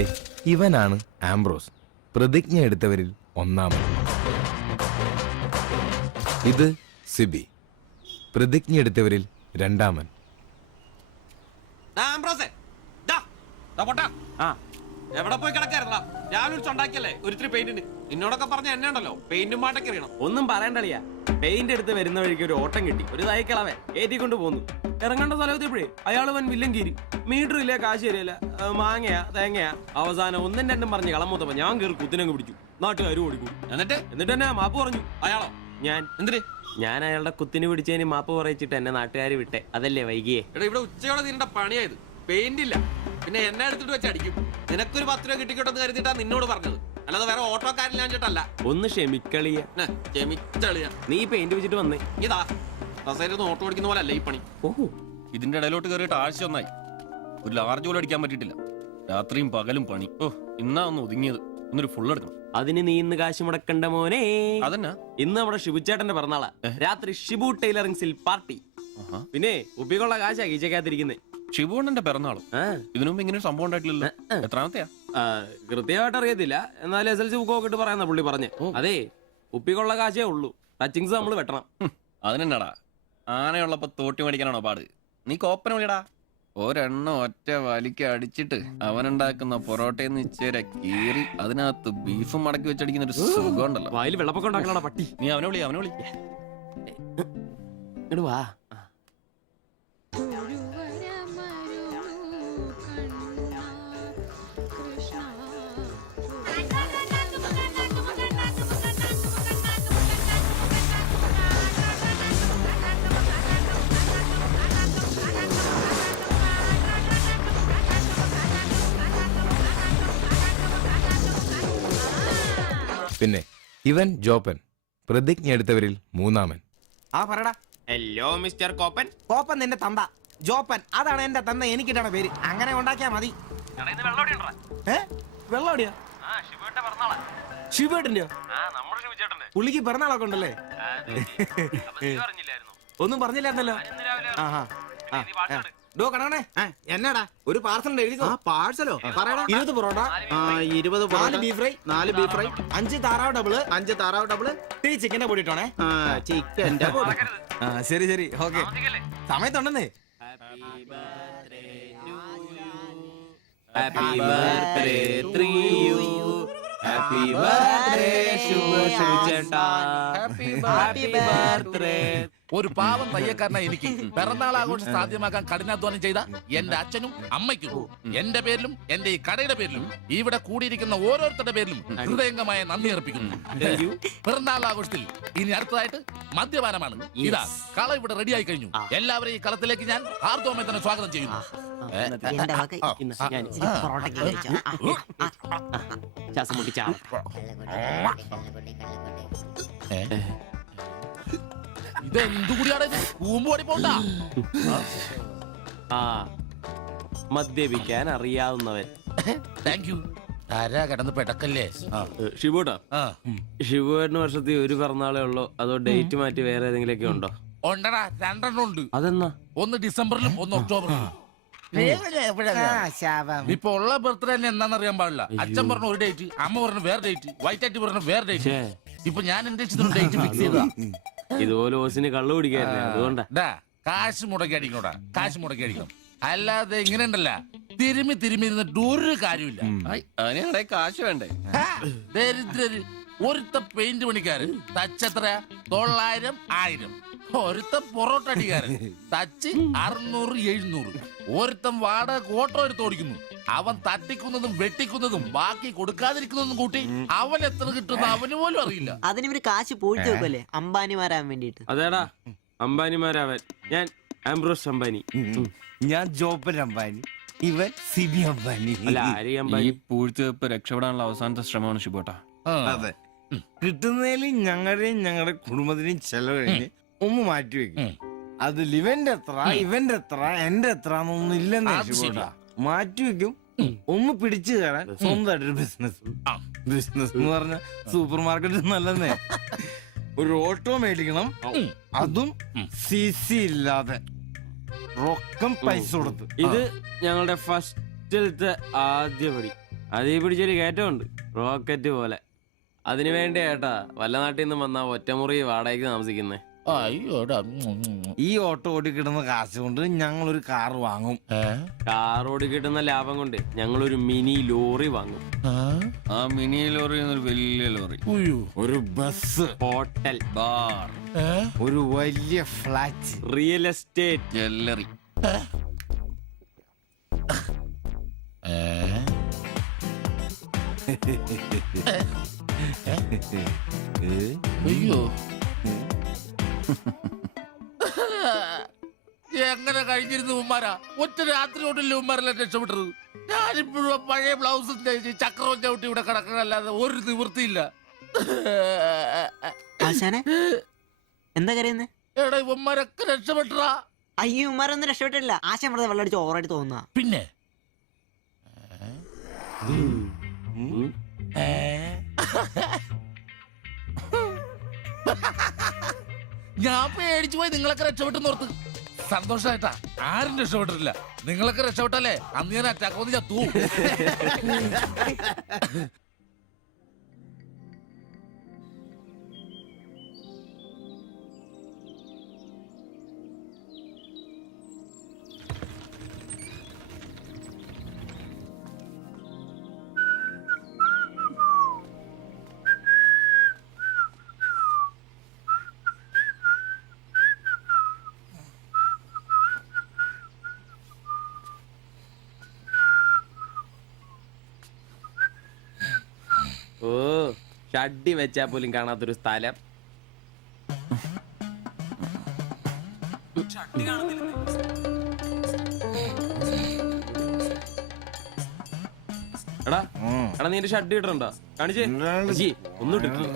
ദേ ഇവനാണ് ആംബ്രോസ്, പ്രതിജ്ഞ എടുത്തവരിൽ ഒന്നാമൻ. ഇത് സിബി, പ്രതിജ്ഞ എടുത്തവരിൽ രണ്ടാമൻ. എവിടെ പോയി കിടക്കായിരുന്നാ? രാവിലെ ഉണ്ടാക്കിയല്ലേ ഒരിത്തിരി പെയിന്റിന്. എന്നോടൊക്കെ പറഞ്ഞ എന്നെ ഉണ്ടല്ലോ പെയിന്റും പാട്ടൊക്കെ അറിയണം. ഒന്നും പറയണ്ടളിയാ, പെയിന്റ് എടുത്ത് വരുന്ന വഴിക്ക് ഒരു ഓട്ടം കിട്ടി. ഒരു തൈക്കളവൻ ഏറ്റിക്കൊണ്ട് പോന്നു. ഇറങ്ങേണ്ട സ്ഥലത്തെപ്പോഴേ അയാൾ വൻ വില്ലൻ കീരി. മീറ്റർ ഇല്ല, കാശ് തരില്ല, മാങ്ങയാ തേങ്ങയാ. അവസാനം ഒന്നും രണ്ടും പറഞ്ഞ് കളമൂത്തപ്പോ ഞാൻ കയറി കുത്തിനങ്ങ് പിടിച്ചു. നാട്ടുകാരും ഓടിക്കും. എന്നിട്ട് തന്നെ മാപ്പ് പറഞ്ഞു. അയാളോ? ഞാൻ. എന്തിന്? ഞാൻ അയാളുടെ കുത്തിന് പിടിച്ചതിന് മാപ്പ് പറയിച്ചിട്ട് എന്നെ നാട്ടുകാർ വിട്ടെ. അതല്ലേ വൈകിയേ? എടാ ഇവിടെ ഉച്ചയോടെ തീരേണ്ട പണിയായത്. പെയിന്റ് ഇല്ല, പിന്നെ എന്നെ എടുത്തിട്ട് വെച്ച് അടിക്കും. നിനക്കൊരു 10 രൂപ കിട്ടിക്കോട്ടെന്ന് കരുതിട്ടാ നിന്നോട് പറഞ്ഞത്, അല്ലാതെ വേറെ ഓട്ടോക്കാരില്ലാഞ്ഞിട്ടല്ല. ഒന്ന് ക്ഷമിക്കളിയ. നീ പെയിന്റ് വെച്ചിട്ട് വന്നേ. ഇതാ കസേരന്ന് ഓട്ടോ ഓടിക്കുന്ന പോലെ അല്ല ഈ പണി. ഓഹോ, ഇതിന്റെ ഇടയിലോട്ട് കയറിയിട്ട് ആഴ്ച ഒന്നായി. ഒരു ലാർജ് പോലും അടിക്കാൻ പറ്റിയിട്ടില്ല. രാത്രിയും പകലും പണി. ഇന്നാ ഒന്ന് ഒതുങ്ങിയത്. ഇന്നൊരു ഫുൾ എടുക്കണം. അതിന് നീ ഇന്ന് കാശ് മുടക്കണ്ട മോനെ. അതന്നെ, ഇന്ന് നമ്മുടെ ഷിബുച്ചേട്ടന്റെ പിറന്നാളാ. രാത്രി ഷിബു ടൈലറിംഗ്സിൽ പാർട്ടി. പിന്നെ ഉപ്പിക്കുള്ള കാശാ കീച്ചക്കാത്തിരിക്കുന്നേ. ഷിബുണ്ണന്റെ പിറന്നാളും ഇതിനു മുമ്പ് ഇങ്ങനെ സംഭവം ഉണ്ടായിട്ടില്ലല്ലോ. എത്രാമത്തെയാ? കൃത്യമായിട്ട് അറിയത്തില്ല, എന്നാലും SLC ബുക്കൊക്കെ ഇട്ട് പറയാന്ന പുള്ളി പറഞ്ഞേ. അതെ, ഉപ്പിക്കുള്ള കാശേ ഉള്ളൂ, ടച്ചിങ്സ് നമ്മൾ വെട്ടണം. അതിനെന്നാടാ, ആനയുള്ളപ്പോ തോട്ടി മേടിക്കാനാണോ പാട്? നീ കോപ്പന വിളിയടാ. ഒരെണ്ണം ഒറ്റ വലിക്ക് അടിച്ചിട്ട് അവനുണ്ടാക്കുന്ന പൊറോട്ടയെന്ന് ഇച്ചേരെ കീറി അതിനകത്ത് ബീഫും മടക്കി വെച്ചടിക്കുന്ന ഒരു സുഖം ഉണ്ടല്ലോ. വായിൽ വെള്ളപ്പൊക്കം ഉണ്ടാക്കണ പട്ടി. നീ അവനെ വിളി. ഇങ്ങട് വാ. പിന്നെ ഇവൻ ജോപ്പൻ, പ്രതിജ്ഞ എടുത്തവരിൽ മൂന്നാമൻ. പറടാ. Hello mister കോപ്പൻ. കോപ്പൻ നിന്റെ തന്ത. ജോപ്പൻ അതാണ് എന്റെ തന്ത, എനിക്കിട്ടാണ് പേര്. അങ്ങനെ ഉണ്ടാക്കിയാ മതി. വെള്ളോടിയാ? ശിവേട്ടന്റെയോ? പുള്ളിക്ക് പിറന്നാളൊക്കെ ഉണ്ടല്ലേ? ഒന്നും പറഞ്ഞില്ലായിരുന്നല്ലോ. എന്നാടാ ഒരു പാർസൽ എഴുതിക്കോ. പാഴ്സലോ? 20 parotta, 4 beef fry, 4 beef fry, 5 താറാവ് ഡബിള്, ടീ ചിക്കന്റെ പൊടി ഇട്ടോണേ. ചിക്കന്റെ പൊടി. ശരി ശരി, ഓക്കെ. സമയത്തുണ്ടെന്നേ. Happy birthday to you. Happy birthday ശുഭചേട്ടാ. Happy birthday. ഒരു പാവം തയ്യക്കാരനായി എനിക്ക് പിറന്നാൾ ആഘോഷം സാധ്യമാക്കാൻ കഠിനാധ്വാനം ചെയ്ത എന്റെ അച്ഛനും അമ്മയ്ക്കും എന്റെ പേരിലും എന്റെ ഈ കടയുടെ പേരിലും ഇവിടെ കൂടിയിരിക്കുന്ന ഓരോരുത്തരുടെ പേരിലും ഹൃദയംഗമായ നന്ദി അർപ്പിക്കുന്നു. പിറന്നാൾ ആഘോഷത്തിൽ ഇനി അടുത്തതായിട്ട് മദ്യപാനമാണ്. ഇതാ കള ഇവിടെ റെഡിയായി കഴിഞ്ഞു. എല്ലാവരെയും ഈ കളത്തിലേക്ക് ഞാൻ ആർദ്രമായി തന്നെ സ്വാഗതം ചെയ്യുന്നു. ഇതെന്തുകൂടിയാണ് കൂമ്പോടി പോണ്ട. മദ്യപിക്കാൻ അറിയാവുന്നവൻ. Thank you. ആരാ കിടന്ന് പെടക്കല്ലേ? ഷിബുട്ടാ, ഷിബുവിന് വർഷത്തിൽ ഒരു പിറന്നാളേ ഉള്ളോ അതോ ഡേറ്റ് മാറ്റി വേറെ ഏതെങ്കിലുമൊക്കെ ഉണ്ടോ? ഉണ്ടടാ, 2 ഉണ്ട്. അതെന്നാ? ഒന്ന് ഡിസംബറിലും ഒന്ന് ഒക്ടോബറിലും. ഇപ്പൊ ഉള്ള ബർത്ത്ഡേ തന്നെ എന്താണെന്നറിയാൻ പാടില്ല. അച്ഛൻ പറഞ്ഞ ഒരു ഡേറ്റ്, അമ്മ പറഞ്ഞ വേറെ ഡേറ്റ്, വൈറ്റാറ്റി പറഞ്ഞ വേറെ ഡേറ്റ്. ഇപ്പൊ ഞാൻ എന്റെ ഡേറ്റ് ഫിക്സ് ചെയ്താ. ഇതുപോലെ ഓസിന് കള്ളു കുടിക്കാറില്ല, അതുകൊണ്ടാ. കാശ് മുടക്കി അടിക്കണോടാ, കാശ് മുടക്കി അടിക്കണം. അല്ലാതെ ഇങ്ങനെ ഉണ്ടല്ല തിരുമ്മി ഇരുന്നിട്ട് ഒരു കാര്യമില്ല. അതിനെ കാശ് വേണ്ടേ? ദരിദ്രര്. ഒരുത്ത പെയിന്റ് പണിക്കാര് തച്ചെത്ര 900, 1000. ഒരുത്ത പൊറോട്ട അടിക്കാരൻ തച്ച് 600, 700. ഒരുത്തം വാടക ഓട്ടോ എടുത്ത് ഓടിക്കുന്നു. അവൻ തട്ടിക്കുന്നതും വെട്ടിക്കുന്നതും ബാക്കി കൊടുക്കാതിരിക്കുന്നതും കൂട്ടി അവൻ എത്ര കിട്ടുന്ന അവന് പോലും അറിയില്ല. അതിനൊരു കാശ് പോയിട്ട് വെക്കല്ലേ അംബാനിമാരാൻ വേണ്ടിട്ട്. അതേടാ, അംബാനിമാരാവൻ. ഞാൻ ആംബ്രോസ് അംബാനി. ഞാൻ ജോപ്പൻ അംബാനി. ഇവൻ സിബി അംബാനി. ഈ പൂഴ്ത്തിവെപ്പ് രക്ഷപ്പെടാനുള്ള അവസാനത്തെ ശ്രമമാണ് ഷിബോട്ട. അതെ, കിട്ടുന്നതിൽ ഞങ്ങളുടെയും ഞങ്ങളുടെ കുടുംബത്തിനെയും ചെലവ് കഴിഞ്ഞ് ഒന്ന് മാറ്റിവെക്കും. അതിൽ ഇവന്റെ എത്ര എന്റെ എത്ര എന്നൊന്നും ഇല്ലെന്ന് മാറ്റിവെക്കും. ഒന്ന് പിടിച്ചു കയറാൻ സ്വന്തമായിട്ടൊരു ബിസിനസ് എന്ന് പറഞ്ഞ സൂപ്പർ മാർക്കറ്റ് നല്ലതേ. ഒരു ഓട്ടോ മേടിക്കണം, അതും CC ഇല്ലാതെ റൊക്കം പൈസ കൊടുത്ത്. ഇത് ഞങ്ങളുടെ ഫസ്റ്റിലത്തെ ആദ്യ പടി. അതീ പിടിച്ചൊരു കയറ്റമുണ്ട്, റോക്കറ്റ് പോലെ. അതിനു വേണ്ടി ഏട്ടാ വല്ല നാട്ടിൽ നിന്നും വന്നാ ഒറ്റമുറി വാടകയ്ക്ക് താമസിക്കുന്നേ. അയ്യോടാ. ഈ ഓട്ടോ ഓടിക്കിടുന്ന കാശ് കൊണ്ട് ഞങ്ങൾ ഒരു കാർ വാങ്ങും. കാറോട് കിട്ടുന്ന ലാഭം കൊണ്ട് ഞങ്ങളൊരു മിനി ലോറി വാങ്ങും. ആ മിനി ലോറി എന്നൊരു വലിയ ലോറി, ഒരു ബസ്, ഹോട്ടൽ, ബാർ, ഒരു വലിയ ഫ്ലാറ്റ്, റിയൽ എസ്റ്റേറ്റ്, ജ്വല്ലറി. അയ്യോ, എങ്ങനെ കഴിഞ്ഞിരുന്നു ഉമ്മാരാ? ഒറ്റ രാത്രി കൊണ്ടല്ലേ ഉമ്മാരെല്ലാം രക്ഷപ്പെട്ടത്. ഞാനിപ്പോഴും പഴയ ബ്ലൗസും തേച്ച് ചക്രവും ചവിട്ടി ഇവിടെ കിടക്കണല്ലാതെ ഒരു നിവൃത്തിയില്ല. ആശാനെ എന്താ കരയുന്നേ? എടാ ഉമ്മാരൊക്കെ രക്ഷപ്പെട്ടടാ. അയ്യോ ഉമ്മാരൊന്നും രക്ഷപ്പെട്ടില്ല. ആശാൻ വെറുതെ വെള്ളം അടിച്ച് ഓവറായിട്ട് തോന്നുക. പിന്നെ ഞാൻ പേടിച്ചു പോയി. നിങ്ങളൊക്കെ രക്ഷപ്പെട്ടെന്ന് ഓർത്ത് സന്തോഷായിട്ടാ. ആരും രക്ഷപ്പെട്ടിട്ടില്ല. നിങ്ങളൊക്കെ രക്ഷപ്പെട്ടല്ലേ അന്ന് ഞാൻ അറ്റാക്ക് വന്ന് ചത്തു. ഓ ഷഡ്ഡി വെച്ചാ പോലും കാണാത്തൊരു സ്ഥലം. എടാ എടാ നീ എന്റെ ഷഡ്ഡി ഇടണ്ടോ? കാണിച്ചേ. ഒന്നും ഇട്ടിട്ടില്ല.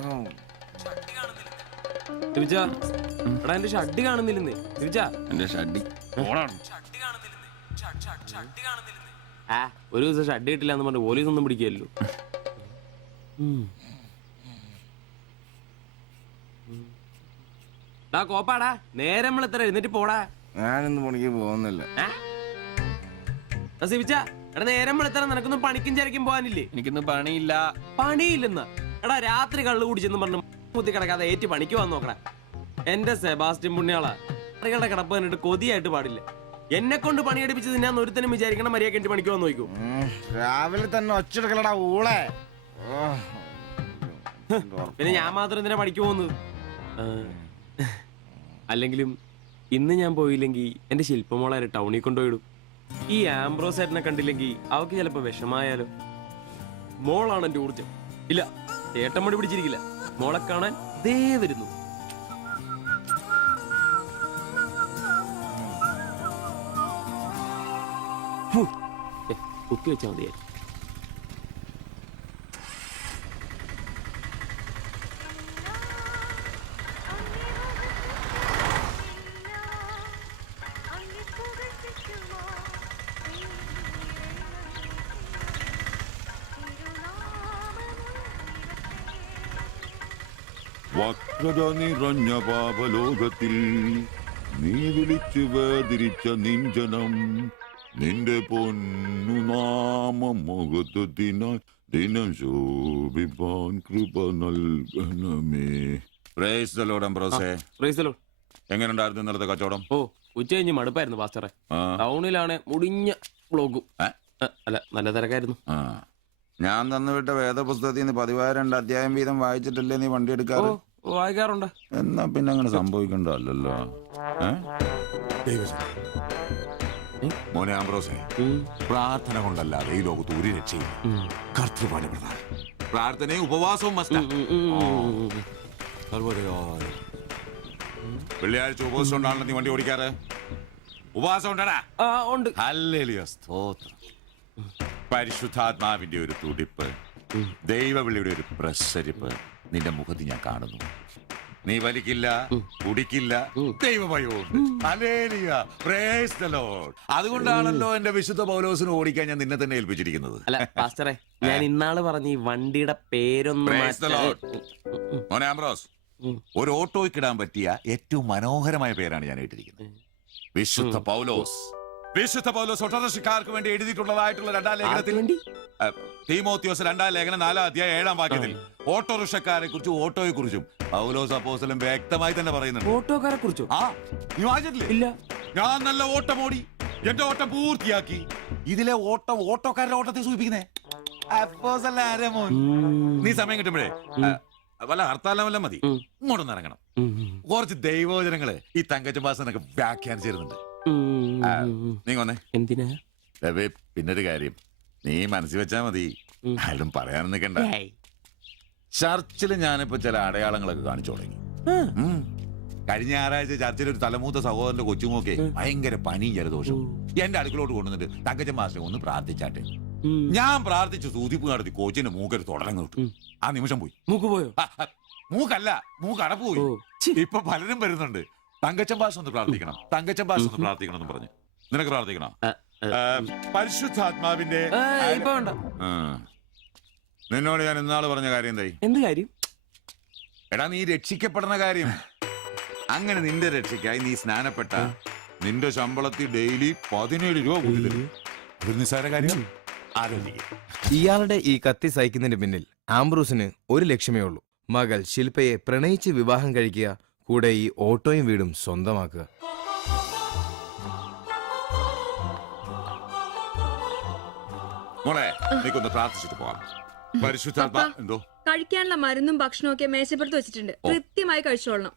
എടാ എന്റെ ഷഡ്ഡി കാണുന്നില്ലെന്ന്. എന്റെ ഷഡ്ഡി ആ ഒരു ദിവസം ഷഡ്ഡി ഇട്ടില്ല എന്ന് പറഞ്ഞ് പോലീസ് ഒന്നും പിടിക്കല്ലോ. കോപ്പാടാ നേരം നമ്മൾ എത്ര എഴുന്നേറ്റ് പോടാ. ഞാനിന്ന് പണിക്ക് പോകുന്നില്ല. എടാ നേരം വെളുത്തറ നിനക്കൊന്നും പണിക്കും ചരക്കും പോകാനില്ലേ? എനിക്കിന്ന് പണിയില്ല. പണിയില്ലെന്ന് എടാ രാത്രി കള്ളു കുടിച്ചെന്ന് പറഞ്ഞു കുത്തി കിടക്കാതെ ഏറ്റ് പണിക്ക് വന്ന് നോക്കടാ. എന്റെ സെബാസ്റ്റ്യൻ പുണ്യാളാ, സ്ത്രീകളുടെ കിടപ്പ് കണ്ടിട്ട് കൊതിയായിട്ട് പാടില്ല. എന്നെ കൊണ്ട് പണിയടിപ്പിച്ചത് ഞാൻ ഒരുത്തനും വിചാരിക്കണം മര്യാദ എന്റെ പണിക്ക് വന്ന് നോക്കൂ. രാവിലെ തന്നെ ഒച്ചെടുക്കലടാ ഊളെ. പിന്നെ ഞാൻ മാത്രം എന്തിനാ പണിക്ക് പോകുന്നത്? അല്ലെങ്കിലും ഇന്ന് ഞാൻ പോയില്ലെങ്കിൽ എന്റെ ശില്പമോളെ ടൗണിൽ കൊണ്ടുപോയിടും. ഈ ആംബ്രോസ് ഏട്ടനെ കണ്ടില്ലെങ്കിൽ അവക്ക് ചിലപ്പോ വിഷമായാലോ. മോളാണ് എന്റെ ഊർജം. ഇല്ല ചേട്ടൻ മടി പിടിച്ചിരിക്കില്ല. മോളെ കാണാൻ ദേ വരുന്നു. കുത്തി വെച്ചാൽ മതിയായി. വക്രത നിറഞ്ഞ പാപലോകത്തിൽ നീ വിളിച്ചു വേദിരിച്ച നിഞ്ജനം നിന്റെ പൊന്നു നാമം മുഖത്തിനായി ദിനം ശോഭിപ്പാൻ കൃപ നൽകണമേ. പ്രൈസ് ദി ലോർഡ് അംബ്രോസേ. Praise the lord. എങ്ങനെയുണ്ടായിരുന്നു ഇന്നലത്തെ കച്ചവടം? ഓ ഉച്ച കഴിഞ്ഞ് മടുപ്പായിരുന്നു പാസ്റ്ററെ. ടൗണിലാണ് മുടിഞ്ഞ ബ്ലോഗും. അല്ല നല്ല തിരക്കായിരുന്നു. ഞാൻ തന്നുവിട്ട വേദപുസ്തകത്തിൽ നിന്ന് 12 അധ്യായം വീതം വായിച്ചിട്ടല്ലേ നീ വണ്ടി എടുക്കാറ്? വായിക്കാറുണ്ട്. എന്നാ പിന്നെ അങ്ങനെ സംഭവിക്കണ്ടല്ലോ. മോനെ ആംബ്രോസേ, പ്രാർത്ഥന കൊണ്ടല്ലാതെ ഈ ലോകത്ത് ഒരു രക്ഷയില്ല. കർത്തൃപണി പ്രധാനം. പ്രാർത്ഥനയും ഉപവാസവും മസ്റ്റാ. വെള്ളിയാഴ്ച ഉപവാസം ഉണ്ടാണല്ലോ നീ വണ്ടി ഓടിക്കാറ്. ഉപവാസം ഉണ്ടാടാ? ഉണ്ട്. ഹല്ലേലൂയ, സ്തോത്രം. പരിശുദ്ധാത്മാവിന്റെ ഒരു തുടിപ്പ്, ദൈവവിളിയുടെ ഒരു പ്രസരിപ്പ് നിന്റെ മുഖത്ത് ഞാൻ കാണുന്നു. നീ വലിക്കില്ല, കുടിക്കില്ല, ദൈവഭയവും. അതുകൊണ്ടാണല്ലോ എന്റെ വിശുദ്ധ പൗലോസിന് ഓടിക്കാൻ ഞാൻ നിന്നെ തന്നെ ഏൽപ്പിച്ചിരിക്കുന്നത്. അല്ല പാസ്റ്ററെ, ഞാൻ ഇന്നാള് പറഞ്ഞ ഈ വണ്ടിയുടെ പേരൊന്നും മോനെ ആംബ്രോസ്, ഒരു ഓട്ടോയ്ക്കിടാൻ പറ്റിയ ഏറ്റവും മനോഹരമായ പേരാണ് ഞാൻ ഇട്ടിരിക്കുന്നത്. വിശുദ്ധ പൗലോസ്. വിശുദ്ധ പൗലോസ് ഓട്ടോറിക്ഷക്കാർക്ക് വേണ്ടി എഴുതിയിട്ടുള്ളതായിട്ടുള്ള 2-ാം ലേഖനത്തിൽ വേണ്ടി? തീമോത്തിയോസ് 2-ാം ലേഖനം 4-ാം അധ്യായം 7-ാം വാക്യത്തിൽ ഓട്ടോറിക്ഷക്കാരെ കുറിച്ചും ഓട്ടോയെ കുറിച്ചും പൗലോസ് അപ്പോസ്തലൻ വ്യക്തമായി തന്നെ പറയുന്നുണ്ട്. ഓട്ടോക്കാരെ കുറിച്ചോ? ആ, നീ വായിച്ചിട്ടില്ലേ? ഇല്ല. ഞാൻ നല്ല ഓട്ടം ഓടി, എന്റെ ഓട്ടം പൂർത്തിയാക്കി. ഇതിലെ ഓട്ടം ഓട്ടോക്കാരുടെ ഓട്ടത്തെ സൂചിപ്പിക്കുന്നേ. അപ്പോസ്തലൻ ആരാ മോൻ? നീ സമയം കിട്ടുമ്പോഴേ വല്ല ഹർത്താലം വല്ല മതി, ഇങ്ങോട്ടൊന്ന് ഇറങ്ങണം. കുറച്ച് ദൈവവചനങ്ങള് ഈ തങ്കച്ചമ്പാസനൊക്കെ വ്യാഖ്യാനിച്ചിരുന്നുണ്ട്. നീ വന്നേ. എന്തിനാ? രവി, പിന്നൊരു കാര്യം നീ മനസ്സിൽ വെച്ചാ മതി, ആരും പറയാനും നിൽക്കണ്ട. ചർച്ചിൽ ഞാനിപ്പോ ചില അടയാളങ്ങളൊക്കെ കാണിച്ചു തുടങ്ങി. കഴിഞ്ഞ ഞായറാഴ്ച ചർച്ചിൽ ഒരു തലമൂത്ത സഹോദരന്റെ കൊച്ചുമോക്കെ ഭയങ്കര പനിയും ജലദോഷം എന്റെ അടുക്കളോട്ട് കൊണ്ടുവന്നിട്ട് തങ്കച്ചൻ മാസ്റ്റർ ഒന്ന് പ്രാർത്ഥിച്ചാട്ടെ. ഞാൻ പ്രാർത്ഥിച്ചു, സൂതിപ്പ് നടത്തി കോച്ചിന്റെ മൂക്കൊരു തുടരം കിട്ടും. ആ നിമിഷം പോയി. മൂക്ക് പോയോ? മൂക്കല്ല, മൂക്ക് അടപ്പ് പോയി. ഇപ്പൊ പലരും വരുന്നുണ്ട്, തങ്കച്ചൻ ഭാഷ ഒന്ന് പ്രാർത്ഥിക്കണം, തങ്കച്ചൻ ഭാഷ ഒന്ന് പ്രാർത്ഥിക്കണം എന്ന് പറഞ്ഞു. നിനക്ക് പ്രാർത്ഥിക്കണം? പരിശുദ്ധാത്മാവിന്റെ ഇപ്പൊ വേണ്ട. നിന്നോട് ഞാൻ ഇന്നാള് പറഞ്ഞ കാര്യം എന്തായി? എന്ത് കാര്യം? എടാ, നീ രക്ഷിക്കപ്പെടുന്ന കാര്യം. അങ്ങനെ നിന്റെ രക്ഷയ്ക്കായി നീ സ്നാനപ്പെട്ട നിന്റെ ശമ്പളത്തിൽ ഡെയിലി 17 രൂപ കൂടി തരും. ഒരു നിസ്സാര കാര്യം ആലോചിക്കുക. ഇയാളുടെ ഈ കത്തി സഹിക്കുന്നതിന് പിന്നിൽ ആംബ്രൂസിന് ഒരു ലക്ഷ്യമേ ഉള്ളൂ: മകൾ ശില്പയെ പ്രണയിച്ച് വിവാഹം കഴിക്കുക, കൂടെ ഈ ഓട്ടോയും വീടും സ്വന്തമാക്കുക. മോളെ, നീക്കൊന്ന് പ്രാർത്ഥിച്ചിട്ട് പോവാം. പരിശുദ്ധാത്മാ. എന്തോ? കഴിക്കാനുള്ള മരുന്നും ഭക്ഷണവും ഒക്കെ മേശപ്പുറത്ത് വെച്ചിട്ടുണ്ട്. കൃത്യമായി കഴിച്ചോളണം.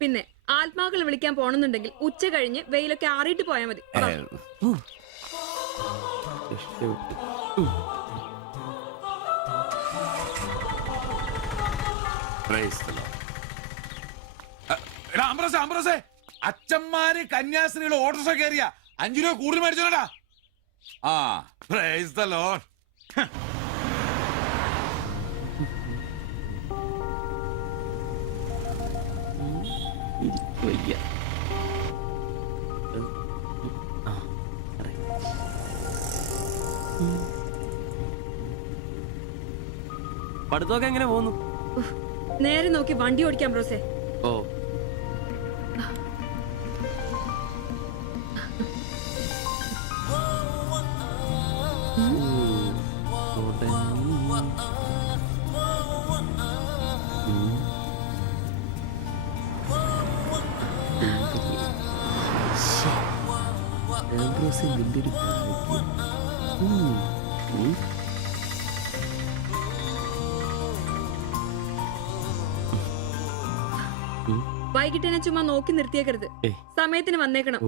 പിന്നെ ആത്മാക്കളെ വിളിക്കാൻ പോണെന്നുണ്ടെങ്കിൽ ഉച്ച കഴിഞ്ഞ് വെയിലൊക്കെ ആറിയിട്ട് പോയാൽ മതി. അച്ഛന്മാര് കന്യാസ്ത്രീകൾ ഓട്ടോറിക്ഷ കയറിയ 5 രൂപ കൂടുതൽ മേടിച്ചോടാ. ആ, പ്രൈസ് ദി ലോർഡ്. പഠിത്തമൊക്കെ എങ്ങനെ പോകുന്നു? നേരെ നോക്കി വണ്ടി ഓടിക്കാം ബ്രോസേ. ഓ, വൈകിട്ട് എന്നെ ചുമ്മാ നോക്കി നിർത്തിയേക്കരുത്. സമയത്തിന് വന്നേക്കണം.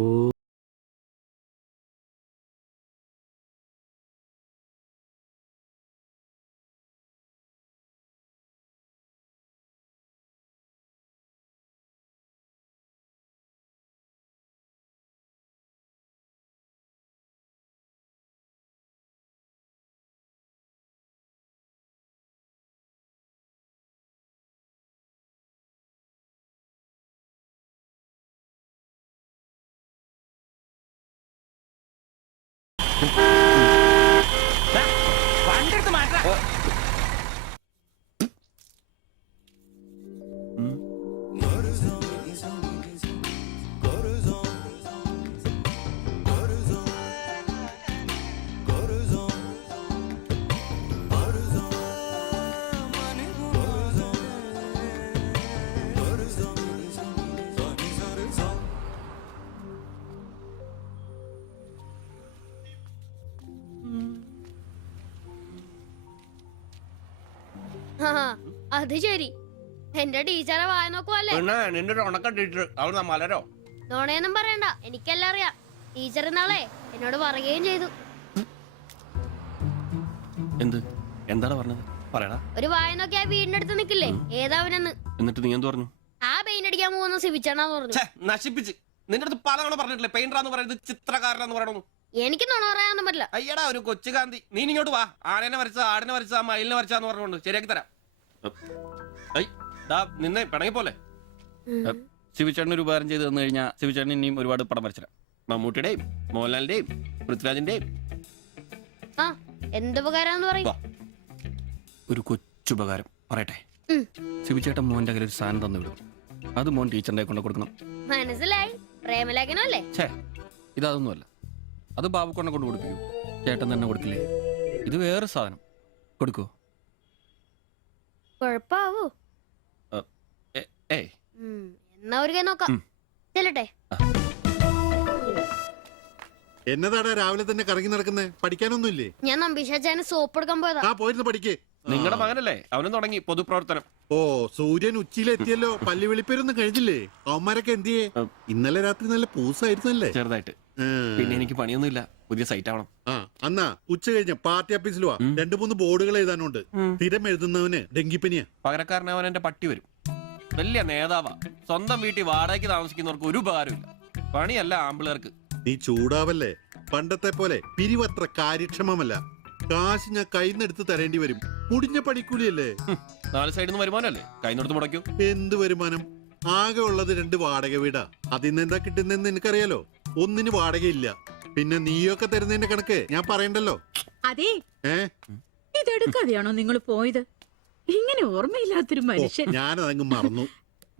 വണ്ടിയെടുത്ത് മാറ്റാ. അത് ശരി, എന്റെ ടീച്ചറെ വായ നോക്കുവല്ലേ? നിന്റെ ഒരു ഉണക്ക ടീച്ചർ അവിടെ മലരോ? നോണയൊന്നും പറയണ്ട, എനിക്കെല്ലാം അറിയാം. ടീച്ചർ ഇന്നാളെ എന്നോട് പറയുകയും ചെയ്തു. എന്ത്? എന്താണ് പറഞ്ഞത്? പറയടാ. ഒരു വായ നോക്കി ആ വീടിന്റെ അടുത്ത് നിക്കില്ലേ, ഏതാവനെന്ന്. എന്നിട്ട് നീ എന്ത് പറഞ്ഞു? ആ പെയിന്റ് അടിക്കാൻ പോകുന്ന സിവിച്ചാണെന്ന് പറഞ്ഞു. നശിപ്പിച്ച്. നിന്റെ അടുത്ത് പലതവണ പറഞ്ഞിട്ടില്ലേ പെയിന്ററാന്ന് പറയുന്നത് ചിത്രകാരനാന്ന് പറയണു. എനിക്ക് നുണ പറയാനൊന്നും പറ്റില്ല. അയ്യടാ, ഒരു കൊച്ചു കാന്തി. നീ ഇങ്ങോട്ട് വാ. ആനനെ വരച്ച, ആടിനെ വരച്ച, മയിലിനെ വരച്ചാന്ന് പറഞ്ഞുകൊണ്ട് ശരിയാക്കി തരാം. നിന്നെ പിണങ്ങി പോലെ ശിവചേട്ടന് ഒരു ഉപകാരം ചെയ്ത് തന്നു കഴിഞ്ഞാൽ ശിവചേട്ടൻ ഇനിയും ഒരുപാട് പടം വരച്ചിടാം. മമ്മൂട്ടിയുടെയും മോഹൻലാലിന്റെയും പൃഥ്വിരാജിന്റെയും. ആ, എന്തുപകാരാന്ന് പറയും? ഒരു കൊച്ചുപകാരം പറയട്ടെ. ശിവചേട്ടൻ മോന്റെ കയ്യിൽ ഒരു സാധനം തന്നു വിടും. അത് മോൻ ടീച്ചറിന്റെ കൊണ്ട് കൊടുക്കണം. മനസ്സിലായി. പ്രേമലേഖനം അല്ലേ? ഛേ, ഇതൊന്നുമല്ല. അത് ബാബുക്കൊണ്ടെ കൊണ്ട് കൊടുപ്പിക്കൂ. ചേട്ടൻ തന്നെ കൊടുക്കില്ലേ? ഇത് വേറെ സാധനം. കൊടുക്കൂ. കൊഴപ്പാവൂ. ഏയ് എന്നാ ഒരു കൈ നോക്കാം. ചെല്ലട്ടെ. എന്നതാടാ രാവിലെ തന്നെ കറങ്ങി നടക്കുന്നേ? പഠിക്കാനൊന്നുമില്ലേ? ഞാൻ നമ്പീശാച്ചാന് സോപ്പ് എടുക്കാൻ പോയതാ. ആ പോയിരുന്നു പഠിക്കേ. നിങ്ങളുടെ മകനല്ലേ, അവനും തുടങ്ങി പൊതുപ്രവർത്തനം. ഓ സൂര്യൻ ഉച്ചയിലെത്തിയല്ലോ. പല്ലി വെളിപ്പേരൊന്നും കഴിഞ്ഞില്ലേ? അവന്മാരൊക്കെ എന്തിയേ? ഇന്നലെ രാത്രി നല്ല പൂസായിരുന്നല്ലേ? ചെറുതായിട്ട്. പിന്നെ എനിക്ക് പണിയൊന്നുമില്ല, പുതിയ സൈറ്റ് ആവണം. ആ എന്നാ ഉച്ച കഴിഞ്ഞ പാർട്ടി ഓഫീസിൽ വാ. 2-3 ബോർഡുകൾ എഴുതാനുണ്ട്. സ്ഥിരം എഴുതുന്നവന് ഡെങ്കിപ്പനിയാ. പകരക്കാരനവൻ എന്റെ പട്ടി വരും. വലിയ നേതാവാ. സ്വന്തം വീട്ടിൽ വാടകയ്ക്ക് താമസിക്കുന്നവർക്ക് ഒരു ഉപകാരമില്ല. പണിയല്ല ആമ്പിളേർക്ക്. നീ ചൂടാവല്ലേ. പണ്ടത്തെ പോലെ പിരിവത്ര കാര്യക്ഷമമല്ല. കാശ് ഞാൻ കൈന്നെടുത്ത് തരേണ്ടി വരും. മുടിഞ്ഞ പണിക്കൂലിയല്ലേ? 4 സൈഡിൽ നിന്ന് വരുമാനല്ലേ, കൈനോടത്ത് മുടക്കൂ. എന്ത് വരുമാനം? ആകെ ഉള്ളത് 2 വാടക വീടാ. അതിന്ന് എന്താ കിട്ടുന്നെന്ന് നിനക്കറിയാലോ. ഒന്നിന് വാടകയില്ല. പിന്നെ നീയൊക്കെ തരുന്നതിന്റെ കണക്ക് ഞാൻ പറയണ്ടല്ലോ. അതെ, ഇതെടുക്കാതെയാണോ നിങ്ങൾ പോയത്? ഇങ്ങനെ ഓർമ്മയില്ലാത്തൊരു മനുഷ്യൻ. ഞാനതങ്ങ് മറന്നു.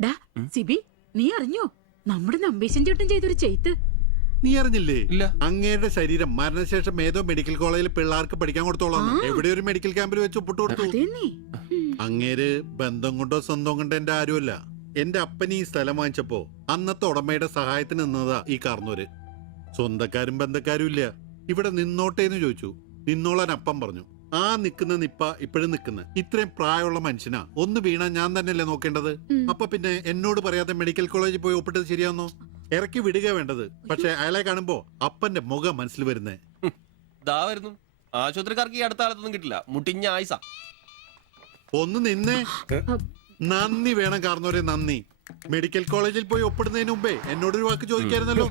ഡാ സിബി, നീ അറിഞ്ഞോ നമ്മുടെ നമ്പീശൻ ചേട്ടൻ ചെയ്തൊരു ചെയ്ത്ത്? നീ അറിഞ്ഞില്ലേ? ഇല്ല. അങ്ങേരുടെ ശരീരം മരണശേഷം ഏതോ മെഡിക്കൽ കോളേജിൽ പിള്ളേർക്ക് പഠിക്കാൻ കൊടുത്തോളാം. എവിടെ ഒരു മെഡിക്കൽ ക്യാമ്പിൽ വെച്ച് ഒപ്പിട്ട് കൊടുത്തു. അങ്ങേര് ബന്ധം കൊണ്ടോ സ്വന്തം കൊണ്ടോ എന്റെ ആരുമല്ല. എന്റെ അപ്പൻ ഈ സ്ഥലം വാങ്ങിച്ചപ്പോ അന്നത്തെ ഉടമയുടെ സഹായത്തിന് നിന്നതാ ഈ കാർന്നൂര്. സ്വന്തക്കാരും ബന്ധക്കാരും ഇല്ല. ഇവിടെ നിന്നോട്ടേന്ന് ചോദിച്ചു. നിന്നോളാൻ അപ്പം പറഞ്ഞു. ആ നിക്കുന്ന നിപ്പ ഇപ്പോഴും നിക്കുന്ന. ഇത്രയും പ്രായമുള്ള മനുഷ്യനാ. ഒന്ന് വീണാ ഞാൻ തന്നെയല്ലേ നോക്കേണ്ടത്? അപ്പൊ പിന്നെ എന്നോട് പറയാതെ മെഡിക്കൽ കോളേജിൽ പോയി ഒപ്പിട്ടത് ശരിയാന്നോ? ഇറക്കി വിടുക വേണ്ടത്. പക്ഷെ അയാളെ കാണുമ്പോ അപ്പന്റെ മുഖം മനസ്സിൽ വരുന്നേ. ദാ വരുന്നു. ആശുപത്രിക്കാർക്ക് ഈ അടുത്ത കാലത്തൊന്നും കിട്ടില്ല. മുട്ടിഞ്ഞ ആയിസ. ഒന്ന് നിന്നേ. നന്ദി വേണം കാർന്നോരെ, നന്ദി. മെഡിക്കൽ കോളേജിൽ പോയി ഒപ്പിടുന്നതിന് മുമ്പേ എന്നോടൊരു വാക്ക് ചോദിക്കായിരുന്നല്ലോ.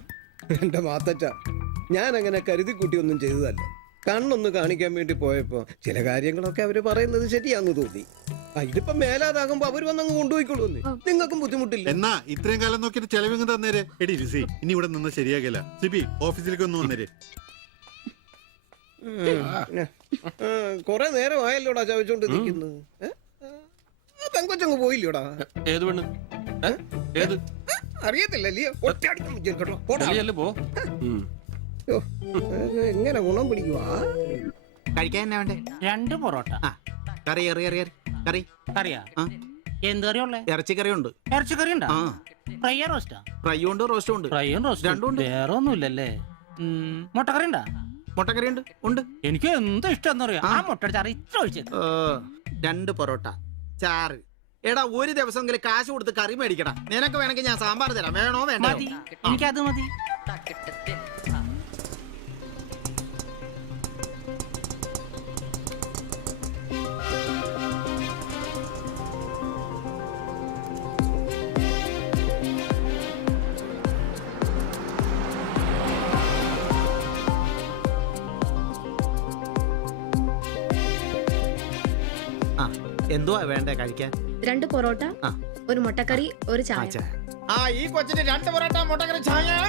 എന്റെ മാത്തച്ച, ഞാൻ അങ്ങനെ കരുതി കൂട്ടി ഒന്നും ചെയ്തതല്ല. കണ്ണൊന്ന് കാണിക്കാൻ വേണ്ടി പോയപ്പോ ചില കാര്യങ്ങളൊക്കെ അവര് പറയുന്നത് ശരിയാന്ന് തോന്നി. ഇതിപ്പോ മേലാതാകുമ്പോ അവര് വന്നങ്ങ് കൊണ്ടുപോയിക്കോളൂ. നിങ്ങൾക്കും ബുദ്ധിമുട്ടില്ല. എന്നാ ഇത്രയും കാലം നോക്കിയിട്ട് ചെലവിങ് തന്നേരെ. എടി ലിസി, ഇനി ഇവിടെ നിന്ന് ശരിയാകില്ല. സിബി, ഓഫീസിലേക്ക് ഒന്ന് വന്നേരെ. കൊറേ നേരം ആയല്ലോടാ ചവച്ചോണ്ട് നിൽക്കുന്നത്. പെങ്കൊച്ചങ്ങ് പോയില്ലോടാ. ഏത് പെണ്ണ്? ഏത് അറിയത്തില്ലല്ലേ? പോ. എങ്ങനെ ഗുണം പിടിക്കുവാ? കഴിക്കാൻ എന്നാ വേണ്ടേ? 2 പൊറോട്ട. കറി കറി കറിയാ? എന്ത് കറിയുള്ളേ? ഇറച്ചിക്കറി ഉണ്ട്. ഇറച്ചിക്കറി ഉണ്ടാ? ഫ്രൈ റോസ്റ്റാ? ഫ്രൈ ഉണ്ട്, റോസ്റ്റും ഉണ്ട്. ഫ്രൈയും റോസ്റ്റും രണ്ടും ഉണ്ട്. വേറെ ഒന്നുമില്ലല്ലേ? മുട്ടക്കറി ഉണ്ടാ? മുട്ടക്കറി ഉണ്ട്. എനിക്ക് എന്ത് ഇഷ്ടം എന്നറിയാം. ആ മുട്ട ചാറ് ഇത്ര ഒഴിച്ചത്. 2 പൊറോട്ട, ചാറ്. എടാ ഒരു ദിവസമെങ്കിലും കാശ് കൊടുത്ത് കറി മേടിക്കടാ. നിനക്ക് വേണമെങ്കിൽ ഞാൻ സാമ്പാർ തരാം. വേണോ വേണ്ട? മതി, എനിക്കത് മതി. എന്തുവാ വേണ്ടേ കഴിക്കാൻ? 2 പൊറോട്ട, ഒരു മുട്ടക്കറി, ഒരു ചായ. ഈ കൊച്ചിന് 2 പൊറോട്ട, മുട്ടക്കറി, ചായ.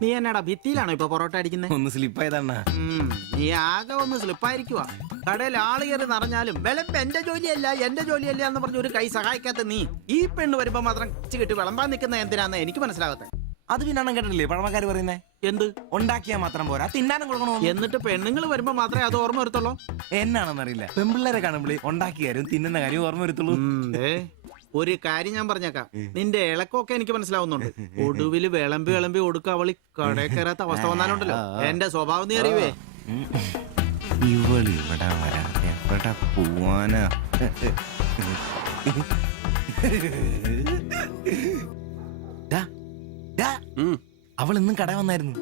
നീ എന്നാടാ ഭിത്തിയിലാണോ ഇപ്പൊ പൊറോട്ട അടിക്കുന്നത്? ഒന്ന് സ്ലിപ്പായതാണ്. നീ ആകെ ഒന്ന് സ്ലിപ്പായിരിക്കുവാ. കടയിൽ ആള് കയറി നിറഞ്ഞാലും വിളമ്പ് എന്റെ ജോലിയല്ല എന്ന് പറഞ്ഞ ഒരു കൈ സഹായിക്കാത്ത നീ ഈ പെണ്ണ് വരുമ്പോ മാത്രം കിട്ടി വിളമ്പാൻ നിൽക്കുന്ന എന്തിനാന്ന് എനിക്ക് മനസ്സിലാകത്തെ. അത് പിന്നെ കേട്ടില്ലേ പഴമക്കാര് പറയുന്നേ? എന്ത്? ഉണ്ടാക്കിയാ മാത്രം പോരാ, തിന്നാനും കൊടുക്കണോ. എന്നിട്ട് പെണ്ണുങ്ങൾ വരുമ്പോ മാത്രമേ അത് ഓർമ്മ വരുത്തുള്ളൂ. എന്നാണെന്നറിയില്ല, പെൺപിള്ളേരെ കാണുമ്പോൾ ഉണ്ടാക്കിയ കാര്യം തിന്നുന്ന കാര്യം ഓർമ്മ വരുത്തുള്ളൂ. ഒരു കാര്യം ഞാൻ പറഞ്ഞേക്കാം, നിന്റെ ഇളക്കൊക്കെ എനിക്ക് മനസ്സിലാവുന്നുണ്ട്. ഒടുവില് വിളമ്പി കൊടുക്ക അവളി കടയിൽ കയറാത്ത അവസ്ഥ വന്നാലുണ്ടല്ലോ എന്റെ സ്വഭാവം നീ അറിയുവേ. ഇവളിവിടെ വരാതെ എവിടെ പോവാനാ? അവൾ ഇന്നും കട വന്നായിരുന്നു.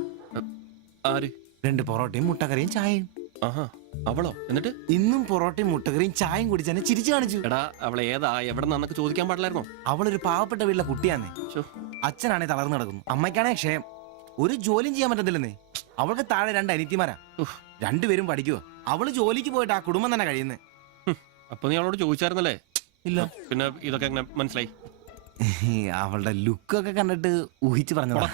ആര്? 2 പൊറോട്ടയും മുട്ടക്കറിയും ചായയും. ആഹാ, അവളോ? എന്നിട്ട് ഇന്നും പൊറോട്ടയും മുട്ടക്കറിയും ചായയും കുടിച്ച് എന്നെ ചിരിച്ചു കാണിച്ചു. എടാ, അവളെ ഏതാ, എവിടെ നിന്നൊക്കെ ചോദിക്കാൻ പാടില്ലായിരുന്നോ? അവളൊരു പാവപ്പെട്ട വീട്ടിലെ കുട്ടിയാന്നേ. അച്ഛനാണെ തളർന്നു കിടക്കുന്നു, അമ്മയ്ക്കാണെ ക്ഷയം. ഒരു ജോലിയും ചെയ്യാൻ പറ്റത്തില്ലെന്നേ. അവൾക്ക് താഴെ 2 അനിയത്തിമാരാ. 2 പേരും പഠിക്കുവോ. അവള് ജോലിക്ക് പോയിട്ട് ആ കുടുംബം തന്നെ കഴിയുന്നേ. അപ്പൊ നീ അവളോട് ചോദിച്ചായിരുന്നല്ലേ? ഇല്ല. പിന്നെ ഇതൊക്കെ എങ്ങനെ മനസ്സിലായി? അവളുടെ ലുക്കൊക്കെ കണ്ടിട്ട് ഊഹിച്ചു പറഞ്ഞതാ.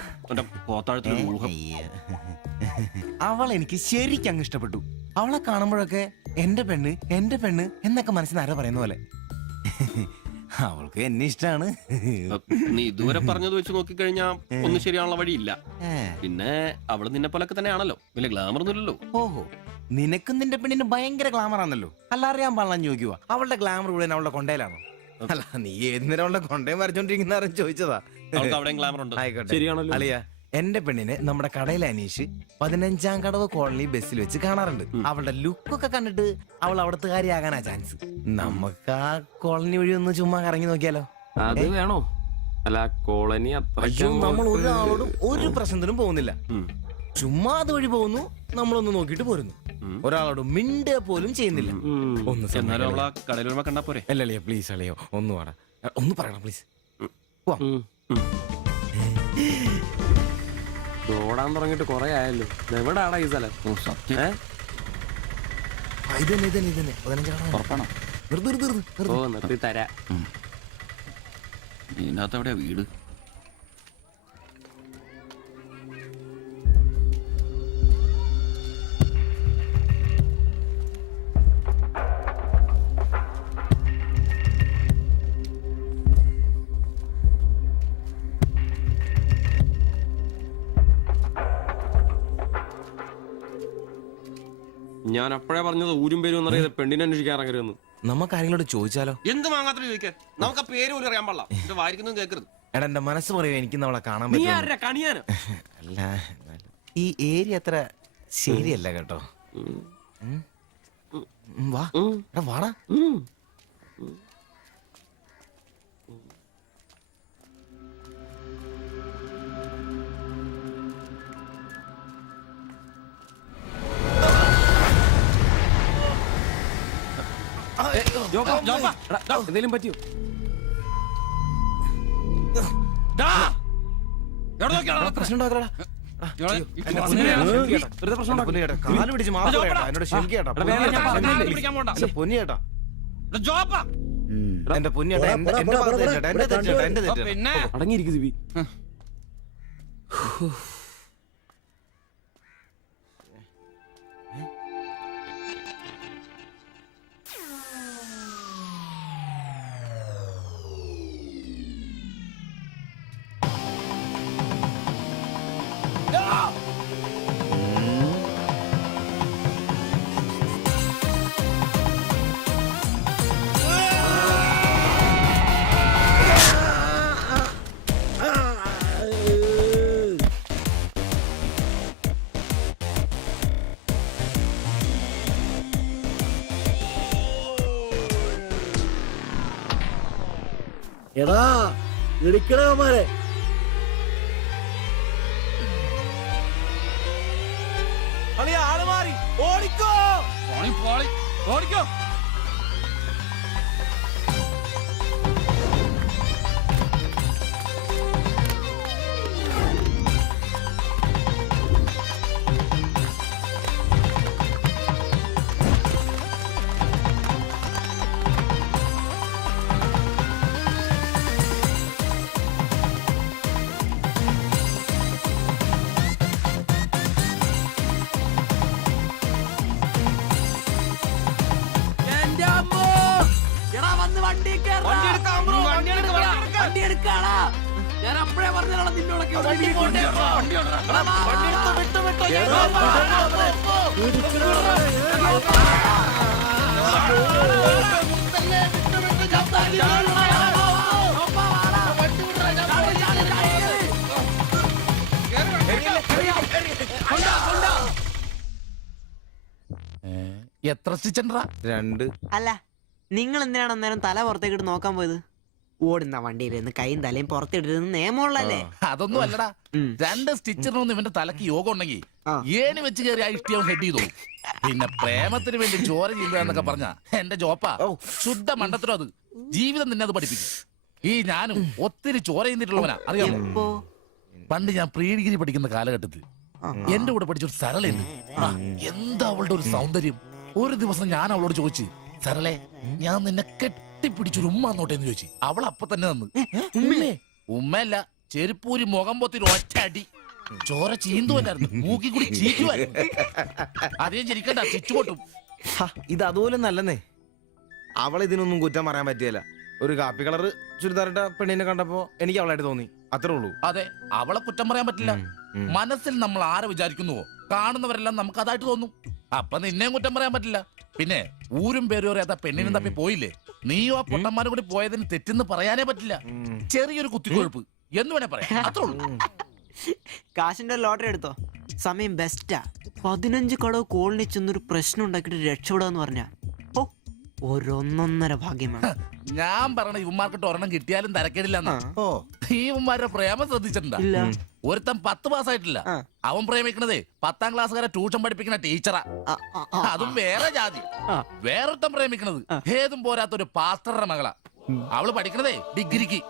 അവൾ എനിക്ക് ശരിക്കും അങ്ങ് ഇഷ്ടപ്പെട്ടു. അവളെ കാണുമ്പോഴൊക്കെ എന്റെ പെണ്ണ് എന്നൊക്കെ മനസ്സിന് ആരോ പറയുന്ന പോലെ. അവൾക്ക് എന്നെ ഇഷ്ടാണ്. നീ ഇതുവരെ പറഞ്ഞത് വെച്ച് നോക്കിക്കഴിഞ്ഞാ ഒന്നും ശരിയാനുള്ള വഴിയില്ല. പിന്നെ അവള് നിന്നെ പോലൊക്കെ തന്നെയാണല്ലോ, വലിയ ഗ്ലാമർ ഒന്നുമില്ലല്ലോ. ഓഹോ, നിനക്കും നിന്റെ പെണ്ണിന് ഭയങ്കര ഗ്ലാമർ ആണല്ലോ. അല്ല, അറിയാൻ പാടില്ല ചോദിക്കുക. അവളുടെ ഗ്ലാമർ മുഴുവൻ അവളുടെ കൊണ്ടയിലാണോ? അല്ല, നീ ഏത് നേരം അവളുടെ കൊണ്ടയും വരച്ചോണ്ടിരിക്കുന്ന ചോദിച്ചതാ. ആയിക്കോട്ടെ, ശരിയാണല്ലോ. അളിയ, എന്റെ പെണ്ണിനെ നമ്മുടെ കടയിലെ അനീഷ് 15-ാം കടവ് കോളനി ബസ്സിൽ വെച്ച് കാണാറുണ്ട്. അവളുടെ ലുക്കൊക്കെ കണ്ടിട്ട് അവൾ അവിടുത്തെ കാര്യമാകാനാ ചാൻസ്. നമുക്ക് ആ കോളനി വഴി ഒന്ന് ചുമ്മാ കറങ്ങി നോക്കിയാലോ? അത് വേണോ? അല്ല, കോളനി നമ്മൾ ഒരാളോടും ഒരു പ്രശ്നത്തിനും പോകുന്നില്ല. ചുമ്മാ അതുവഴി പോകുന്നു, നമ്മളൊന്ന് നോക്കിയിട്ട് പോരുന്നു. ഒരാളോട് മിണ്ട പോലും ചെയ്യുന്നില്ല. അല്ലളിയ, പ്ലീസ് അളിയോ, ഒന്ന് വാടാ, ഒന്ന് പറയണം പ്ലീസ്. ഓടാൻ തുടങ്ങിട്ട് കൊറേ ആയല്ലോ. എവിടാടാ ഈ സ്ഥലം? നിർത്തി തരാ. ഇതിനകത്ത് എവിടെയാ വീട്? ഞാൻ അപ്പോഴേ പറഞ്ഞത് ഊരും പേരും എന്നറിയാതെ പെണ്ണിനെ അന്വേഷിക്കാൻ ഇറങ്ങരുതെന്ന്. നമുക്ക് ആരെങ്കിലും ചോദിച്ചാലോ? എന്ത് മാങ്ങാത്ര ചോദിക്കാൻ? നമുക്ക് ആ പേര് പോലും അറിയാൻ പാടില്ല. വായിരിക്കുന്നു കേൾക്കരുത്. എടാ, എന്റെ മനസ്സ് പറയുക, എനിക്ക് നമ്മളെ കാണാൻ നീ പറ്റും. ആരാ കണിയാനോ? അല്ല, ഈ ഏരിയ അത്ര ശരിയല്ല കേട്ടോ. വാ, എടാ വാടാ. എന്തെങ്കിലും പറ്റിയോ? പ്രശ്നം കാല് പിടിച്ച് മാപ്പ് എന്നോട് ക്ഷമിക്കേട്ടാ. പൊന്നിയേട്ടാ, എന്റെ പൊന്നിയേട്ടാ, എന്റെ തെറ്റേട്ടാ. അടങ്ങിയിരിക്കും സിബി. എടാ, ഇടിക്കണമാരെ ആള് മാറി. ഓടിക്കോ, ഓടിക്കോ. ഞാൻ അപ്പഴേ പറഞ്ഞാണ് നിന്നോടൊക്കെ വിട്ടോ എത്ര സ്റ്റിച്ചണ്ടാ? 2. അല്ല നിങ്ങൾ എന്തിനാണ് അന്നേരം തല പുറത്തേക്കിട്ട് നോക്കാൻ പോയത്? ഓടുന്ന വണ്ടിയിലിരുന്ന് കൈയും തലയും പുറത്തിട്ടിരുന്ന് നിയമമുള്ളല്ലേ? അതൊന്നും അല്ലടാ. 2 സ്റ്റിച്ചറിനൊന്നും ഇവന്റെ തലക്ക് യോഗം ഉണ്ടെങ്കിൽ ഏണി വെച്ച് കയറി ആ ഇഷ്ടിയാവും ഹെഡ് ചെയ്തോ. പിന്നെ പ്രേമത്തിന് വേണ്ടി ചോര ചെയ്യുന്നതൊക്കെ പറഞ്ഞ എന്റെ ജോപ്പാ ശുദ്ധ മണ്ടത്തിലോ. അത് ജീവിതം നിന്നെ അത് പഠിപ്പിക്കും. ഈ ഞാനും ഒത്തിരി ചോര ചെയ്യുന്നിട്ടുള്ളവനാ, അറിയാമോ? പണ്ട് ഞാൻ പ്രീ ഡിഗ്രി പഠിക്കുന്ന കാലഘട്ടത്തിൽ എന്റെ കൂടെ പഠിച്ചൊരു സരളുണ്ട്. എന്താ അവളുടെ ഒരു സൗന്ദര്യം! ഒരു ദിവസം ഞാൻ അവളോട് ചോദിച്ചു, സരളെ ഞാൻ നിന്നെ കെട്ടിപ്പിടിച്ചൊരു ഉമ്മ നോട്ടേന്ന് ചോദിച്ചു. അവൾ അപ്പൊ തന്നെ തന്നു. ഉമ്മയല്ല, ചെരുപ്പൂരി മുഖം പൊത്തിരി ഒറ്റടി. ചോര ചീന്തുവല്ലായിരുന്നു, മൂക്കി കൂടി ചീറ്റുമായിരുന്നു. അതേ ചിരിക്കണ്ട, ചുറ്റുപൊട്ടും. ഇത് അതുപോലെ നല്ലെന്നേ. അവളെ ഇതിനൊന്നും കുറ്റം പറയാൻ പറ്റിയല്ല. ഒരു കാപ്പി കളർ ചുരിദാറിട്ട പെണ്ണിനെ കണ്ടപ്പോ എനിക്ക് അവളായിട്ട് തോന്നി, അത്രേ ഉള്ളൂ. അതെ, അവളെ കുറ്റം പറയാൻ പറ്റില്ല. മനസ്സിൽ നമ്മൾ ആരെ വിചാരിക്കുന്നുവോ കാണുന്നവരെല്ലാം നമുക്ക് അതായിട്ട് തോന്നും. അപ്പൊ നിന്നെയും കുറ്റം പറയാൻ പറ്റില്ല. പിന്നെ ഊരും പേരും അറിയാത്ത പെണ്ണിനും തപ്പി പോയില്ലേ? നീയോ ആ പൊട്ടന്മാരും കൂടി പോയതിന് തെറ്റെന്ന് പറയാനേ പറ്റില്ല. ചെറിയൊരു കുത്തിക്കൊഴുപ്പ് എന്ന് വേണേ പറയാം, അത്രേ ഉള്ളൂ. കാശിന്റെ ലോട്ടറി എടുത്തോ, സമയം ബെസ്റ്റാ. 15 കടവ് കോളിനി ചെന്നൊരു പ്രശ്നം ഉണ്ടാക്കിയിട്ട് രക്ഷപ്പെടാന്ന് പറഞ്ഞ ഒരൊന്നൊന്നര ഭാഗ്യമാണ്. ഞാൻ പറഞ്ഞ ഇവന്മാർക്കിട്ട് ഒരെണ്ണം കിട്ടിയാലും തരക്കേടില്ലെന്നാ. ഇവന്മാരുടെ പ്രേമം ശ്രദ്ധിച്ചിട്ടുണ്ടാ? ഒരുത്തൻ 10 പാസ്സായിട്ടില്ല. അവൻ പ്രേമിക്കണതേ 10ാം ക്ലാസ്സുകാരെ ട്യൂഷൻ പഠിപ്പിക്കുന്ന ടീച്ചറാ. അതും വേറെ ജാതി. വേറൊരുത്തൻ പ്രേമിക്കണത് ഏതും പോരാത്തൊരു പാസ്റ്ററുടെ മകളാ. അവള് പഠിക്കണതേ ഡിഗ്രിക്ക്.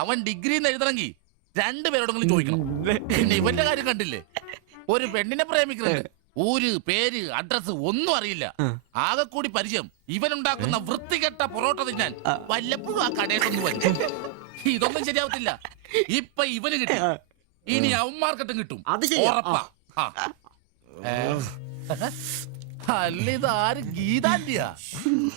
അവൻ ഡിഗ്രി എഴുതണമെങ്കിൽ 2 പേരോടെങ്കിലും ചോദിക്കണം. പിന്നെ ഇവന്റെ കാര്യം കണ്ടില്ലേ? ഒരു പെണ്ണിനെ പ്രേമിക്കുന്നുണ്ട്, ഊര് പേര് അഡ്രസ് ഒന്നും അറിയില്ല. ആകെ കൂടി പരിചയം ഇവനുണ്ടാക്കുന്ന വൃത്തികെട്ട പൊറോട്ട തിന്നാൻ വല്ലപ്പോഴും ആ കടയിട്ടൊന്നും വരും. ഇതൊന്നും ശരിയാവത്തില്ല. ഇപ്പൊ ഇവന് കിട്ടി, ഇനി അവന്മാർക്കിട്ടും കിട്ടും, ഉറപ്പാ. അല്ല, ഇതാര് ഗീതാന്റിയാ?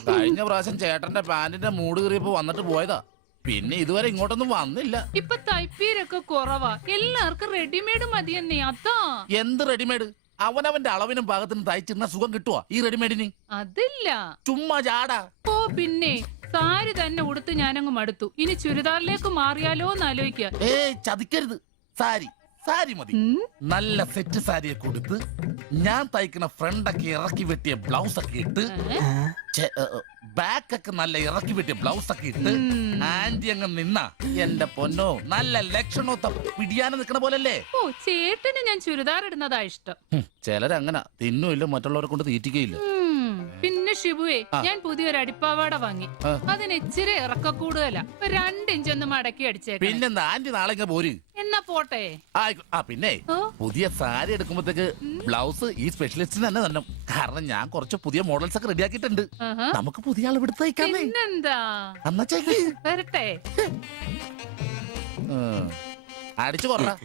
കഴിഞ്ഞ പ്രാവശ്യം ചേട്ടന്റെ പാന്റിന്റെ മൂട് കയറിയപ്പോ വന്നിട്ട് പോയതാ. പിന്നെ ഇതുവരെ ഇങ്ങോട്ടൊന്നും വന്നില്ല. ഇപ്പൊ തയ്പ്പീരൊക്കെ കുറവാ, എല്ലാവർക്കും റെഡിമെയ്ഡ് മതിയെന്നേ. അതാ. എന്ത് റെഡിമെയ്ഡ്? അവനവന്റെ അളവിനും പാകത്തിനും തയ്ച്ചിരുന്ന സുഖം കിട്ടുവാ ഈ റെഡിമെയ്ഡിന്? അതില്ല, ചുമ്മാ ജാടാ. ഓ പിന്നെ സാരി തന്നെ ഉടുത്ത് ഞാനങ്ങ് മടുത്തു. ഇനി ചുരിദാറിലേക്ക് മാറിയാലോ എന്ന് ആലോചിക്കുക. ചതിക്കരുത്. സാരി സാരി മതി. നല്ല സെറ്റ് സാരിയെ കൊടുത്ത് ഞാൻ തയ്ക്കുന്ന ഫ്രണ്ടൊക്കെ ഇറക്കി വെട്ടിയ ബ്ലൗസ് ഒക്കെ ഇട്ട്, ബാക്കൊക്കെ നല്ല ഇറക്കി വെട്ടിയ ബ്ലൗസ് ഒക്കെ ഇട്ട് ആന്റി അങ്ങ് നിന്ന എന്റെ പൊന്നോ നല്ല ലക്ഷണോത്ത പിടിയാനും നിക്കണ പോലല്ലേ. ഓ, ചേട്ടന് ഞാൻ ചുരിദാർ ഇടുന്നതാ ഇഷ്ടം. ചിലരങ്ങനെ തിന്നുമില്ല, മറ്റുള്ളവരെ കൊണ്ട് തീറ്റിക്കയില്ല. പിന്നെ ഷിബുവേ, ഞാൻ പുതിയൊരു അടിപ്പാവാട വാങ്ങി. അതിന് ഇച്ചിരി ഇറക്ക കൂടുതലാ. 2 ഇഞ്ച് ഒന്ന് മടക്കി അടിച്ചേക്കാം. പിന്നെന്താ, ആന്റി നാളെ പോര്. എന്നാ പോട്ടെ. പിന്നെ പുതിയ സാരി എടുക്കുമ്പോഴത്തേക്ക് ബ്ലൗസ് ഈ സ്പെഷ്യലിസ്റ്റിന് തന്നെ തന്നെ. കാരണം ഞാൻ കുറച്ച് പുതിയ മോഡൽസ് ഒക്കെ റെഡിയാക്കിയിട്ടുണ്ട്. നമുക്ക് പുതിയ ആൾ എടുത്ത് തയ്ക്കാമേ. പിന്നെന്താ, വരട്ടെ. അടിച്ചു കൊറ.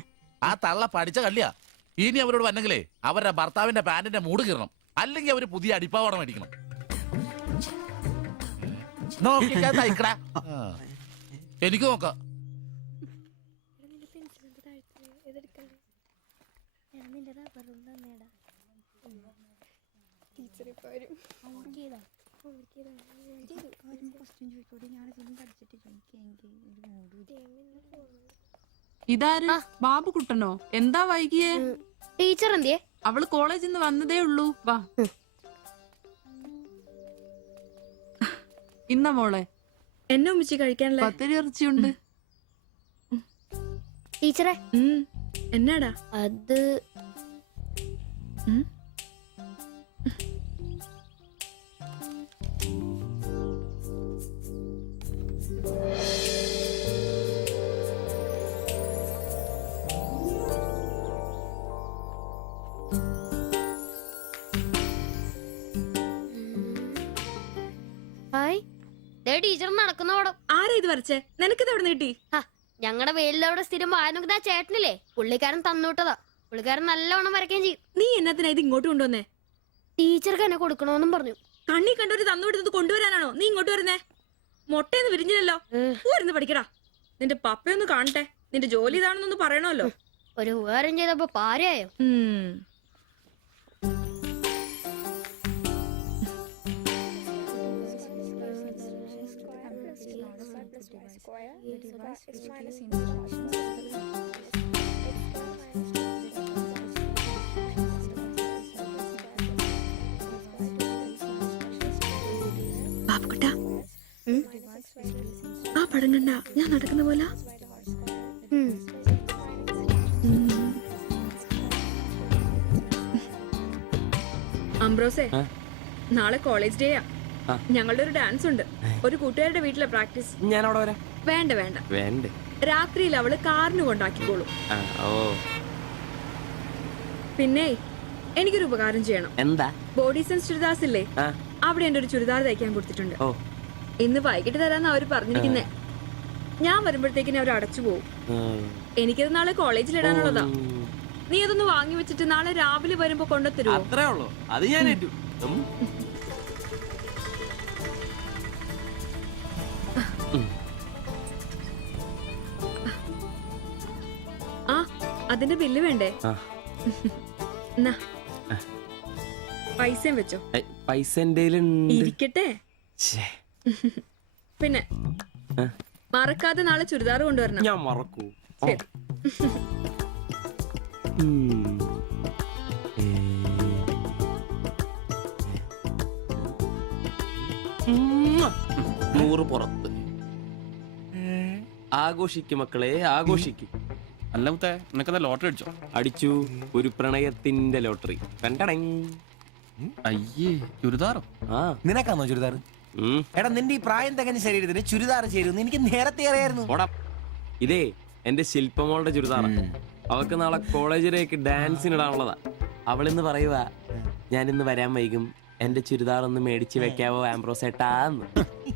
ആ തള്ള പഠിച്ച കള്ളിയാ. ഇനി അവരോട് വന്നെങ്കിലേ അവരുടെ ഭർത്താവിന്റെ പാന്റിന്റെ മൂട് കീറണം, അല്ലെങ്കിൽ അവര് പുതിയ അടിപ്പാവാട മേടിക്കണം. നോക്കിക്കാ തയ്ക്കടാ. എനിക്ക് നോക്കാം. ഇതാര്? ബാബുക്കുട്ടനോ? എന്താ വൈകിയേ? ടീച്ചർ എന്തിയെ? അവള് കോളേജിൽ നിന്ന് വന്നതേ ഉള്ളൂ. വാ. ഇന്ന മോളെ, എന്നെ ഉമ്മിച്ചി കഴിക്കാനല്ലേ? പത്തിരി ഇറച്ചിയുണ്ട്. ടീച്ചറെ, എന്നാടാ അത് ടീച്ചർ നടക്കുന്ന പടം. ആരാ ഇത് വരച്ചേ? നിനക്കിത് എവിടെ കിട്ടി? ഞങ്ങളുടെ വെയിലവിടെ സ്ഥിരം വായനക്കുന്ന ചേട്ടനില്ലേ, പുള്ളിക്കാരൻ തന്നുവിട്ടതാ. പുള്ളിക്കാരൻ നല്ലവണ്ണം വരയ്ക്കുകയും ചെയ്യും. നീ എന്നത്തിനാ ഇത് ഇങ്ങോട്ട് കൊണ്ടുവന്നേ? ടീച്ചർക്ക് എന്നെ കൊടുക്കണോന്നും പറഞ്ഞു. കണ്ണി കണ്ടൊരു തന്നുവിടുന്നത് കൊണ്ടുവരാനാണോ നീ ഇങ്ങോട്ട് വരുന്നേ? മുട്ടയൊന്നും വിരിഞ്ഞില്ലല്ലോ. പോരുന്ന് പഠിക്കടാ. നിന്റെ പപ്പയൊന്ന് കാണട്ടെ. നിന്റെ ജോലി ഇതാണെന്നൊന്ന് പറയണമല്ലോ. ഒരു ഉപകാരം ചെയ്തപ്പോ പാരയായോ? കുട്ടാ ആ പടം കണ്ട ഞാൻ നടക്കുന്ന പോലെ അംബ്രോസേ നാളെ കോളേജ് ഡേയാ. ഞങ്ങളുടെ ഒരു ഡാൻസ് ഉണ്ട്. ഒരു കൂട്ടുകാരുടെ വീട്ടിലെ പ്രാക്ടീസ്. ഞാൻ അവിടെ വരാം. വേണ്ട വേണ്ട വേണ്ടേ? രാത്രിയിൽ അവള് കാറിന് കൊണ്ടാക്കിക്കോളും. പിന്നെ എനിക്കൊരു ഉപകാരം ചെയ്യണം. എന്താ? ബോഡി സെൻസ് ചുരിദാർസ് ഇല്ലേ, അവിടെ എന്റെ ഒരു ചുരിദാർ തയ്ക്കാൻ കൊടുത്തിട്ടുണ്ട്. ഇന്ന് വൈകിട്ട് തരാന്ന് അവര് പറഞ്ഞിരിക്കുന്നേ. ഞാൻ വരുമ്പോഴത്തേക്കിന് അവർ അടച്ചു പോകും. എനിക്കത് നാളെ കോളേജിൽ ഇടാനുള്ളതാ. നീ അതൊന്ന് വാങ്ങി വെച്ചിട്ട് നാളെ രാവിലെ വരുമ്പോ കൊണ്ടുത്തരുമോ? അത്രേ ഉള്ളൂ. അത് ഞാൻ ഏറ്റു. ആ അതിന്റെ ബില്ല് വേണ്ടേ? എന്നാ പൈസയും വെച്ചോ. പൈസ ഇരിക്കട്ടെ. പിന്നെ മറക്കാതെ നാളെ ചുരിദാർ കൊണ്ടുവരണം. ഞാൻ മറക്കൂ. ശരി. നൂറ് പുറത്ത്. ആഘോഷിക്കും മക്കളെ, ആഘോഷിക്കും. അല്ല മുത്തേ, നിനക്കെന്താ ലോട്ടറി അടിച്ചോ? അടിച്ചു. ഒരു പ്രണയത്തിന്റെ ലോട്ടറി. അയ്യേ, ചുരിദാറോ? നിനക്കാന്നോ ചുരിദാർ? എടാ നിന്റെ ഈ പ്രായം തികഞ്ഞ ശരീരത്തിന് ചുരിദാർ ചേരുന്നു എനിക്ക് നേരത്തെ അറിയായിരുന്നു. ഇതേ എന്റെ ശില്പമോളുടെ ചുരിദാർ. അവൾക്ക് നാളെ കോളേജിലേക്ക് ഡാൻസിനിടാനുള്ളതാ. അവളിന്ന് പറയുക, ഞാനിന്ന് വരാൻ വൈകും, എന്റെ ചുരിദാർ ഒന്ന് മേടിച്ച് വെക്കാവോ ആംബ്രോസേട്ടാന്ന്.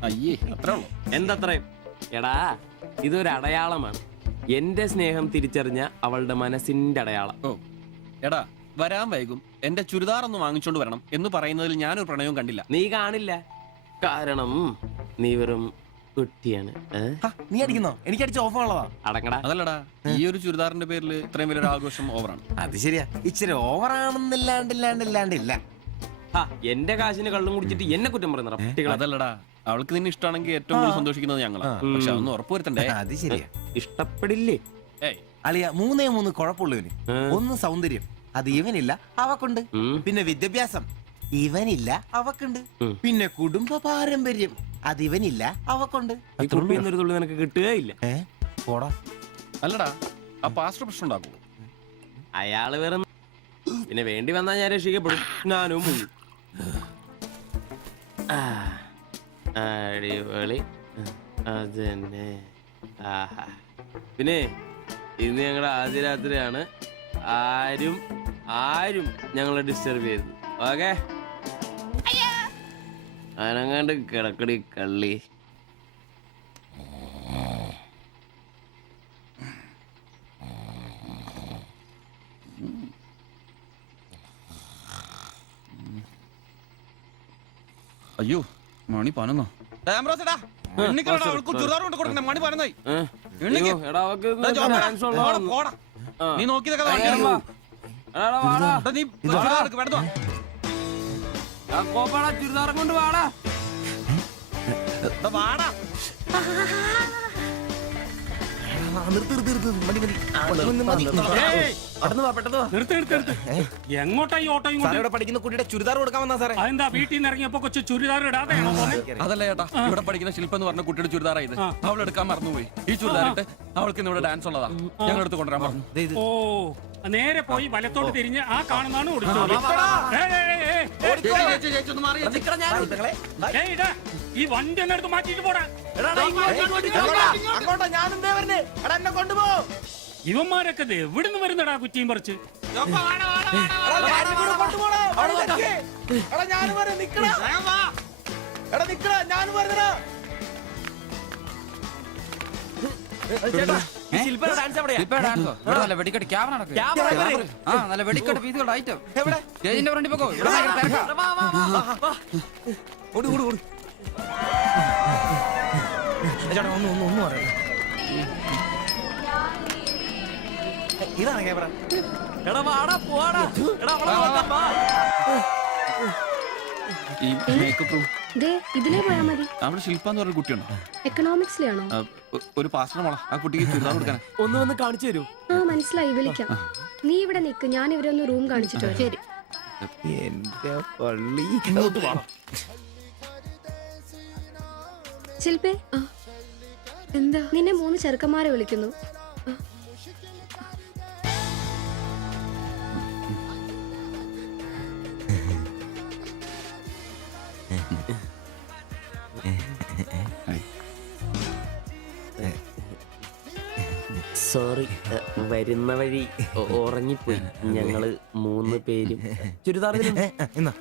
അയ്യേ, അത്രേ ഉള്ളൂ. എന്തത്രയും? എടാ ഇതൊരു അടയാളമാണ്. എന്റെ സ്നേഹം തിരിച്ചറിഞ്ഞ അവളുടെ മനസ്സിന്റെ അടയാളം. ഓ എടാ, വരാൻ വൈകും, എന്റെ ചുരിദാർ ഒന്ന് വാങ്ങിച്ചോണ്ട് വരണം എന്ന് പറയുന്നതിൽ ഞാനൊരു പ്രണയവും കണ്ടില്ല. നീ കാണില്ല, കാരണം നീ വെറും കുട്ടിയാണ്. നീ അടിക്കുന്നോ? എനിക്ക് അടിച്ച ഓഫറുള്ളതാ. അടങ്ങടാ. അതല്ലടാ, ഈ ഒരു ചുരിദാറിന്റെ പേരിൽ ഇത്രയും വലിയൊരു ആഘോഷം ഓവറാണ്. അത് ശരിയാ, ഇച്ചിരി ഓവറാണെന്നില്ലാണ്ടില്ല. എന്റെ കാശിന് കള്ളും കുടിച്ചിട്ട് എന്നെ കുറ്റം പറയുന്ന. അതല്ലടാ, അവൾക്ക് നിന്നെ ഇഷ്ടമാണെങ്കിൽ ഏറ്റവും കൂടുതൽ സന്തോഷിക്കുന്നത് ഞങ്ങളാ. പക്ഷെ അതൊന്നും ഉറപ്പുവരുത്തണ്ടേ. അത് ശരിയാ. ഇഷ്ടപ്പെടില്ലേ? അളിയ 3 കുഴപ്പമുള്ളവന്. ഒന്ന് സൗന്ദര്യം, അത് ഇവനില്ല അവക്കുണ്ട്. പിന്നെ വിദ്യാഭ്യാസം, ഇവനില്ല അവക്കുണ്ട്. പിന്നെ കുടുംബ പാരമ്പര്യം, അത് ഇവനില്ല അവക്കുണ്ട്. ഒരു തുള്ളി നിനക്ക് കിട്ടുകയില്ല. അല്ലടാ, ആ പാസ്റ്റർ പ്രശ്നം ഉണ്ടാക്കുമോ? അയാള് വേറെ. പിന്നെ വേണ്ടി വന്നാ ഞാൻ രക്ഷിക്കപ്പെടും. ഞാനും മുങ്ങും. അടിപൊളി. അതന്നെ. ആഹാ. പിന്നെ ഇന്ന് ഞങ്ങളുടെ ആദ്യ രാത്രിയാണ്. ആരും ഞങ്ങളെ ഡിസ്റ്റർബ് ചെയ്തു. ഓക്കെ, അനങ്ങാണ്ട് കിടക്കടി കള്ളി. അയ്യോ, മണി 11. നീ നോക്കിയതൊക്കെ ചുരിദാറും കൊണ്ട് വാടാ. വാടാ. എങ്ങോട്ടാ ഈ ഓട്ടോ? പഠിക്കുന്ന കുട്ടിയുടെ ചുരിദാർ കൊടുക്കാൻ വന്നാ സാറേ. അതെന്താ വീട്ടിൽ നിന്ന് ഇറങ്ങിയപ്പോ കൊച്ചു ചുരിദാർ ഇടാതെയാണോ? അതല്ല ചേട്ടാ, ഇവിടെ പഠിക്കുന്ന ശില്പം എന്ന് പറഞ്ഞ കുട്ടിയുടെ ചുരിദാറായത്. അവൾ എടുക്കാൻ മറന്നുപോയി. ഈ ചുരിദാറിട്ട് അവൾക്ക് ഇന്ന് ഇവിടെ ഡാൻസ് ഉള്ളതാ. ഞങ്ങൾ എടുത്ത് കൊണ്ടുവരാൻ പറഞ്ഞു. ഓ, നേരെ പോയി വലത്തോട്ട് തിരിഞ്ഞ് ആ കാണുന്നതാണ് ഈ വണ്ടി എന്നെടുത്ത് മാറ്റിട്ട് പോടാ. ഇവന്മാരൊക്കെ എവിടുന്ന് വരുന്നടാ കുറ്റിയും പറിച്ച്? ഇതാണ് ക്യാമറ. ഈ മേക്കപ്പ് ഇതിലേ പോയാ മതി. അവിടെ ശില്പ എന്ന് പറഞ്ഞ കുട്ടിയുണ്ടോ? എക്കണോമിക്സിലാണോ? ഒരു പാസ്റ്റർ മോളാ. ആ കുട്ടിക്ക് ചുരിദാർ കൊടുക്കാൻ ഒന്ന് വന്ന് കാണിച്ചു തരൂ. ആ മനസ്സിലായി, വിളിക്കാം. നീ ഇവിടെ നിക്ക്, ഞാൻ ഇവരൊന്ന് റൂം കാണിച്ചിട്ട് വരാം. ശരി. എന്റെ പള്ളി. ശില്പേ എന്താ? നിന്നെ 3 ചെറുക്കന്മാരെ വിളിക്കുന്നു. സോറി, വരുന്ന വഴി ഉറങ്ങിപ്പോയി. ഞങ്ങള് 3 പേരും ചുരിദാർ എന്നാ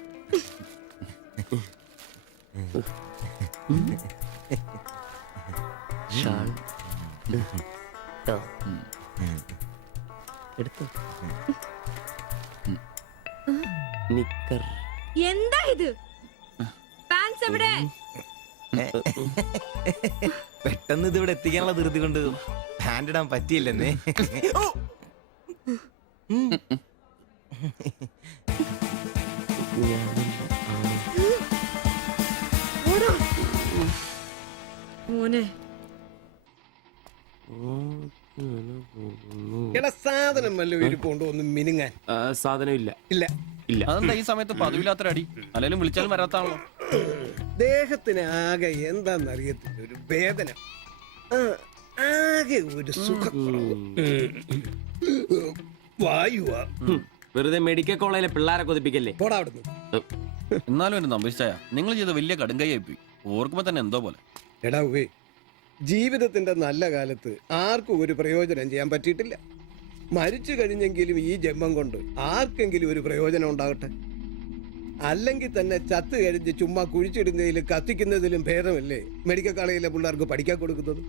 ഷാൾ എടുത്തു. നിക്കർ എന്താ ഇത്? പാൻസ് എവിടെ? പെട്ടെന്ന് ഇത് ഇവിടെ എത്തിക്കാനുള്ള ധൃതി കൊണ്ട് ഹാൻഡ് ഇടാൻ പറ്റിയില്ലെന്നേ. മോനെ എടാ സാധനം വല്ല ഇരിപ്പുണ്ടോ ഒന്ന് മിനുങ്ങാൻ? സാധനം ഇല്ല. ഇല്ല ഇല്ല. അതെന്താ ഈ സമയത്ത് പതിവില്ലാത്തൊരു അടി? അല്ലെങ്കിലും വിളിച്ചാലും വരാത്താണല്ലോ. ദേഹത്തിന് ആകെ എന്താന്നറിയത്തില്ല, ഒരു വേദന, ആകെ ഒരു സുഖക്കുറവ്. വായുവാ. വെറുതെ മെഡിക്കൽ കോളേജിലെ പിള്ളേരെ കൊതിപ്പിക്കല്ലേ. പോടാ അവിടുന്ന്. എന്നാലും എന്നെ നമ്പിച്ചായ നിങ്ങൾ ചെയ്ത വലിയ കടുങ്കൈയായി പോയി. ഓർക്കുമ്പോ തന്നെ എന്തോ പോലെ. എടാ ഉവേ, ജീവിതത്തിന്റെ നല്ല കാലത്ത് ആർക്കും ഒരു പ്രയോജനം ചെയ്യാൻ പറ്റിയിട്ടില്ല. മരിച്ചു കഴിഞ്ഞെങ്കിലും ഈ ജന്മം കൊണ്ട് ആർക്കെങ്കിലും ഒരു പ്രയോജനം ഉണ്ടാകട്ടെ. അല്ലെങ്കിൽ തന്നെ ചത്ത് കഴിഞ്ഞ് ചുമ്മാ കുഴിച്ചിടുന്നതിലും കത്തിക്കുന്നതിലും ഭേദമല്ലേ മെഡിക്കൽ കോളേജിലെ പിള്ളേർക്ക് പഠിക്കാൻ കൊടുക്കുന്നത്?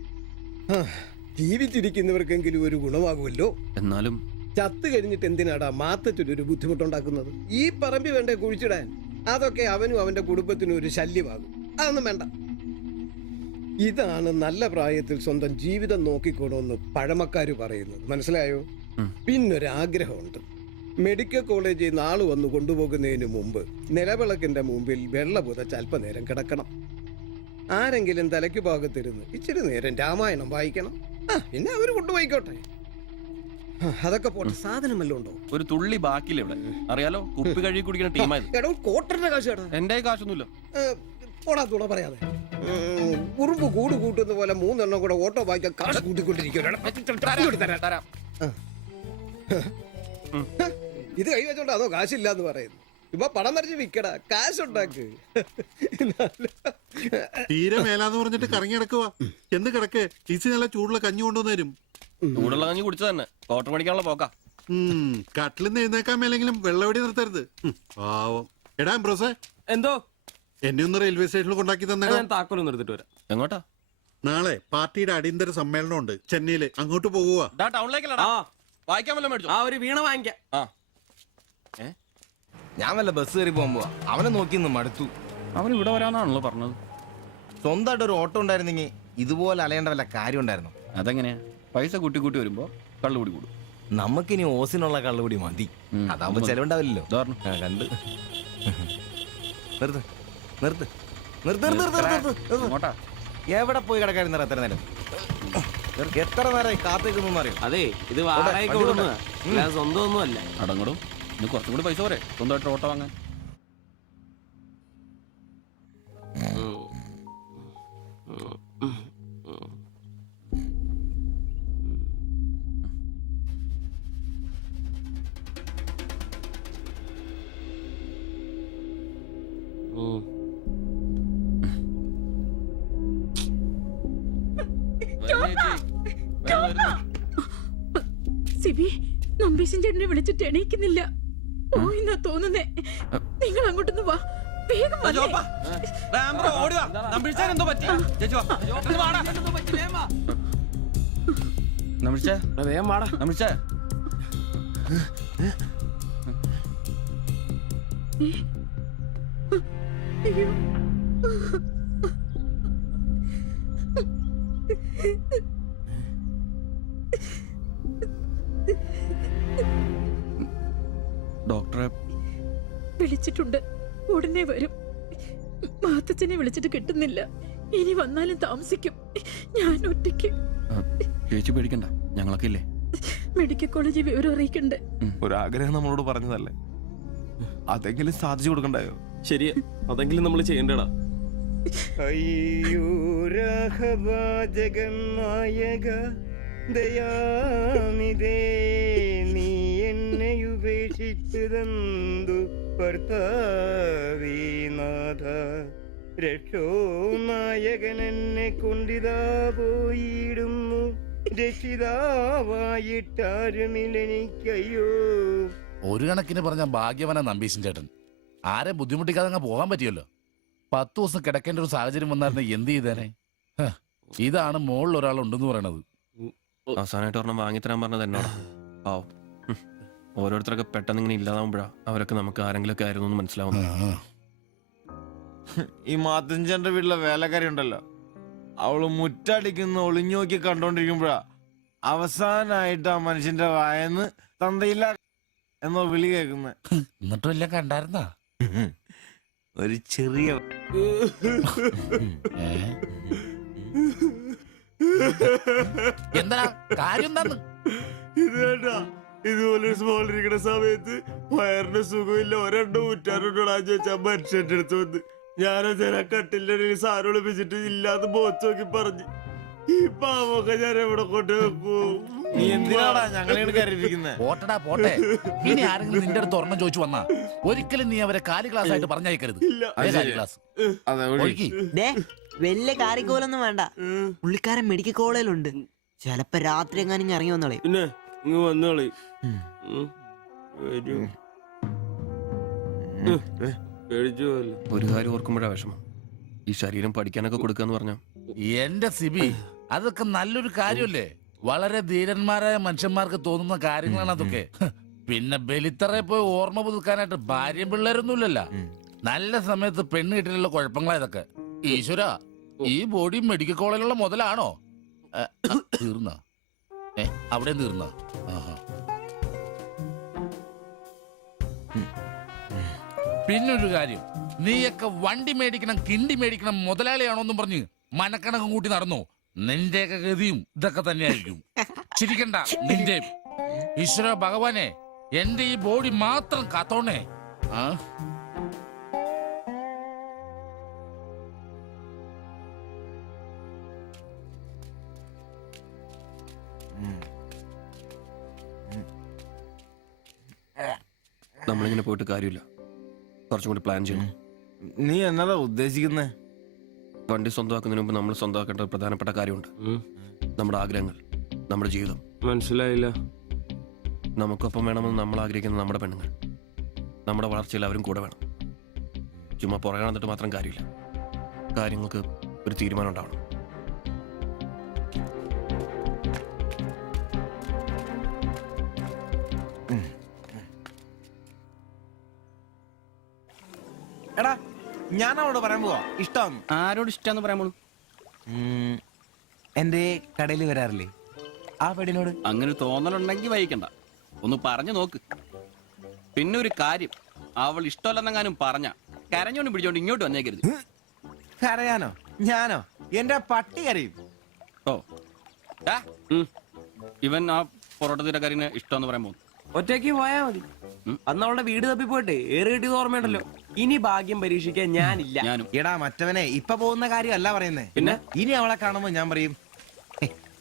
ജീവിച്ചിരിക്കുന്നവർക്കെങ്കിലും ഒരു ഗുണമാകുമല്ലോ. എന്നാലും ചത്ത് കഴിഞ്ഞിട്ട് എന്തിനാടാ മാത്തച്ചൊരു ബുദ്ധിമുട്ടുണ്ടാക്കുന്നത്? ഈ പറമ്പി വേണ്ടേ കുഴിച്ചിടാൻ? അതൊക്കെ അവനും അവന്റെ കുടുംബത്തിനും ഒരു ശല്യമാകും. അതൊന്നും വേണ്ട. ഇതാണ് നല്ല പ്രായത്തിൽ സ്വന്തം ജീവിതം നോക്കിക്കോണമെന്ന് പഴമക്കാര് പറയുന്നത്, മനസ്സിലായോ? പിന്നൊരാഗ്രഹമുണ്ട്. മെഡിക്കൽ കോളേജിൽ നാള് വന്ന് കൊണ്ടുപോകുന്നതിന് മുമ്പ് നിലവിളക്കിന്റെ മുമ്പിൽ വെള്ള പുതച്ച് അല്പനേരം കിടക്കണം. ആരെങ്കിലും തലയ്ക്ക് ഭാഗത്തിരുന്ന് ഇച്ചിരി നേരം രാമായണം വായിക്കണം. പിന്നെ അവര് കൊണ്ടുപോയിക്കോട്ടെ. അതൊക്കെ പോട്ടെ, സാധനം വല്ലതും ഉണ്ടോ? ഒരു തുള്ളി ബാക്കിയില്ല ഇവിടെ. അറിയാലോ, കുപ്പി കഴുകി കുടിക്കുന്ന ടീമായത്. എടോ കോട്ടറിന്റെ കാശ് കേട്ടോ. എന്റെ കാശൊന്നുമില്ല. ഓടാ തുണ പറയാതെ. ഉറുമ്പ് കൂട് കൂട്ടുന്ന പോലെ 3 എണ്ണം കൂടെ ഓട്ടോ വായിക്കാൻ കാശ് കൂട്ടിക്കൊണ്ടിരിക്കും. ഇത് കൈവച്ചോണ്ട് അതോ കാശില്ലാന്ന് പറയുന്നു. ഇപ്പൊ പണം വരച്ച് വിക്കടാ, കാശുണ്ടാക്ക്. തീരെ മേലാന്ന് പറഞ്ഞിട്ട് കറങ്ങി കിടക്കുക. എന്ത് കിടക്ക്? ഈസി നല്ല ചൂടുള്ള കഞ്ഞി കൊണ്ടുവന്ന് തരും. ചൂടുള്ള കഞ്ഞി കുടിച്ചു തന്നെ കോട്ടൺ മേടിക്കാനുള്ള പോക്കാ. കട്ടിലിന്ന് എഴുന്നേക്കാൻ മേലെങ്കിലും വെള്ളവടി നിർത്തരുത്. പാവം. എടാ ബ്രോസേ, എന്തോ എന്നെ ഒന്ന് റെയിൽവേ സ്റ്റേഷനിൽ കൊണ്ടാക്കി തന്നെ. ഞാൻ താക്കോലൊന്നും എടുത്തിട്ട് വരാം. എങ്ങോട്ടാ? നാളെ പാർട്ടിയുടെ അടിയന്തര സമ്മേളനം ഉണ്ട് ചെന്നൈയില്. അങ്ങോട്ട് പോകുക. ടൗണിലേക്കല്ലടാ. വായിക്കാൻ വല്ല മേടിച്ചോ? ഒരു വീണ വാങ്ങിക്കാം. ഞാൻ വല്ല ബസ് കയറി പോകുമ്പോ അവനെ നോക്കി നിന്ന് മടുത്തു. അവൻ ഇവിടെ വരാന്നാണല്ലോ പറഞ്ഞത്. സ്വന്തമായിട്ട് ഒരു ഓട്ടോ ഉണ്ടായിരുന്നെങ്കിൽ ഇതുപോലെ അലയേണ്ട വല്ല കാര്യം ഉണ്ടായിരുന്നു. അതെങ്ങനെയാ? പൈസ കൂട്ടി കൂട്ടി വരുമ്പോ കള്ളുകൂടി കൂടും. നമുക്കിനി ഓസിനുള്ള കള്ളുകൂടി മതി. അതാവുമ്പോ ചെലവുണ്ടാവില്ലല്ലോ. കണ്ട് നിർത്ത് നിർത്ത് നിർത്ത് നിർത്ത്. എവിടെ പോയി കിടക്കാരുന്ന എത്ര നേരം? എത്ര നേരമായി കാത്തേക്കൊന്നും അറിയാം. അതെ, ഇത് വാടകയ്ക്ക് കൊടുക്കുന്നതാ, സ്വന്തം ഒന്നും അല്ല. അടങ്ങടും. ഇനി കുറച്ചും കൂടി പൈസ പോരെ സ്വന്തമായിട്ട് ഓട്ടോ വാങ്ങാൻ. സിബി, നമ്പീശൻ ചേട്ടനെ വിളിച്ചിട്ട് എണീക്കുന്നില്ല. പോയിന്നാ തോന്നുന്നേ. നിങ്ങൾ അങ്ങോട്ടൊന്ന് വാ, വേഗം വന്നേ. വേഗം വാടാ. അയ്യോ, ഡോക്ടറെ വിളിച്ചിട്ടുണ്ട്, ഉടനെ വരും. മാത്തച്ഛനെ വിളിച്ചിട്ട് കിട്ടുന്നില്ല. ഇനി വന്നാലും താമസിക്കും. ഞാൻ ഒറ്റയ്ക്ക്. ചേച്ചി പേടിക്കണ്ട, ഞങ്ങളൊക്കെ ഇല്ലേ. മെഡിക്കൽ കോളേജിൽ വിവരം അറിയിക്കണ്ടേ? ഒരാഗ്രഹം നമ്മളോട് പറഞ്ഞതല്ലേ, അതെങ്കിലും സാധിച്ചു കൊടുക്കണ്ടായോ? ശരിയാ, അതെങ്കിലും നമ്മൾ ചെയ്യണ്ടടാ. അയ്യോ രാഘവാജകൻ നായക ദയാനിതേ നീ എന്നെ ഉപേക്ഷിച്ചതെന്തു ഭർത്താവീനാഥ രക്ഷോ നായകൻ എന്നെ കൊണ്ടിതാ പോയിടുന്നു രക്ഷിതാവായിട്ടാരുമില്ലെനിക്കയ്യോ. ഒരു കണക്കിന് പറഞ്ഞ ഭാഗ്യവന നമ്പീശൻ ചേട്ടൻ. ആരെ ബുദ്ധിമുട്ടിക്കാതെ അങ്ങ് പോകാൻ പറ്റിയല്ലോ. 10 ദിവസം കിടക്കേണ്ട ഒരു സാഹചര്യം വന്നായിരുന്നു എന്ത് ചെയ്തേനെ. ഇതാണ് മോളിൽ ഒരാളുണ്ടെന്ന് പറയണത്. അവസാനമായിട്ട് ഒരെണ്ണം വാങ്ങിത്തരാൻ പറഞ്ഞത് എന്നോടാ. പാവം. ഓരോരുത്തരൊക്കെ പെട്ടെന്ന് ഇങ്ങനെ ഇല്ലാതാവുമ്പോഴാ അവരൊക്കെ നമുക്ക് ആരെങ്കിലും ഒക്കെ ആയിരുന്നു എന്ന് മനസ്സിലാവുന്നു. ഈ മാത്തഞ്ചന്റെ വീട്ടിലെ വേലക്കാരി ഉണ്ടല്ലോ, അവള് മുറ്റടിക്കുന്ന ഒളിഞ്ഞു നോക്കി കണ്ടോണ്ടിരിക്കുമ്പോഴാ അവസാനായിട്ട് ആ മനുഷ്യന്റെ വായന്ന് തന്തയില്ല എന്നോ വിളി കേൾക്കുന്ന. എന്നിട്ടും എല്ലാം കണ്ടായിരുന്നാ? ഒരു ചെറിയ എന്താ കാര്യം എന്താന്ന്? ഇതേട്ടാ, ഇതുപോലെ സ്മോൾ ഇരിക്കുന്ന സമയത്ത് വയറിന് സുഖമില്ല, ഒരെണ്ണം ഊറ്റാറുണ്ടോടാ ചോദിച്ചാ മനുഷ്യന്റെ അടുത്ത് വന്ന് ഞാനതിനെ കട്ടിലിന്റെ ഇടയിൽ സാരം ഒളിപ്പിച്ചിട്ട് ഇല്ലാതെ ബോച്ച് നോക്കി പറഞ്ഞു. ഈ പാവൊക്കെ ഞാൻ എവിടെ കൊണ്ട് വെക്കൂ? നീ എന്തിനാടാ ഞങ്ങളെ കരയിപ്പിക്കുന്നത്? പോട്ടടാ പോട്ടെ. ഇനി ആരെങ്കിലും നിന്റെ അടുത്ത് ഒരെണ്ണം ചോദിച്ചു വന്നാ ഒരിക്കലും നീ അവരെ കാലി ക്ലാസ് ആയിട്ട് പറഞ്ഞയക്കരുത്. ക്ലാസ് വലിയ കാരിക്കോലൊന്നും വേണ്ട. പുള്ളിക്കാരൻ മെഡിക്കൽ കോളേജിലുണ്ട്. ചിലപ്പോ രാത്രി എങ്ങാനും ഇറങ്ങി വന്നോളെ. പിന്നെ ഇങ്ങ് വന്നോളി. ഒരു കാര്യം ഓർക്കുമ്പോഴാ വിഷമം. ഈ ശരീരം പഠിക്കാനൊക്കെ കൊടുക്കാന്ന് പറഞ്ഞ എന്റെ സിബി, അതൊക്കെ നല്ലൊരു കാര്യമല്ലേ? വളരെ ധീരന്മാരായ മനുഷ്യന്മാർക്ക് തോന്നുന്ന കാര്യങ്ങളാണ് അതൊക്കെ. പിന്നെ ബലിത്തറയെ പോയി ഓർമ്മ പുതുക്കാനായിട്ട് ഭാര്യയും പിള്ളേരൊന്നുമില്ലല്ല. നല്ല സമയത്ത് പെണ്ണ് കിട്ടിയുള്ള കുഴപ്പങ്ങളാ ഇതൊക്കെ. ഈശ്വര, ഈ ബോഡി മെഡിക്കൽ കോളേജിലുള്ള മുതലാണോ? തീർന്ന അവിടെ തീർന്ന. പിന്നൊരു കാര്യം, നീയൊക്കെ വണ്ടി മേടിക്കണം, കിണ്ടി മേടിക്കണം, മുതലാളിയാണോന്നും പറഞ്ഞ് മനക്കണക്കും കൂട്ടി നടന്നു. നിന്റെയൊക്കെ ഗതിയും ഇതൊക്കെ തന്നെയായിരിക്കും. ചിരിക്കണ്ട നിന്റെ. ഈശ്വര ഭഗവാനെ, എന്റെ ഈ ബോഡി മാത്രം കാത്തോണേ. നമ്മളിങ്ങനെ പോയിട്ട് കാര്യമില്ല. കുറച്ചും കൂടി പ്ലാൻ ചെയ്യണം. നീ എന്നതാ ഉദ്ദേശിക്കുന്നേ? വണ്ടി സ്വന്തമാക്കുന്നതിന് മുമ്പ് നമ്മൾ സ്വന്തമാക്കേണ്ട ഒരു പ്രധാനപ്പെട്ട കാര്യമുണ്ട്. നമ്മുടെ ആഗ്രഹങ്ങൾ, നമ്മുടെ ജീവിതം. മനസ്സിലായില്ല. നമുക്കൊപ്പം വേണമെന്ന് നമ്മൾ ആഗ്രഹിക്കുന്ന നമ്മുടെ പെണ്ണുങ്ങൾ. നമ്മുടെ വളർച്ചയിൽ അവരും കൂടെ വേണം. ചുമ്മാ പുറകെ നടന്നിട്ട് മാത്രം കാര്യമില്ല. കാര്യങ്ങൾക്ക് ഒരു തീരുമാനം ഉണ്ടാവണം. എടാ, ഞാൻ അവളോട് പറയാൻ പോവാ ഇഷ്ടമാണ്. ആരോട് ഇഷ്ടമെന്ന് പറയാൻ പോണു? എന്റെ കടയിൽ വരാറില്ലേ ആ പെടിനോട്? അങ്ങനെ തോന്നലുണ്ടെങ്കിൽ വൈകണ്ട, ഒന്ന് പറഞ്ഞു നോക്ക്. പിന്നെ ഒരു കാര്യം, അവൾ ഇഷ്ടമല്ലെന്നെങ്ങാനും പറഞ്ഞ കരഞ്ഞോണ്ട് പിടിച്ചോണ്ട് ഇങ്ങോട്ട് വന്നേക്കരുത്. കരയാനോ? ഞാനോ? എന്റെ പട്ടി കരയും. ഓ, ഇവൻ ആ പൊറോട്ട തീരക്കാരിനെ ഇഷ്ടമെന്ന് പറയാൻ പോകുന്നു. ഒറ്റയ്ക്ക് പോയാ മതി. അന്ന് അവളുടെ വീട് തപ്പി പോയിട്ട് ഏറെ കിട്ടിയത് ഓർമ്മയുണ്ടല്ലോ. ഇനി ഭാഗ്യം പരീക്ഷിക്കാൻ ഞാനില്ല. ഞാനും. എടാ മറ്റവനെ ഇപ്പൊ പോകുന്ന കാര്യമല്ല പറയുന്നേ. പിന്നെ ഇനി അവളെ കാണുമ്പോ ഞാൻ പറയും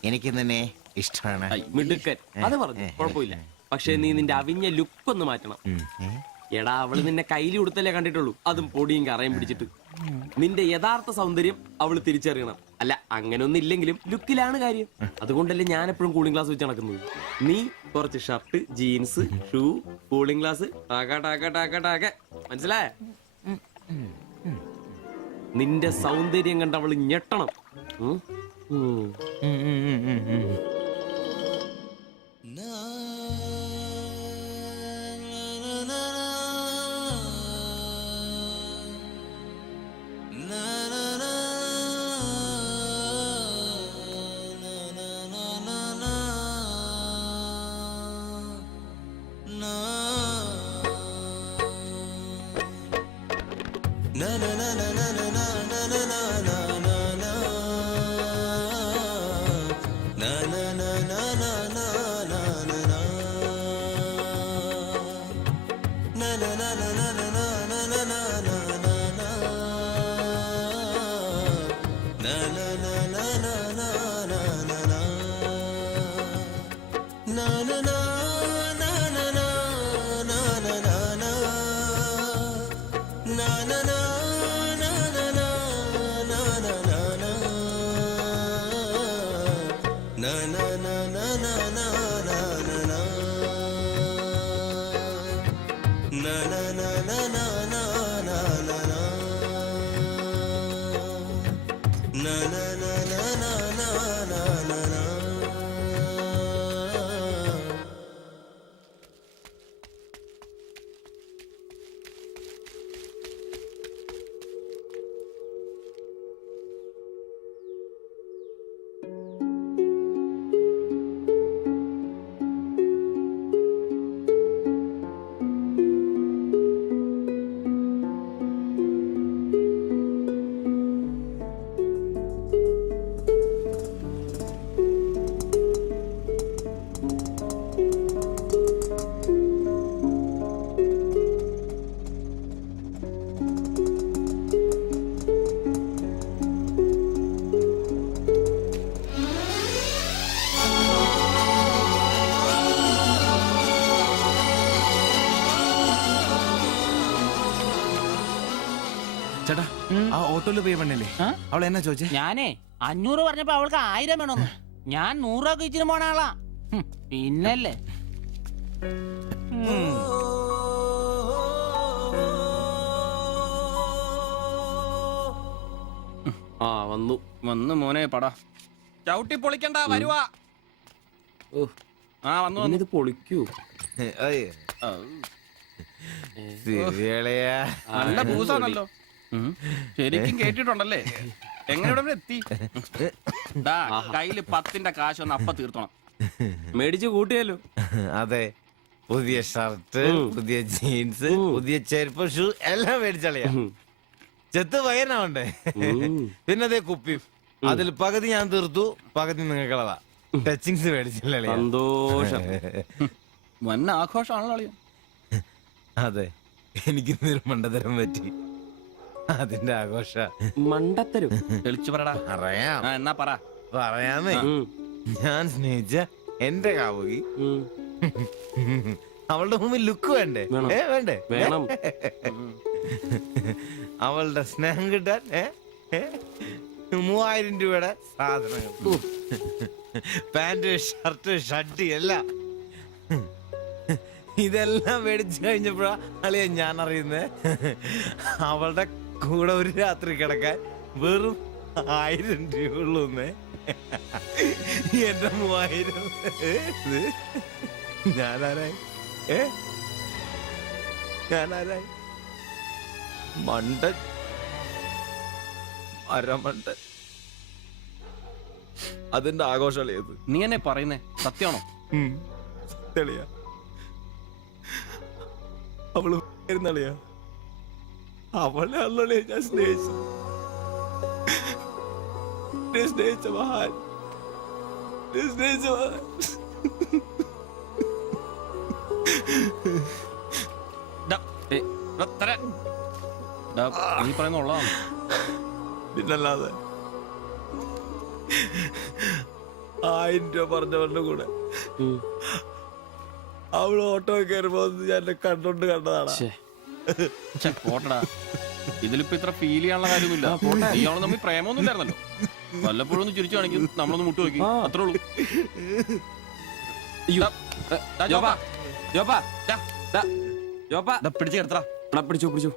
എനിക്ക് നിന്നെ ഇഷ്ടമാണ്. മിടുക്കൻ, അത് പറഞ്ഞു കുഴപ്പമില്ല. പക്ഷെ നീ നിന്റെ അവിഞ്ഞ ലുക്ക് ഒന്ന് മാറ്റണം. എടാ, അവള് നിന്നെ കയ്യിൽ കൊടുത്തല്ലേ കണ്ടിട്ടുള്ളൂ, അതും പൊടിയും കറയും പിടിച്ചിട്ട്. നിന്റെ യഥാർത്ഥ സൗന്ദര്യം അവള് തിരിച്ചറിയണം. അല്ല, അങ്ങനെയൊന്നും ഇല്ലെങ്കിലും ലുക്കിലാണ് കാര്യം. അതുകൊണ്ടല്ലേ ഞാൻ എപ്പോഴും കൂളിംഗ് ഗ്ലാസ് വെച്ച് നടക്കുന്നത്. നീ കുറച്ച് shirt, jeans, shoe, cooling glass, മനസ്സിലായ? നിന്റെ സൗന്ദര്യം കണ്ട് അവള് ഞെട്ടണം. ചേട്ടാ ആ ഓട്ടോയിൽ പോയി പെണ്ണല്ലേ അവൾ എന്നാ ചോദിച്ചേ? ഞാനേ 500 പറഞ്ഞപ്പോ അവൾക്ക് 1000 വേണമെന്ന്. ഞാൻ 100 രൂപ ഇച്ചിരി പോണ ആളാ. പിന്നല്ലേ ആ വന്നു വന്ന് മോനെ പടാ ചവിട്ടി പൊളിക്കണ്ട വരുവാ. ആ വന്നു വന്നു. ഇത് പൊളിക്കൂ. ഏയ്, ആ, സിരിയളയാ. നല്ല പൂസാണല്ലോ. ശരിക്കും കേട്ടിട്ടുണ്ടല്ലേ? എങ്ങനെ ഇവിടെ വരെ എത്തി? ദാ, കയ്യില് 10ന്റെ കാശൊന്ന് അപ്പ തീർത്തോണം. മേടിച്ച് കൂട്ടിയല്ലോ. അതെ, പുതിയ ഷർട്ട്, പുതിയ ജീൻസ്, പുതിയ ചെരുപ്പ്, ഷൂ എല്ലാം മേടിച്ചളിയാ. ചെത്ത് പയ്യനാവണ്ടേ? പിന്നെ അതേ കുപ്പി, അതിൽ പകുതി ഞാൻ തീർത്തു, പകുതി നിങ്ങൾക്കുള്ളതാ. ടച്ചിങ്സ് മേടിച്ചില്ലേ? സന്തോഷം. വന്ന ആഘോഷമാണല്ലോ അളിയാ. അതെ, എനിക്ക് ഇന്നൊരു മണ്ടതരം പറ്റി, അതിന്റെ ആഘോഷ. മണ്ടത്തരും തെളിച്ചു പറടാ. അറിയാം, ആ എന്നാ പറ. പറയാമേ. ഞാൻ സ്നേഹിച്ച എന്റെ കാമുകി അവളുടെ മുമ്പിൽ ലുക്ക് വേണ്ടേ? വേണ്ടേ? വേണം. അവളുടെ സ്നേഹം കിട്ടാൻ 3000 രൂപയുടെ സാധനങ്ങൾ, പാന്റ്, ഷർട്ട്, ഷഡ്ഡി എല്ലാം. ഇതെല്ലാം മേടിച്ചു കഴിഞ്ഞപ്പോഴാ അളിയ ഞാൻ അറിയുന്നത് അവളുടെ കൂടെ ഒരു രാത്രി കിടക്കാൻ വെറും 1000 രൂപ ഉള്ളൂന്നേ. എന്റെ 3000 ഞാനാരായി? ഞാനാരായി? മണ്ടൻ, അരമണ്ടൻ. അതിന്റെ ആഘോഷമല്ലേത്? നീ എന്നെ പറയുന്നേ സത്യമാണോ? തെളിയാ അവള് ളിയാ അവളെ അല്ലേ ഞാൻ സ്നേഹിച്ചു. സ്നേഹിച്ച മഹാൻ, സ്നേഹിച്ച മഹാൻ. നീ പറയുന്ന ഉള്ളതാണ്. പിന്നല്ലാതെ 1000 രൂപ പറഞ്ഞവരുടെ കൂടെ അവള് ഓട്ടോ കയറുമ്പോ ഞാൻ എന്നെ കണ്ടോണ്ട് കണ്ടതാണ്. പോട്ടടാ, ഇതിലിപ്പോ ഇത്ര ഫീൽ ചെയ്യാനുള്ള കാര്യമൊന്നുമില്ല. ഇയാള് തമ്മിൽ പ്രേമൊന്നും ഇല്ലായിരുന്നല്ലോ. വല്ലപ്പോഴും ഒന്ന് ചിരിച്ചു കാണിക്കും, നമ്മളൊന്ന് മുട്ടു നോക്കി, അത്രേ ഉള്ളൂ. പിടിച്ചു കിടത്തടാ. പിടിച്ചു പിടിച്ചു.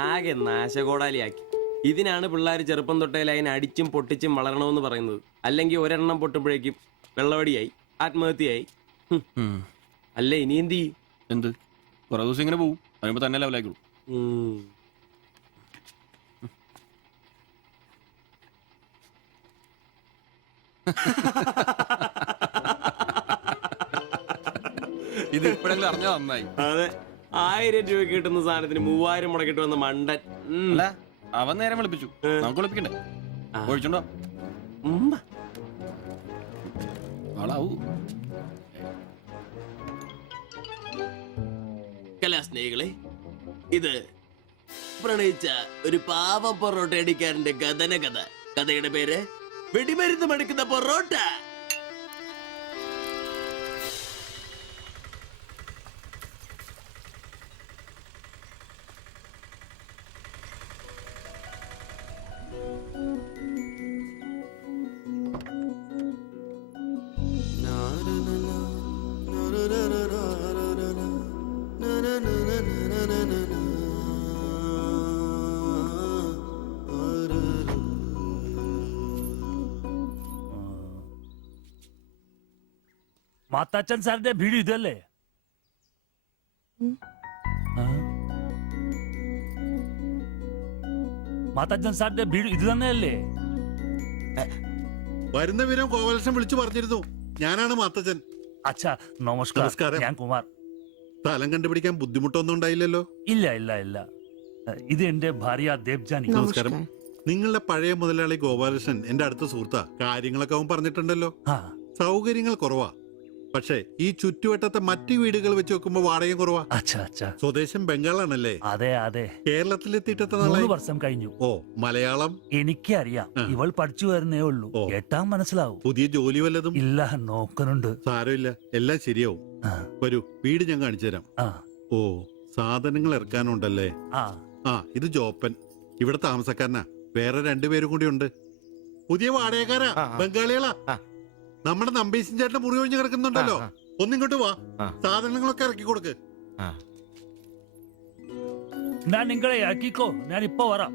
ആകെ നാശകോടാലിയാക്കി. ഇതിനാണ് പിള്ളേർ ചെറുപ്പം തൊട്ടേ ലൈൻ അടിച്ചും പൊട്ടിച്ചും വളരണമെന്ന് പറയുന്നത്. അല്ലെങ്കിൽ ഒരെണ്ണം പൊട്ടുമ്പോഴേക്കും വെള്ളവടിയായി, ആത്മഹത്യയായി. അല്ല ഇനി എന്ത് ചെയ്യും? എന്ത് കുറെ ദിവസം ഇങ്ങനെ പോവും, വരുമ്പോ തന്നെ ലെവലായിക്കോളൂ. ഇത് ഇപ്പോഴെങ്കിലും അറിഞ്ഞാ നന്നായി. അതെ, 1000 രൂപ കിട്ടുന്ന സാധനത്തിന് 3000 മുടക്കിട്ട് വന്ന മണ്ടൻ. അല്ല, അവൻ നേരം വിളിപ്പിച്ചു, നമുക്ക് വിളിപ്പിക്കണ്ടേ? ഒഴിച്ചുണ്ടോ? ആളാവൂ. കലാസ്നേഹികളെ, ഇത് പ്രണയിച്ച ഒരു പാവം പൊറോട്ട അടിക്കാരന്റെ കഥന കഥ. കഥയുടെ പേര് വെടിമരുന്ന് മടുക്കുന്ന പൊറോട്ട. മാത്താച്ചൻ സാറിന്റെ വീട് ഇതല്ലേ? മാത്താച്ചൻ സാറിന്റെ വീട് ഇത് തന്നെയല്ലേ? വരുന്ന വിവരം കോവലക്ഷൻ വിളിച്ചു പറഞ്ഞിരുന്നു. ഞാനാണ് മാത്തച്ചൻ. അച്ഛാ നമസ്കാരം. നമസ്കാരം. ഞാൻ കുമാർ. സ്ഥലം കണ്ടുപിടിക്കാൻ ബുദ്ധിമുട്ടൊന്നും ഉണ്ടായില്ലല്ലോ? ഇല്ല ഇല്ല ഇല്ല. ഇത് എന്റെ ഭാര്യ ദേവ്ജാനി. നമസ്കാരം. നിങ്ങളുടെ പഴയ മുതലാളി ഗോപാലകൃഷ്ണൻ എന്റെ അടുത്ത സുഹൃത്താ. കാര്യങ്ങളൊക്കെ അവൻ പറഞ്ഞിട്ടുണ്ടല്ലോ. സൗകര്യങ്ങൾ കുറവാ, പക്ഷേ ഈ ചുറ്റുവട്ടത്തെ മറ്റു വീടുകൾ വെച്ച് നോക്കുമ്പോ വാടകയും കുറവാ. സ്വദേശം ബംഗാളാണല്ലേ? അതെ അതെ. കേരളത്തിലെത്തിയിട്ട് 3 വർഷം കഴിഞ്ഞു. ഓ, മലയാളം എനിക്കറിയാം. ഇവൾ പഠിച്ചു വരുന്നേ ഉള്ളൂ. കേട്ടാ മനസ്സിലാവും. പുതിയ ജോലി വല്ലതും? ഇല്ല, നോക്കുന്നുണ്ട്. സാരമില്ല, എല്ലാം ശരിയാവും. വരൂ, വീട് ഞാൻ കാണിച്ചു തരാം. ഓ, സാധനങ്ങൾ ഇറക്കാനുണ്ടല്ലേ. ഇത് ജോപ്പൻ, ഇവിടെ താമസക്കാരനാ. വേറെ 2 പേരും കൂടി ഉണ്ട്. പുതിയ വാടകക്കാരാ, ബംഗാളികളാ. നമ്മുടെ നമ്പീശൻ ചേട്ടന്റെ മുറി ഒഴിഞ്ഞ് കിടക്കുന്നുണ്ടല്ലോ, ഒന്നിങ്ങോട്ട് വാ, സാധനങ്ങളൊക്കെ ഇറക്കി കൊടുക്ക്. ഞാൻ നിങ്ങളെ ഇറക്കിക്കോ, ഞാൻ ഇപ്പൊ വരാം.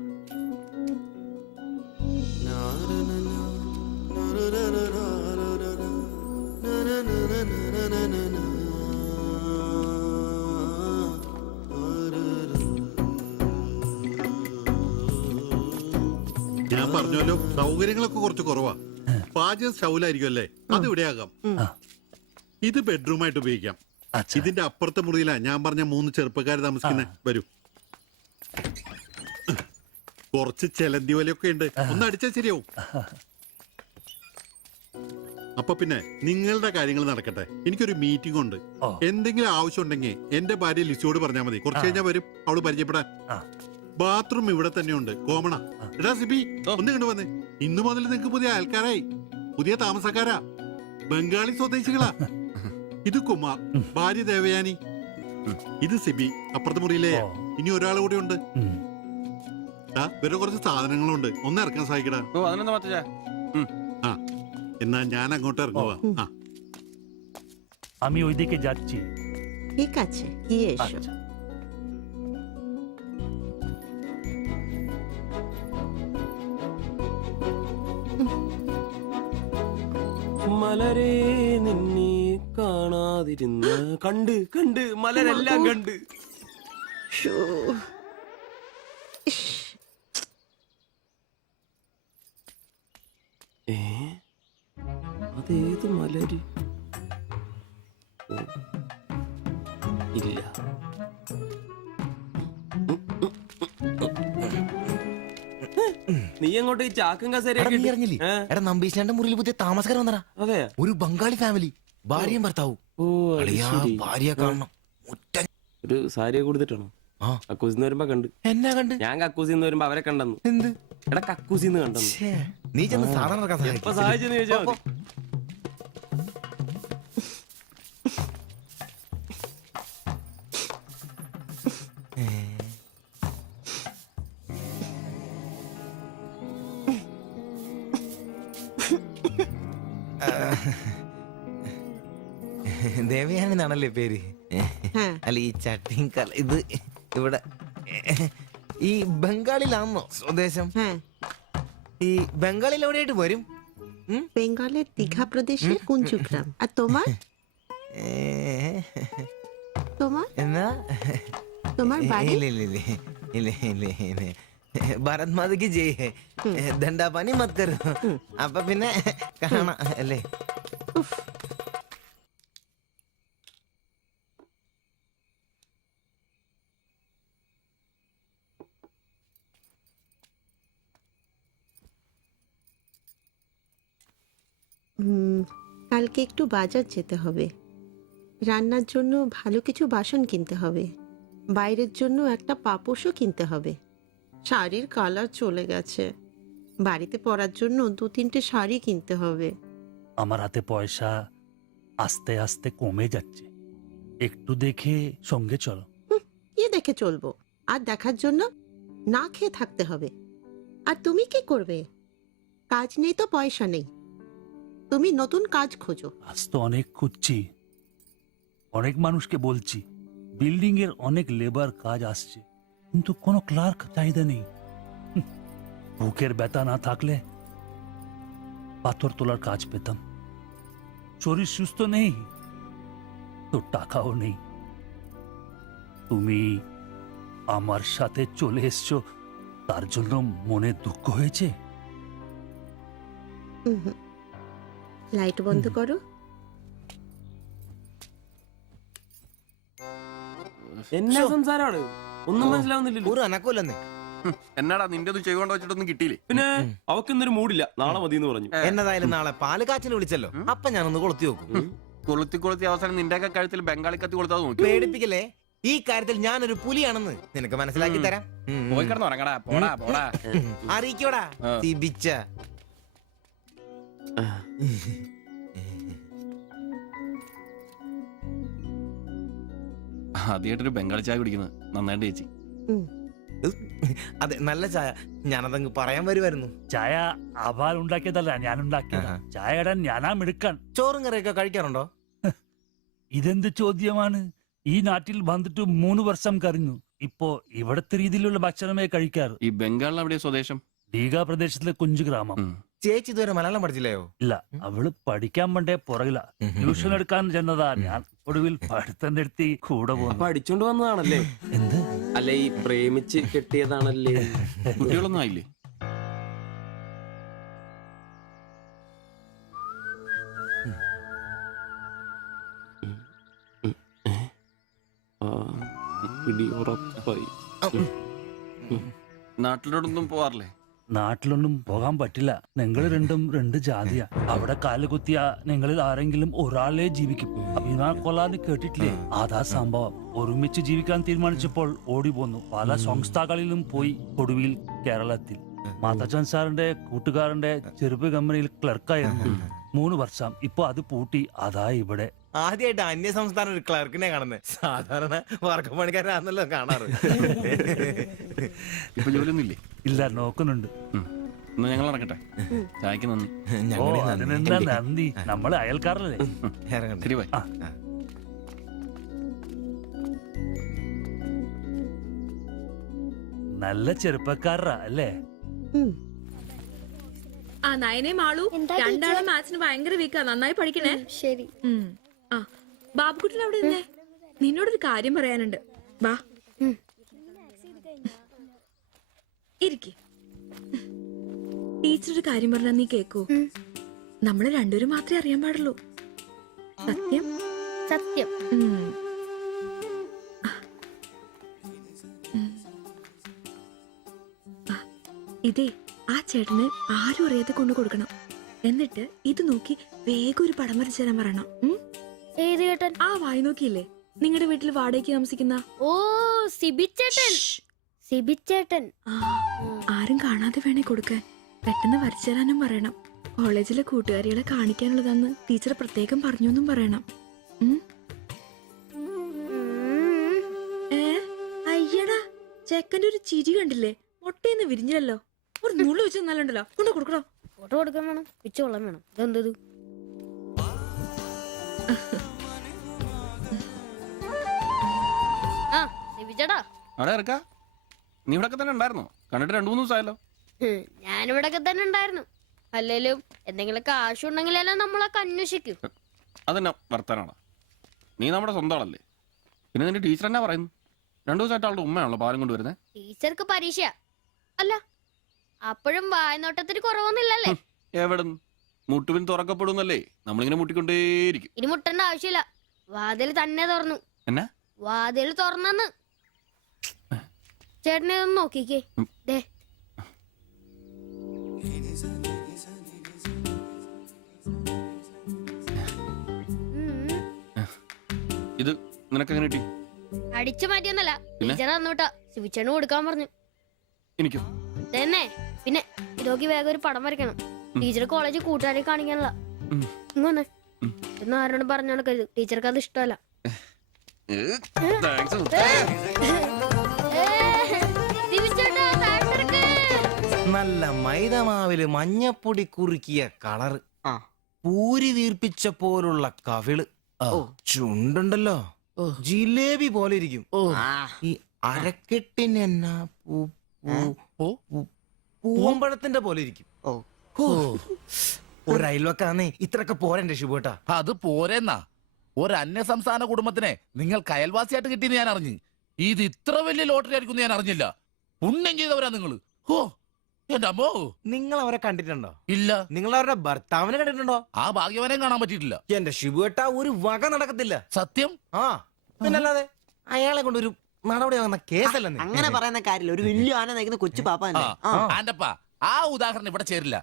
ഞാൻ പറഞ്ഞല്ലോ, സൗകര്യങ്ങളൊക്കെ കുറച്ച് കുറവാ. പാചകം സ്റ്റൗലായിരിക്കും അല്ലേ, അത് ഇവിടെ ആകാം. ഇത് ബെഡ്റൂമായിട്ട് ഉപയോഗിക്കാം. ഇതിന്റെ അപ്പുറത്തെ മുറിയിലാ ഞാൻ പറഞ്ഞ 3 ചെറുപ്പക്കാർ താമസിക്കുന്നേ. വരൂ, കുറച്ച് ചെലന്തി വലയൊക്കെ ഉണ്ട്, ഒന്ന് അടിച്ചാൽ ശരിയാവും. അപ്പൊ പിന്നെ നിങ്ങളുടെ കാര്യങ്ങൾ നടക്കട്ടെ, എനിക്കൊരു മീറ്റിംഗ് ഉണ്ട്. എന്തെങ്കിലും ആവശ്യം ഉണ്ടെങ്കിൽ എന്റെ ഭാര്യ ലിസിയോട് പറഞ്ഞാൽ മതി. കുറച്ച് കഴിഞ്ഞാൽ വരും അവള് പരിചയപ്പെടാൻ. ബാത്റൂം ഇവിടെ തന്നെയുണ്ട്, കോമണാ. എടാ സിബി, ഒന്ന് കണ്ടു വന്നേ. ഇന്നു മുതൽ നിങ്ങൾക്ക് പുതിയ അയൽക്കാരായി, പുതിയ താമസക്കാരാ, ബംഗാളി സ്വദേശികളാ. ഇത് കുമാർ, ഭാര്യ ദേവയാനി. ഇത് സിബി, അപ്പുറത്തെ മുറിയിലെ. ഇനി ഒരാൾ കൂടി ഉണ്ട്. വേറെ കുറച്ച് സാധനങ്ങളുണ്ട്, ഒന്ന് ഇറക്കാൻ സഹായിക്കടാ. ആ, എന്നാ ഞാൻ അങ്ങോട്ട് ഇറങ്ങുവാ. আমি ওইদিকে যাচ্ছি। ঠিক আছে, গিয়ে এসো। മലരെ നിന്നെ കാണാതിരുന്ന് കണ്ട് കണ്ട് മലരെല്ലാം കണ്ട്. അതേത് മലര്? ഇല്ല. നീ അങ്ങോട്ട് ഈ ചാക്കും കസേരയൊക്കെ എടാ, നമ്പീശാന്റെ മുറിയിൽ പുതിയ താമസക്കാരൻ വന്നടാ. അതെ, ഒരു ബംഗാളി ഫാമിലി, ഭാര്യയും ഭർത്താവും. ഭാര്യ കാണണം. ഒരു സാരിയെ കൊടുത്തിട്ടാണോ? കക്കൂസിന്ന് വരുമ്പോ കണ്ട്. എന്നാ കണ്ട്? ഞാൻ കക്കൂസിന്ന് വരുമ്പോ അവരെ കണ്ടെന്നു. എന്ത്? എടാ, കക്കൂസിന്ന് കണ്ടെന്നു. നീ ചെന്ന് സാധനം എപ്പോ സഹായിച്ചെന്ന് ചോദിച്ചാ മതി. ദേവയാനി എന്നാണല്ലേ പേര്? അല്ല, ഈ ചട്ടിയും ഇത് ഇവിടെ ഈ ബംഗാളിലാണോ സ്വദേശം? ഈ ബംഗാളിൽ എവിടെയായിട്ട് വരും? বেঙ্গলের দীঘা প্রদেশের কুঞ্জগ্রাম। আর তোমার? তোমার എന്നാ? তোমার বাড়ি? ഭാരത് മാതയ്ക്ക് ജയ്. ദണ്ഡാപാനി മത് കരോ. അപ്പൊ പിന്നെ കാണാം അല്ലേ? কালকে একটু বাজার যেতে হবে, রান্নার জন্য ভালো কিছু বাসন কিনতে হবে, বাইরের জন্য একটা পাপোশও কিনতে হবে। শাড়ির কালার চলে গেছে, বাড়িতে পরার জন্য 2-3টে শাড়ি কিনতে হবে। আমার হাতে পয়সা আস্তে আস্তে কমে যাচ্ছে, একটু দেখে সঙ্গে চলো। কি দেখে চলবো? আর দেখার জন্য না খেয়ে থাকতে হবে। আর তুমি কি করবে? কাজ নেই তো পয়সা নেই, তুমি নতুন কাজ খোঁজো। আজ তো অনেক খুঁজছি, অনেক মানুষকে বলছি, বিল্ডিং এর অনেক লেবার কাজ আসছে, কিন্তু কোনো ক্লার্ক চাহিদা নেই। বুকের ব্যথা না থাকলে পাথর তোলার কাজ পেতাম। শরীর সুস্থ নেই তো টাকাও নেই। তুমি আমার সাথে চলে এসছো, তার জন্য মনে দুঃখ হয়েছে? ലൈറ്റ് ബന്ധ করো। എന്നാ സംസാരമാണ്? ഒന്നും മനസ്സിലാവുന്നില്ലല്ലോ. ഒരു അനക്കമില്ലെന്നേ. എന്നാടാ നിന്റെ ഒന്നും ചെയ്തുകൊണ്ട് വെച്ചിട്ടൊന്നും കിട്ടിയില്ലേ? പിന്നെ അവക്കൊന്നൊരു മൂടില്ല, നാളെ മതി എന്ന് പറഞ്ഞു. എന്നതായാലും നാളെ പാല് കാച്ചിന് വിളിച്ചല്ലോ, അപ്പൊ ഞാനൊന്ന് കൊളുത്തി നോക്കും. കൊളുത്തി അവസാനം നിന്റെയൊക്കെ കഴുത്തിൽ ബംഗാളി കത്തി കൊടുത്താൽ നോക്കി. പേടിപ്പിക്കല്ലേ, ഈ കാര്യത്തിൽ ഞാനൊരു പുലിയാണെന്ന് നിനക്ക് മനസ്സിലാക്കി തരാം. പോയി കിടന്ന് ഉറങ്ങടാ, പോടാ പോടാ. അറിയിക്കോടാ തിബിച്ച. ആദ്യമായിട്ടൊരു ബംഗാളി ചായ കുടിക്കുന്നത് നന്നായിട്ട് ചേച്ചി. അതെ, നല്ല ചായ. ഞാനതങ്ങ് പറയാൻ വരുമായിരുന്നു. ചായ അപാൽ ഉണ്ടാക്കിയതല്ല, ഞാൻ ഉണ്ടാക്കിയതാ. ചായ ഇടാൻ ഞാനാ മിടുക്കാൻ. ചോറും കറിയൊക്കെ കഴിക്കാറുണ്ടോ? ഇതെന്ത് ചോദ്യമാണ്? ഈ നാട്ടിൽ വന്നിട്ട് 3 വർഷം കഴിഞ്ഞു. ഇപ്പോ ഇവിടത്തെ രീതിയിലുള്ള ഭക്ഷണമേ കഴിക്കാറ്. ഈ ബംഗാളിൽ എവിടെയാ സ്വദേശം? ഡീഗ പ്രദേശത്തിലെ കുഞ്ചു ഗ്രാമം. ചേച്ചി ഇതുവരെ മലയാളം പഠിച്ചില്ലയോ? ഇല്ല, അവള് പഠിക്കാൻ വേണ്ടേ പുറകില. ട്യൂഷൻ എടുക്കാൻ ചെന്നതാ. ഞാൻ ഒടുവിൽ പഠിത്തം നിർത്തി കൂടെ പോകുന്നു. പഠിച്ചോണ്ട് വന്നതാണല്ലേ? എന്ത്? അല്ല, ഈ പ്രേമിച്ച് കെട്ടിയതാണല്ലേ? കുട്ടികളൊന്നും ആയില്ലേ? നാട്ടിലോടൊന്നും പോവാറില്ലേ? നാട്ടിലൊന്നും പോകാൻ പറ്റില്ല. നിങ്ങൾ രണ്ടും 2 ജാതിയാ. അവിടെ കാലുകുത്തിയ നിങ്ങളിൽ ആരെങ്കിലും ഒരാളെ ജീവിക്കും. അഭിമാൻ കൊല്ലാന്ന് കേട്ടിട്ടില്ലേ? അതാ സംഭവം. ഒരുമിച്ച് ജീവിക്കാൻ തീരുമാനിച്ചപ്പോൾ ഓടി പോന്നു. പല സംസ്ഥകളിലും പോയി. ഒടുവിൽ കേരളത്തിൽ മാതച്ചൻ സാറിന്റെ കൂട്ടുകാരന്റെ ചെറുപ്പ് കമ്പനിയിൽ ക്ലർക്കായിരുന്നു 3 വർഷം. ഇപ്പൊ അത് പൂട്ടി. അതാ ഇവിടെ. ആദ്യമായിട്ട് അന്യ സംസ്ഥാന ഒരു ക്ലർക്കിനെ കാണുന്നത്. സാധാരണ വർക്കപ്പണിക്കാരാണല്ലോ കാണാറ്. ഇപ്പൊ ജോലിയൊന്നും ഇല്ലേ? ഇല്ല, നോക്കുന്നുണ്ട്. എന്നാ ഞങ്ങൾ നടക്കട്ടെ. ചായക്ക് നന്ദി. ഓ, അതിനെന്താ നന്ദി? നമ്മള് അയൽക്കാരല്ലേ. ശരി, ബൈ. നല്ല ചെറുപ്പക്കാരാ അല്ലേ? ആ നയനെ മാളു രണ്ടാളും മാത്സിന് ഭയങ്കര വീക്കാ. നന്നായി പഠിക്കണേ. ശരി. ആ ബാബുക്കുട്ടിൽ അവിടെ നിന്നേ, നിന്നോടൊരു കാര്യം പറയാനുണ്ട്. വാ ഇരിക്ക്. ടീച്ചർ ഒരു കാര്യം പറഞ്ഞാ നീ കേക്കൂ. നമ്മള് രണ്ടുപേരും മാത്രമേ അറിയാൻ പാടുള്ളൂ. സത്യം സത്യം. ഇതേ ആ ചേട്ടന് ആരും അറിയാതെ കൊണ്ടു കൊടുക്കണം. എന്നിട്ട് ഇത് നോക്കി വേഗം ഒരു പടം വരച്ചു തരാൻ പറയണം. ഏത് ചേട്ടൻ? ആ വായി നോക്കിയില്ലേ, നിങ്ങളുടെ വീട്ടിൽ വാടകയ്ക്ക് താമസിക്കുന്ന? ഓ, സിബിച്ചേട്ടൻ. സിബിച്ചേട്ടൻ. ആരും കാണാതെ വേണേ കൊടുക്കാൻ. പെട്ടെന്ന് വരച്ചു തരാനും പറയണം. കോളേജിലെ കൂട്ടുകാരികളെ കാണിക്കാനുള്ളതാന്ന് ടീച്ചർ പ്രത്യേകം പറഞ്ഞു എന്നും പറയണം. അയ്യടാ, ചെക്കൻ്റെ ഒരു ചിരി കണ്ടില്ലേ? മുട്ടയെന്ന് വിരിഞ്ഞല്ലോ. ഒരു നുള്ളു വെച്ച് നല്ലുണ്ടല്ലോ. കൊണ്ട് കൊടുക്കണോ? ഫോട്ടോ കൊടുക്കാൻ വേണം, പിച്ചു കൊള്ളാൻ വേണം. ഇതെന്തത്? ആ സിബിച്ചേട്ടാ, അവിടെ ഇറക്കാ. നീ ഇവിടെ തന്നെ ഉണ്ടായിരുന്നോ? കണ്ടിട്ട് 2-3 ദിവസമായല്ലോ. ഞാനിവിടൊക്കെ തന്നെ ഉണ്ടായിരുന്നു. അല്ലേലും എന്തെങ്കിലും കാശുണ്ടെങ്കിലല്ലോ നമ്മളൊക്കെ അന്വേഷിക്കും. അതെന്നാ വർത്താനാണ്? നീ നമ്മുടെ സ്വന്തം ആളല്ലേ. പിന്നെ നിന്റെ ടീച്ചർ എന്നാ പറയുന്നു? 2 ദിവസമായിട്ട് അവളുടെ ഉമ്മയാണല്ലോ പാലം കൊണ്ടുവരുന്നത്. ടീച്ചർക്ക് പരീക്ഷ അല്ല, അപ്പോഴും വായനോട്ടത്തിന് കുറവൊന്നുമില്ലല്ലേ? എവിടെ മുട്ടുപിൻ തുറക്കപ്പെടുന്നല്ലേ? നമ്മളിങ്ങനെ മുട്ടിക്കൊണ്ടേയിരിക്കും. ഇനി മുട്ടേണ്ട ആവശ്യമില്ല. വാതിൽ തന്നെ തുറന്നു. എന്നാ വാതിൽ തുറന്നെന്ന്. ചേട്ടനെ ഒന്ന് നോക്കിക്കേ. ദേ ഇത് നിനക്കെങ്ങനെ കിട്ടി? അടിച്ചു മാറ്റിയൊന്നല്ല, ടീച്ചർ തന്നൂട്ടാ. ശിവിച്ചേണ് കൊടുക്കാൻ പറഞ്ഞു. എനിക്കോ? തന്നെ. പിന്നെ ഇതോക്കി വേഗം ഒരു പടം വരയ്ക്കണം. ടീച്ചർ കോളേജിൽ കൂട്ടുകാരെ കാണിക്കാനുള്ള. ഇങ്ങൊന്ന് ഇന്ന് ആരോടും പറഞ്ഞു നടക്കരുത്. ടീച്ചർക്ക് അത് ഇഷ്ടമല്ല. നല്ല മൈദമാവില് മഞ്ഞപ്പൊടി കുറുക്കിയ കളറ്, പൂരി വീർപ്പിച്ച പോലുള്ള കവിള്, ചുണ്ടുണ്ടല്ലോ ജിലേബി പോലെ ഇരിക്കും. ഈ അരക്കെട്ടിന് എന്നാ പൂവമ്പഴത്തിന്റെ പോലെ ഇരിക്കും. ഒരു അയൽവക്കാന്നേ ഇത്രയൊക്കെ പോരണ്ടേ ശുഭേട്ടാ? അത് പോരെന്നാ. ഒരു അന്യ സംസ്ഥാന കുടുംബത്തിനെ നിങ്ങൾ അയൽവാസിയായിട്ട് കിട്ടിയെന്ന് ഞാൻ അറിഞ്ഞു. ഇത് ഇത്ര വലിയ ലോട്ടറി ആയിരിക്കും ഞാൻ അറിഞ്ഞില്ല. പുണ്യം ചെയ്തവരാ നിങ്ങള്. ഓ എന്റെ അമ്മോ. നിങ്ങൾ അവരെ കണ്ടിട്ടുണ്ടോ? ഇല്ല. നിങ്ങൾ അവരുടെ ഭർത്താവിനെ കണ്ടിട്ടുണ്ടോ? ആ ഭാഗ്യവാനെയും കാണാൻ പറ്റിയിട്ടില്ല. എന്റെ ശിബുവേട്ട ഒരു വക നടക്കത്തില്ല. സത്യം. ആ പിന്നല്ലാതെ അയാളെ കൊണ്ട് ഒരു നടപടി ആകുന്ന കേസല്ല. അങ്ങനെ പറയുന്ന കാര്യമില്ല. ഒരു വലിയ ആന നയിക്കുന്ന കൊച്ചു പാപ്പ. ആന്റപ്പാ, ആ ഉദാഹരണം ഇവിടെ ചേരില്ല.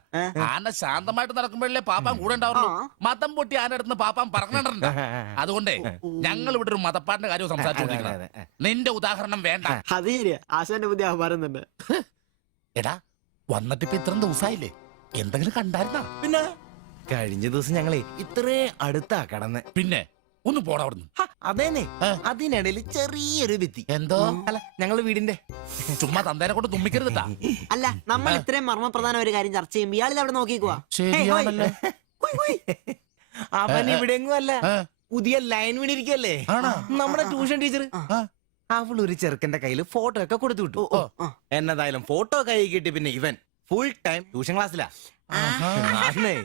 ആന ശാന്തമായിട്ട് നടക്കുമ്പോഴല്ലേ പാപ്പാൻ കൂടെ ഉണ്ടാവുള്ളൂ. മതം പൊട്ടി ആന അടുത്ത് പാപ്പാൻ പറഞ്ഞിട്ടുണ്ട്. അതുകൊണ്ടേ ഞങ്ങൾ ഇവിടെ ഒരു മതപ്പാടിന്റെ കാര്യം സംസാരിച്ചോണ്ടിരിക്കണം. നിന്റെ ഉദാഹരണം വേണ്ട. അത് ശരിയാ, ആശാന്റെ പുതിയ ആഹ്വാനം തന്നെ. എടാ, വന്നിട്ട് ഇപ്പൊ ഇത്രയും ദിവസമായില്ലേ? എന്തെങ്കിലും കണ്ടായിരുന്നാ? പിന്നെ കഴിഞ്ഞ ദിവസം ഞങ്ങളെ ഇത്രേ അടുത്താ കടന്ന്. പിന്നെ ഒന്ന് പോടാ അവിടുന്ന്. അതേനെ അതിനിടയിൽ ചെറിയൊരു ഭിത്തി. എന്തോ അല്ല ഞങ്ങള് വീടിന്റെ ചുമ്മാ തന്തേനെ കൊണ്ട് തുമ്മിക്കരുതട്ടാ. അല്ല നമ്മൾ ഇത്രയും മർമ്മപ്രധാന ഒരു കാര്യം ചർച്ച ചെയ്യുമ്പോൾ ഇയാളിത് അവിടെ നോക്കിക്കുവാ. ശരിയാണല്ലോ. അവൻ ഇവിടെങ്ങും അല്ല, പുതിയ ലൈൻ വീണിരിക്കല്ലേ നമ്മുടെ ട്യൂഷൻ ടീച്ചർ. അവൾ ഒരു ചെറുക്കന്റെ കയ്യിൽ ഫോട്ടോ ഒക്കെ കൊടുത്തു വിട്ടു. എന്നതായാലും ഫോട്ടോ കൈ കിട്ടി പിന്നെ ഇവൻ ഫുൾ ടൈം ട്യൂഷൻ ക്ലാസ്സിലാ. ആന്നേ.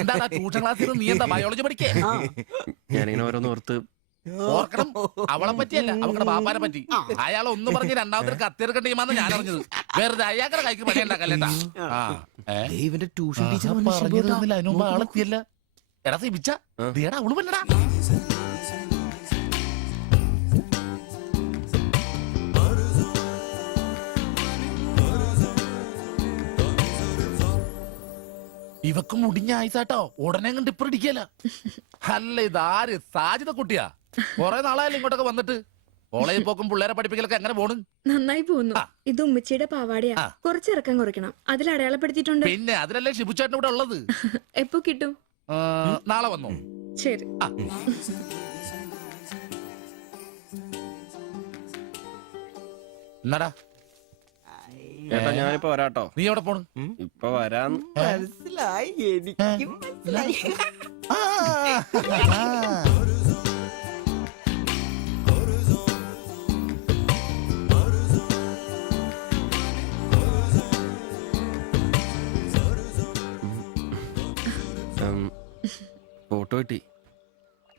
എന്താ ട്യൂഷൻ ക്ലാസ്സിൽ നീ എന്താ ബയോളജി പഠിക്കേ? ഞാനിങ്ങനെ ഓരോന്ന് ഓർത്ത് ഓർക്കണം, അവളെ പറ്റിയല്ല അവളുടെ ബാപ്പാനെ പറ്റി. അയാൾ ഒന്ന് പറഞ്ഞ് രണ്ടാമത്തെ കത്തിയെടുക്കേണ്ട ടീമാന്ന് ഞാൻ അറിഞ്ഞത്. വെറുതെ അയാളുടെ കൈക്ക് പണി ഉണ്ടാക്കല്ലേട്ടാ. ഇവന്റെ ട്യൂഷൻ ടീച്ചർ അതിന് മുമ്പ് ആളെത്തിയല്ല. എടാ സിബിച്ച ദേടാ അവള് പല്ലടാ. ഇവക്ക് മുടിഞ്ഞ ആയിസാട്ടോ ഉടനെ കണ്ട് ഇപ്പൊ ഇടിക്കല. അല്ല ഇതാര് സാജിത കുട്ടിയാ? കൊറേ നാളായാലും ഇങ്ങോട്ടൊക്കെ വന്നിട്ട്. കോളേജിൽ പോക്കും പിള്ളേരെ പഠിപ്പിക്കലൊക്കെ എങ്ങനെ പോണ്? നന്നായി പോകുന്നു. ഇത് ഉമ്മച്ചിയുടെ പാവാടയാ, കുറച്ച് ഇറക്കം കുറയ്ക്കണം. അതിൽ അടയാളപ്പെടുത്തിയിട്ടുണ്ട്. പിന്നെ അതിലല്ലേ ഷിബുച്ചേട്ടൻ ഇവിടെ ഉള്ളത്. എപ്പോ കിട്ടും? നാളെ വന്നോ? ശരി. എന്നാടാ ഏട്ടാ ഞാനിപ്പോ വരാട്ടോ. നീ എവിടെ പോണ്? ഇപ്പൊ വരാന്ന്. മനസ്സിലായി, എനിക്കും മനസ്സിലായി. ഫോട്ടോ കിട്ടി.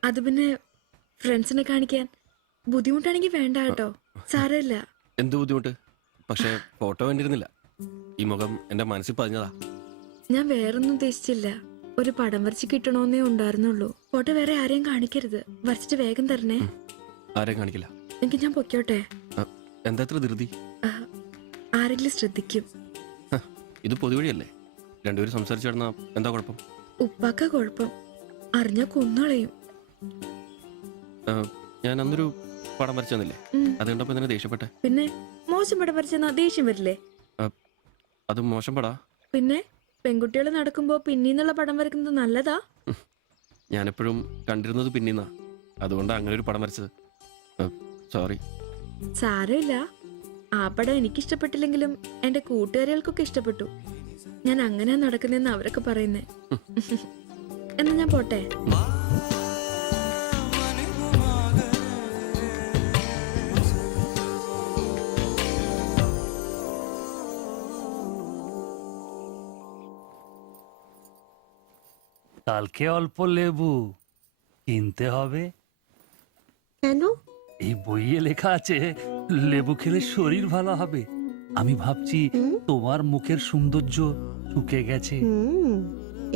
അത് പിന്നെ ഫ്രണ്ട്സിനെ കാണിക്കാൻ ബുദ്ധിമുട്ടാണെങ്കിൽ വേണ്ട കേട്ടോ, സാരമില്ല. എന്ത് ബുദ്ധിമുട്ട്? പക്ഷെ ഫോട്ടോ വേണ്ടിയിരുന്നില്ല. ഈ മുഖം എന്റെ മനസ്സിൽ പതിഞ്ഞതാ. ഞാൻ വേറൊന്നും ഉദ്ദേശിച്ചില്ല. ഒരു പടം വരച്ച് കിട്ടണോന്നേ ഉണ്ടായിരുന്നുള്ളൂ. ഫോട്ടോ വേറെ ആരെയും കാണിക്കരുത്. വരച്ചിട്ട് വേഗം തരണേ. ആരെയും കാണിക്കില്ല. എനിക്ക് ഞാൻ പൊക്കോട്ടെ? എന്താ ഇത്ര ധൃതി? ആരെങ്കിലും ശ്രദ്ധിക്കും. ഇത് പൊതുവഴിയല്ലേ, രണ്ടുപേരും സംസാരിച്ചു കിടന്നാ എന്താ കുഴപ്പം? ഉപ്പാക്ക കുഴപ്പം, അറിഞ്ഞ കൊന്നുകളയും. ഞാൻ അന്നൊരു പടം വരച്ചു തന്നില്ലേ, അത് കണ്ടപ്പോ എന്തിനാ ദേഷ്യപ്പെട്ടെ? പിന്നെ മോശം പടം വരച്ചെന്നാ ദേഷ്യം വരില്ലേ? അത് മോശം പടാ. പിന്നെ പെൺകുട്ടികൾ നടക്കുമ്പോ പിന്നീന്നുള്ള പടം വരക്കുന്നത് നല്ലതാ. ഞാനെപ്പോഴും കണ്ടിരുന്നത് പിന്നീന്നാ, അതുകൊണ്ടാ അങ്ങനെ ഒരു പടം വരച്ചത്. സോറി. സാരമില്ല. ആ പടം എനിക്കിഷ്ടപ്പെട്ടില്ലെങ്കിലും എന്റെ കൂട്ടുകാരികൾക്കൊക്കെ ഇഷ്ടപ്പെട്ടു. ഞാൻ അങ്ങനെ നടക്കുന്നെന്ന് അവരൊക്കെ പറയുന്നേ. എന്നാ ഞാൻ പോട്ടെ. কালকে অল্প লেবু কিনতে হবে। কেন? এই বইয়ে লেখা আছে লেবু খেলে শরীর ভালো হবে। আমি ভাবছি তোমার মুখের সৌন্দর্য শুকে গেছে।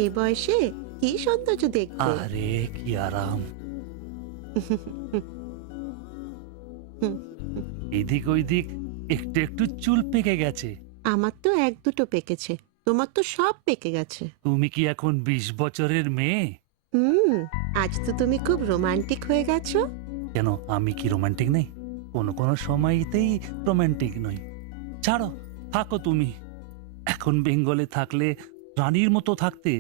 এই বয়সে কি সৌন্দর্য দেখবে? আরে কি আরাম। এদিক ওইদিক একটু একটু চুল পেকে গেছে। আমার তো এক দুটো পেকেছে, তোমার তো সব পেকে গেছে। তুমি কি এখন 20 বছরের মেয়ে? আজ তো তুমি খুব রোমান্টিক হয়ে গেছো। কেন আমি কি রোমান্টিক নেই? কোনো কোনো সময়তেই রোমান্টিক নই। ছাড়ো, থাকো তুমি। এখন বেঙ্গলে থাকলে রানীর মতো থাকতে,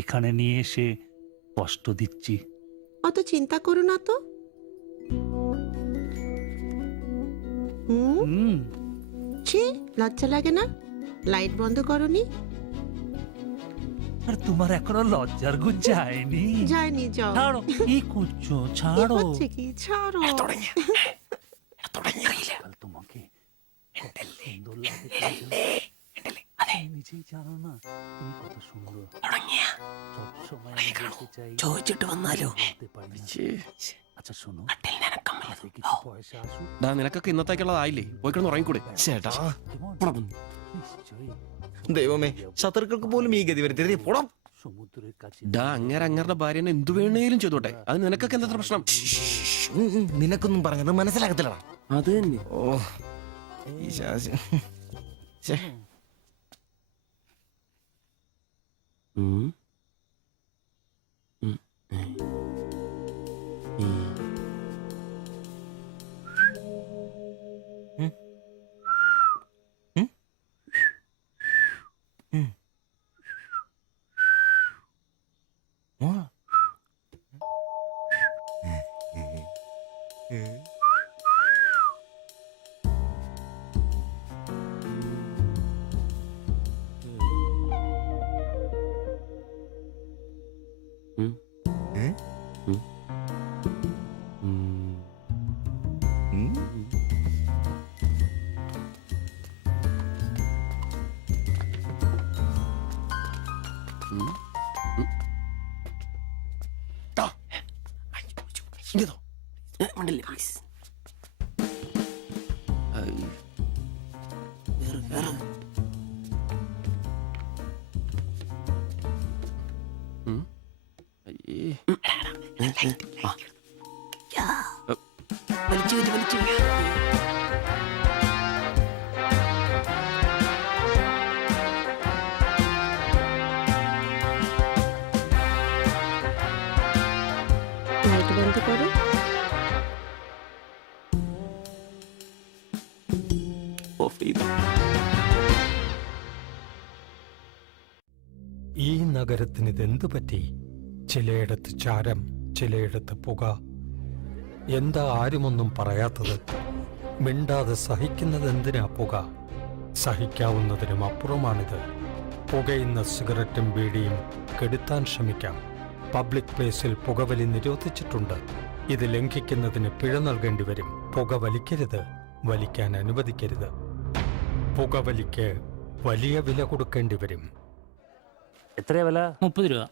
এখানে নিয়ে এসে কষ্ট দিচ্ছি। অত চিন্তা করো না তো। ছি, লজ্জা লাগে না? লাইট বন্ধ করনি? আর তোমার এখনো লজ্জার গুণ যায়নি? যায়নি, যাও। ছাড়ো, কি করছো? ছাড়ো। হচ্ছে কি? ছাড়ো। তোমাকে সুন্দর লাগে, নিজেই জানো না তুমি কত সুন্দর। সবসময় আমি বলতে চাই, ചോദിച്ചിട്ട് വന്നാലോ? আচ্ছা শোনো, কিছু পয়সা আসুক। നിനക്കൊക്കെ ഇന്നത്തേക്കുള്ളതായില്ലേ, പോയി കിടന്ന് ഉറങ്ങിക്കൂടെ? ചേട്ടാ ദൈവമേ, ശത്രുക്കൾക്ക് പോലും ഈ ഗതി വരുത്തരുതേ. പോടാം. সমুদ্রের কাছে അങ്ങേരുടെ ഭാര്യനെ എന്തു വേണേലും ചെയ്തോട്ടെ, അത് നിനക്കൊക്കെ എന്താ പ്രശ്നം? നിനക്കൊന്നും പറഞ്ഞത് മനസ്സിലാകത്തില്ലടാ. അത് തന്നെ. ഓ ഈ ശാസി. লাইট বন্ধ করো। ഈ നഗരത്തിന് ഇതെന്തു പറ്റി? ചിലയിടത്ത് ചാരം, ചിലയിടത്ത് പുക. എന്താ ആരുമൊന്നും പറയാത്തത്? മിണ്ടാതെ സഹിക്കുന്നത് എന്തിനാ പുക? സഹിക്കാവുന്നതിനും അപ്പുറമാണിത്. പുകയുന്ന സിഗരറ്റും ബീഡിയും കെടുത്താൻ ശ്രമിക്കാം. പബ്ലിക് പ്ലേസിൽ പുകവലി നിരോധിച്ചിട്ടുണ്ട്. ഇത് ലംഘിക്കുന്നതിന് പിഴ നൽകേണ്ടി വരും. പുക വലിക്കരുത്, വലിക്കാൻ അനുവദിക്കരുത്. പുകവലിക്ക് വലിയ വില കൊടുക്കേണ്ടി വരും. എത്രയാ വില? 30 രൂപ.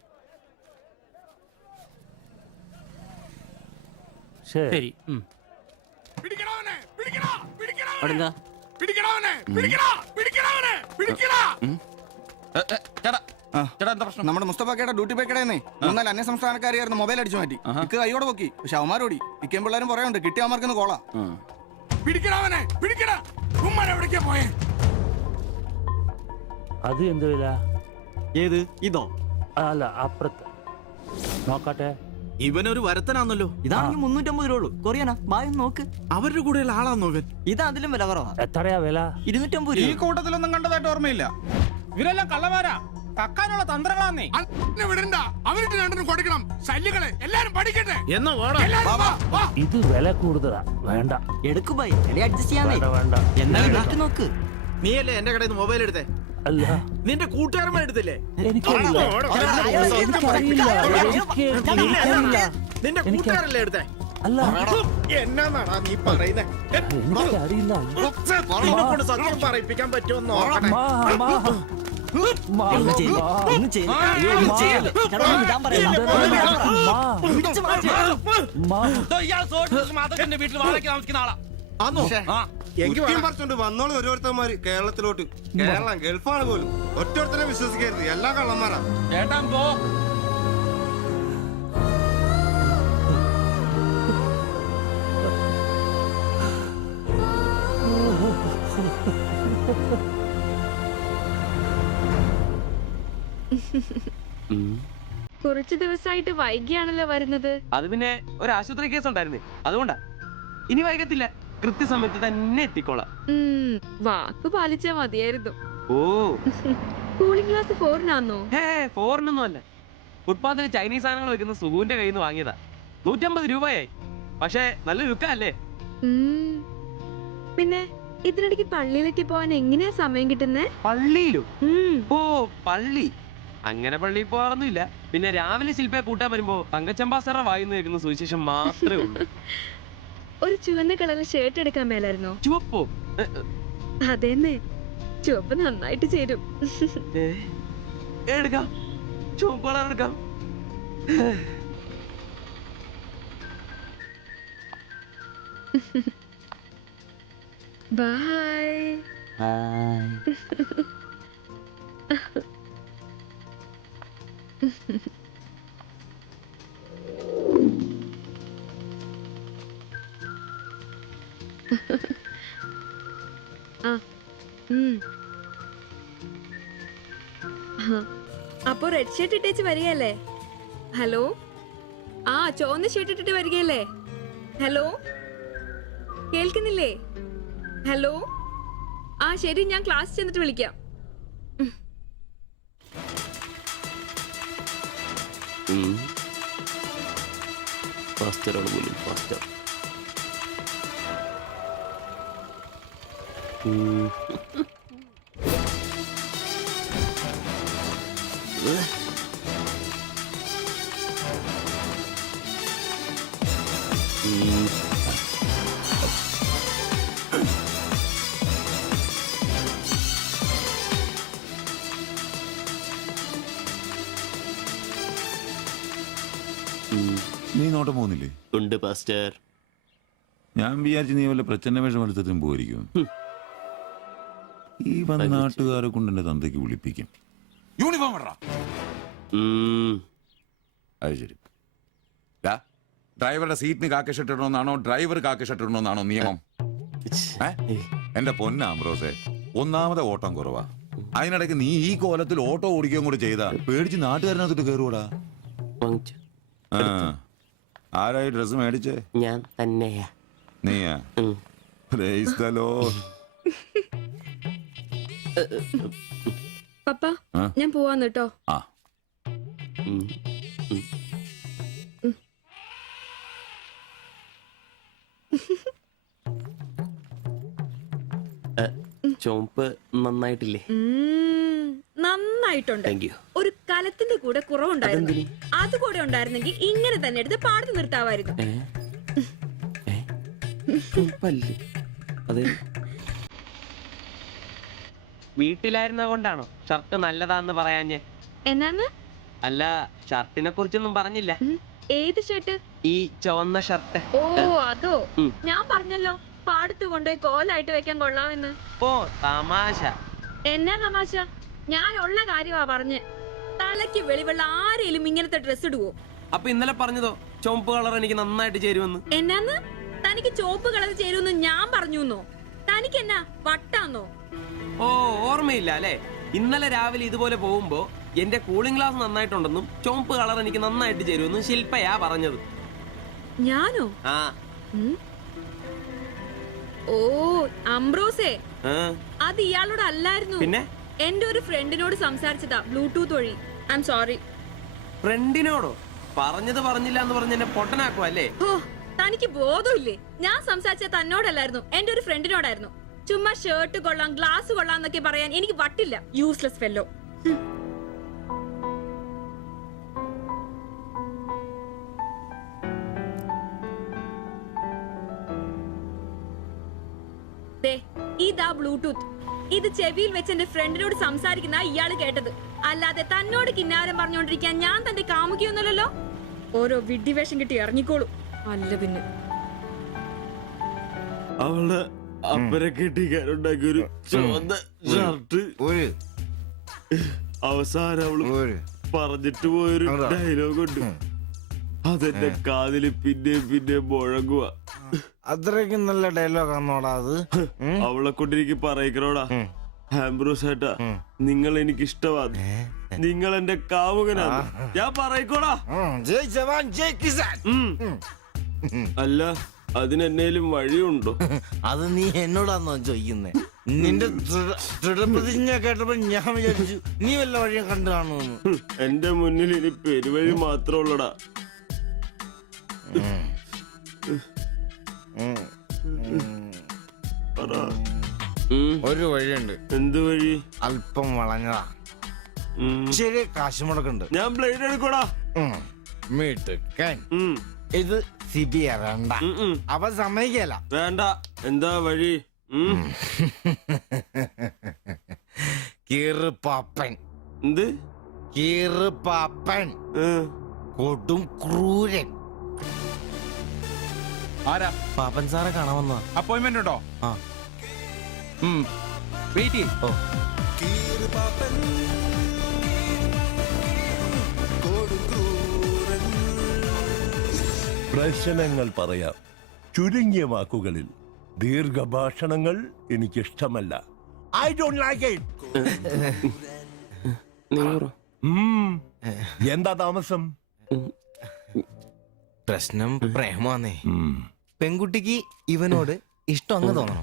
ശരി. നമ്മുടെ മുസ്തഫാക്കയുടെ ഡ്യൂട്ടി പേക്കടേന്നേ 3-4 അന്യ സംസ്ഥാനക്കാരിയായിരുന്നു മൊബൈൽ അടിച്ചു മാറ്റി. ഇക്ക് കൈയോടെ പൊക്കി. പക്ഷെ അവന്മാരോടി ഇക്കേം പിള്ളേരും പറയുന്നുണ്ട് കിട്ടിയ അവന്മാർക്ക് കോളാ. അത് എന്ത് വില? ഏത് ഇതോ? അല്ല, അപ്പുറത്ത് നോക്കട്ടെ. ഇവനൊരു വരത്തനാന്നല്ലോ. ഇതാണെങ്കിൽ 350 രൂപ ഉള്ളൂ. കൊറിയാനാ ബായ് നോക്ക്. അവരുടെ കൂടെയുള്ള ആളാന്നോ ഇവൻ? ഇത് അതിലും വില കുറവാ. എത്രയാ വില? 250 രൂപ. ഈ കൂട്ടത്തിലൊന്നും കണ്ടതായിട്ട് ഓർമ്മയില്ല. ഇവരെല്ലാം കള്ളമാരാ. കക്കാനുള്ള തന്ത്രങ്ങളാന്നേ. കൊടുക്കണം. ശല്യങ്ങളെ എല്ലാരും പഠിക്കട്ടെ. ഇത് വില കൂടുതലാ. വേണ്ട, എടുക്കു ബൈ. അഡ്ജസ്റ്റ് ചെയ്യാന്നേ. വേണ്ട. എന്താ നോക്ക്. നീയല്ലേ എന്റെ കടയിൽ നിന്ന് മൊബൈൽ എടുത്തേ? അല്ല, നിന്റെ കൂട്ടുകാരന്മാർ എടുത്തില്ലേ? എനിക്കറിയില്ല. നിന്റെ കൂട്ടുകാരല്ലേ എടുത്തേ? അല്ല, എന്നാടാ നീ പറയുന്നേ? എനിക്കറിയില്ല. സത്യം പറയിപ്പിക്കാൻ പറ്റുമെന്നോ? വീട്ടിൽ വാടകയ്ക്ക് താമസിക്കുന്ന ആളാ. വന്നോളൂ ഓരോരുത്തന്മാര് കേരളത്തിലോട്ട്. കേരളം ഗൾഫാണ് പോലും. ഒറ്റൊരുത്തനെ വിശ്വസിക്കരുത്. എല്ലാ കള്ളന്മാരാ. ചേട്ടാ പോ. കുറച്ചു ദിവസമായിട്ട് വൈകിയാണല്ലോ വരുന്നത്. അത് പിന്നെ ഒരു ആശുപത്രി കേസ് ഉണ്ടായിരുന്നേ, അതുകൊണ്ടാ. ഇനി വൈകത്തില്ല, കൃത്യസമയത്ത് തന്നെ എത്തിക്കോളാം. വാക്ക് പാലിച്ചാ മതിയായിരുന്നു. ഓ, കൂളിംഗ് ഗ്ലാസ് 4-നാന്നോ? ഫോറിനൊന്നും അല്ല. ഫുട്പാത്തിൽ ചൈനീസ് സാധനങ്ങൾ വെക്കുന്ന സുഖുവിന്റെ കയ്യിൽ നിന്ന് വാങ്ങിയതാ. 150 രൂപയായി. പക്ഷെ നല്ല ലുക്കല്ലേ? പിന്നെ ഇതിനിടയ്ക്ക് പള്ളിയിലേക്ക് പോവാൻ എങ്ങനെയാ സമയം കിട്ടുന്നേ? പള്ളിയിലോ? ഓ, പള്ളി. അങ്ങനെ പള്ളിയിൽ പോകാറൊന്നുമില്ല. പിന്നെ രാവിലെ ശില്പയെ കൂട്ടാൻ വരുമ്പോ തങ്കച്ചമ്പാസറ വായിന്ന് കേൾക്കുന്ന സുവിശേഷം മാത്രമേ ഉള്ളൂ. ഒരു ചുവന്ന കളറിൽ ഷർട്ട് എടുക്കാൻ മേലായിരുന്നോ? ചുവപ്പോ? അതേന്നെ, ചുവപ്പ് നന്നായിട്ട് ചേരും. എടുക്കാം, ചുവപ്പ് കളർ എടുക്കാം. ബൈ. അപ്പൊ റെഡ് ഷർട്ട് ഇട്ടേച്ച് വരികയല്ലേ? ഹലോ, ആ ചുവന്ന ഷർട്ട് ഇട്ടിട്ട് വരികയല്ലേ? ഹലോ, കേൾക്കുന്നില്ലേ? ഹലോ, ആ ശരി, ഞാൻ ക്ലാസ് ചെന്നിട്ട് വിളിക്കാം. ഫാസ്റ്ററാണ് പോലും ഫാസ്റ്റർ. നീ നോട്ടം പോകുന്നില്ലേ? ഉണ്ട് പാസ്റ്റർ. ഞാൻ വിചാരിച്ചു നീ വല്ല പ്രച്ഛന്ന വേഷം എടുത്തതും പോയിരിക്കും. ഈ വന്ന നാട്ടുകാരെ കൊണ്ട് എന്റെ തന്തയ്ക്ക് വിളിപ്പിക്കും. യൂണിഫോം ഇടറാ. അത് ശരി. ഡ്രൈവറുടെ സീറ്റിന് കാക്ക ഷർട്ട് ഇടണമെന്നാണോ ഡ്രൈവർ കാക്ക ഷർട്ട് ഇടണമെന്നാണോ നിയമം? എന്റെ പൊന്നാമ്പ്രോസെ, ഒന്നാമത്തെ ഓട്ടം കുറവാ. അതിനിടയ്ക്ക് നീ ഈ കോലത്തിൽ ഓട്ടോ ഓടിക്കുകയും കൂടെ ചെയ്താ പേടിച്ച് നാട്ടുകാരനകത്തിട്ട് കയറൂടാ. ആരായി ഡ്രസ് മേടിച്ചേ? ഞാൻ തന്നെയാ. നീയാ? Praise the Lord. പപ്പ, ഞാൻ പോവാന്ന് കേട്ടോ. ആ ചോപ്പ് നന്നായിട്ടില്ലേ? നന്നായിട്ടുണ്ട്. ഒരു കലത്തിന്റെ കൂടെ കുറവുണ്ടായിരുന്നു. അതുകൂടെ ഉണ്ടായിരുന്നെങ്കിൽ ഇങ്ങനെ തന്നെ എടുത്ത് പാടത്ത് നിർത്താമായിരുന്നു. വീട്ടിലായിരുന്ന കൊണ്ടാണോ ഷർട്ട് നല്ലതാന്ന് പറയാഞ്ഞേ? എന്നാന്ന്? അല്ല, ഷർട്ടിനെ കുറിച്ചൊന്നും പറഞ്ഞില്ല. ഏത് ഷർട്ട്? ഈ ചുവന്ന ഷർട്ട്. ഓ അതോ, ഞാൻ പറഞ്ഞല്ലോ പാടത്ത് കൊണ്ടുപോയി കോലായിട്ട് വെക്കാൻ കൊള്ളാമെന്ന്. ഓ തമാശ. എന്നാ തമാശ? ഞാൻ ഉള്ള കാര്യമാ പറഞ്ഞ്. തലയ്ക്ക് വെളിവുള്ള ആരെങ്കിലും ഇങ്ങനത്തെ ഡ്രസ് ഇടുവോ? അപ്പൊ ഇന്നലെ പറഞ്ഞതോ ചുവപ്പ് കളർ എനിക്ക് നന്നായിട്ട് ചേരുമെന്ന്? എന്നാന്ന്? തനിക്ക് ചുവപ്പ് കളർ ചേരുമെന്ന് ഞാൻ പറഞ്ഞുന്നോ? തനിക്ക് എന്നാ വട്ടാന്നോ? ഓ ഓർമ്മയില്ല അല്ലേ? ഇന്നലെ രാവിലെ ഇതുപോലെ പോകുമ്പോ എന്റെ കൂളിംഗ് ഗ്ലാസ് നന്നായിട്ടുണ്ടെന്നും ചുവപ്പ് കളർ എനിക്ക് നന്നായിട്ട് ചേരുമെന്നും ശില്പയാ പറഞ്ഞത്. ഞാനോ? ആ. ഓ അംബ്രോസേ, അത് ഇയാളോട് അല്ലായിരുന്നു. പിന്നെ എന്റെ ഒരു ഫ്രണ്ടിനോട് സംസാരിച്ചതാ ബ്ലൂടൂത്ത് വഴി. I am sorry. ഫ്രണ്ടിനോടോ? പറഞ്ഞത് പറഞ്ഞില്ല എന്ന് പറഞ്ഞ് എന്നെ പൊട്ടനാക്കുവല്ലേ? ഓ, തനിക്ക് ബോധമില്ലേ? ഞാൻ സംസാരിച്ച തന്നോടല്ലായിരുന്നു, എന്റെ ഒരു ഫ്രണ്ടിനോടായിരുന്നു. ചുമ്മാ ഷർട്ട് കൊള്ളാം ഗ്ലാസ് കൊള്ളാം എന്നൊക്കെ പറയാൻ എനിക്ക് വട്ടില്ല. Useless fellow. ഇതാ ബ്ലൂടൂത്ത്. ഇത് ചെവിയിൽ വെച്ച് എന്റെ ഫ്രണ്ടിനോട് സംസാരിക്കുന്ന ഇയാള് കേട്ടത്. അല്ലാതെ തന്നോട് കിന്നാരം പറഞ്ഞോണ്ടിരിക്കാൻ ഞാൻ തന്റെ കാമുകിയൊന്നുമല്ലല്ലോ. ഓരോ വിഡ്ഢിവേഷം കിട്ടി ഇറങ്ങിക്കോളൂ. അല്ല പിന്നെ അവളുടെ അപ്പനെ കെട്ടിക്കാരുണ്ടാക്കിയ ഒരു ചുവന്ന ഷർട്ട് അവസാനം അവള് പറഞ്ഞിട്ട് പോയൊരു ഡയലോഗ് ഉണ്ട്. അതെന്റെ കാതില് പിന്നെ മുഴങ്ങുക. അത്രയ്ക്കും നല്ല ഡയലോഗ് ആണോടാ അത്? അവളെ കൊണ്ടെനിക്ക് പറയിക്കണോടാ. ആംബ്രോസ് ഏട്ടാ, നിങ്ങൾ എനിക്ക് ഇഷ്ടമാണ്, നിങ്ങൾ എന്റെ കാമുകനാണ്, ഞാൻ പറയിക്കോടാ. അല്ല, അതിനെന്നേലും വഴിയുണ്ടോ? അത് നീ എന്നോടാന്നോ ചോദിക്കുന്നേ? നിന്റെ ദൃഢപ്രതിജ്ഞ കേട്ടപ്പോ ഞാൻ വിചാരിച്ചു നീ വല്ല വഴിയും കണ്ടു കാണുമെന്ന്. എന്റെ മുന്നിൽ ഇനി പെരുവഴി മാത്രമുള്ളടാ. ഒരു വഴിയുണ്ട്. എന്ത് വഴി? അല്പം വളഞ്ഞതാ. ശരി, കാശ് മുടക്കുണ്ട്. ഞാൻ ബ്ലേഡ് എടുക്കോടാ. മീട്ടുക്കൻ, ഇത് സിബി ഇറണ്ട. അവ സമ്മതിക്കല. വേണ്ട. എന്താ വഴി? കീറുപാപ്പൻ. എന്ത് കീറുപാപ്പൻ? കൊടും ക്രൂരൻ. ആരാ? പാപ്പൻ സാറെ കാണാമെന്ന അപ്പോയിന്റ്മെന്റ് ഉണ്ടോ? ആ, വെയിറ്റ് ചെയ്യ്. ഓ, പ്രശ്നങ്ങൾ പറയാം ചുരുങ്ങിയ വാക്കുകളിൽ. ദീർഘഭാഷണങ്ങൾ എനിക്കിഷ്ടമല്ല. I don't like it. എന്താ താമസം? പ്രശ്നം പ്രേമാന്നേ. പെൺകുട്ടിക്ക് ഇവനോട് ഇഷ്ടം അങ്ങ് തോന്നണം.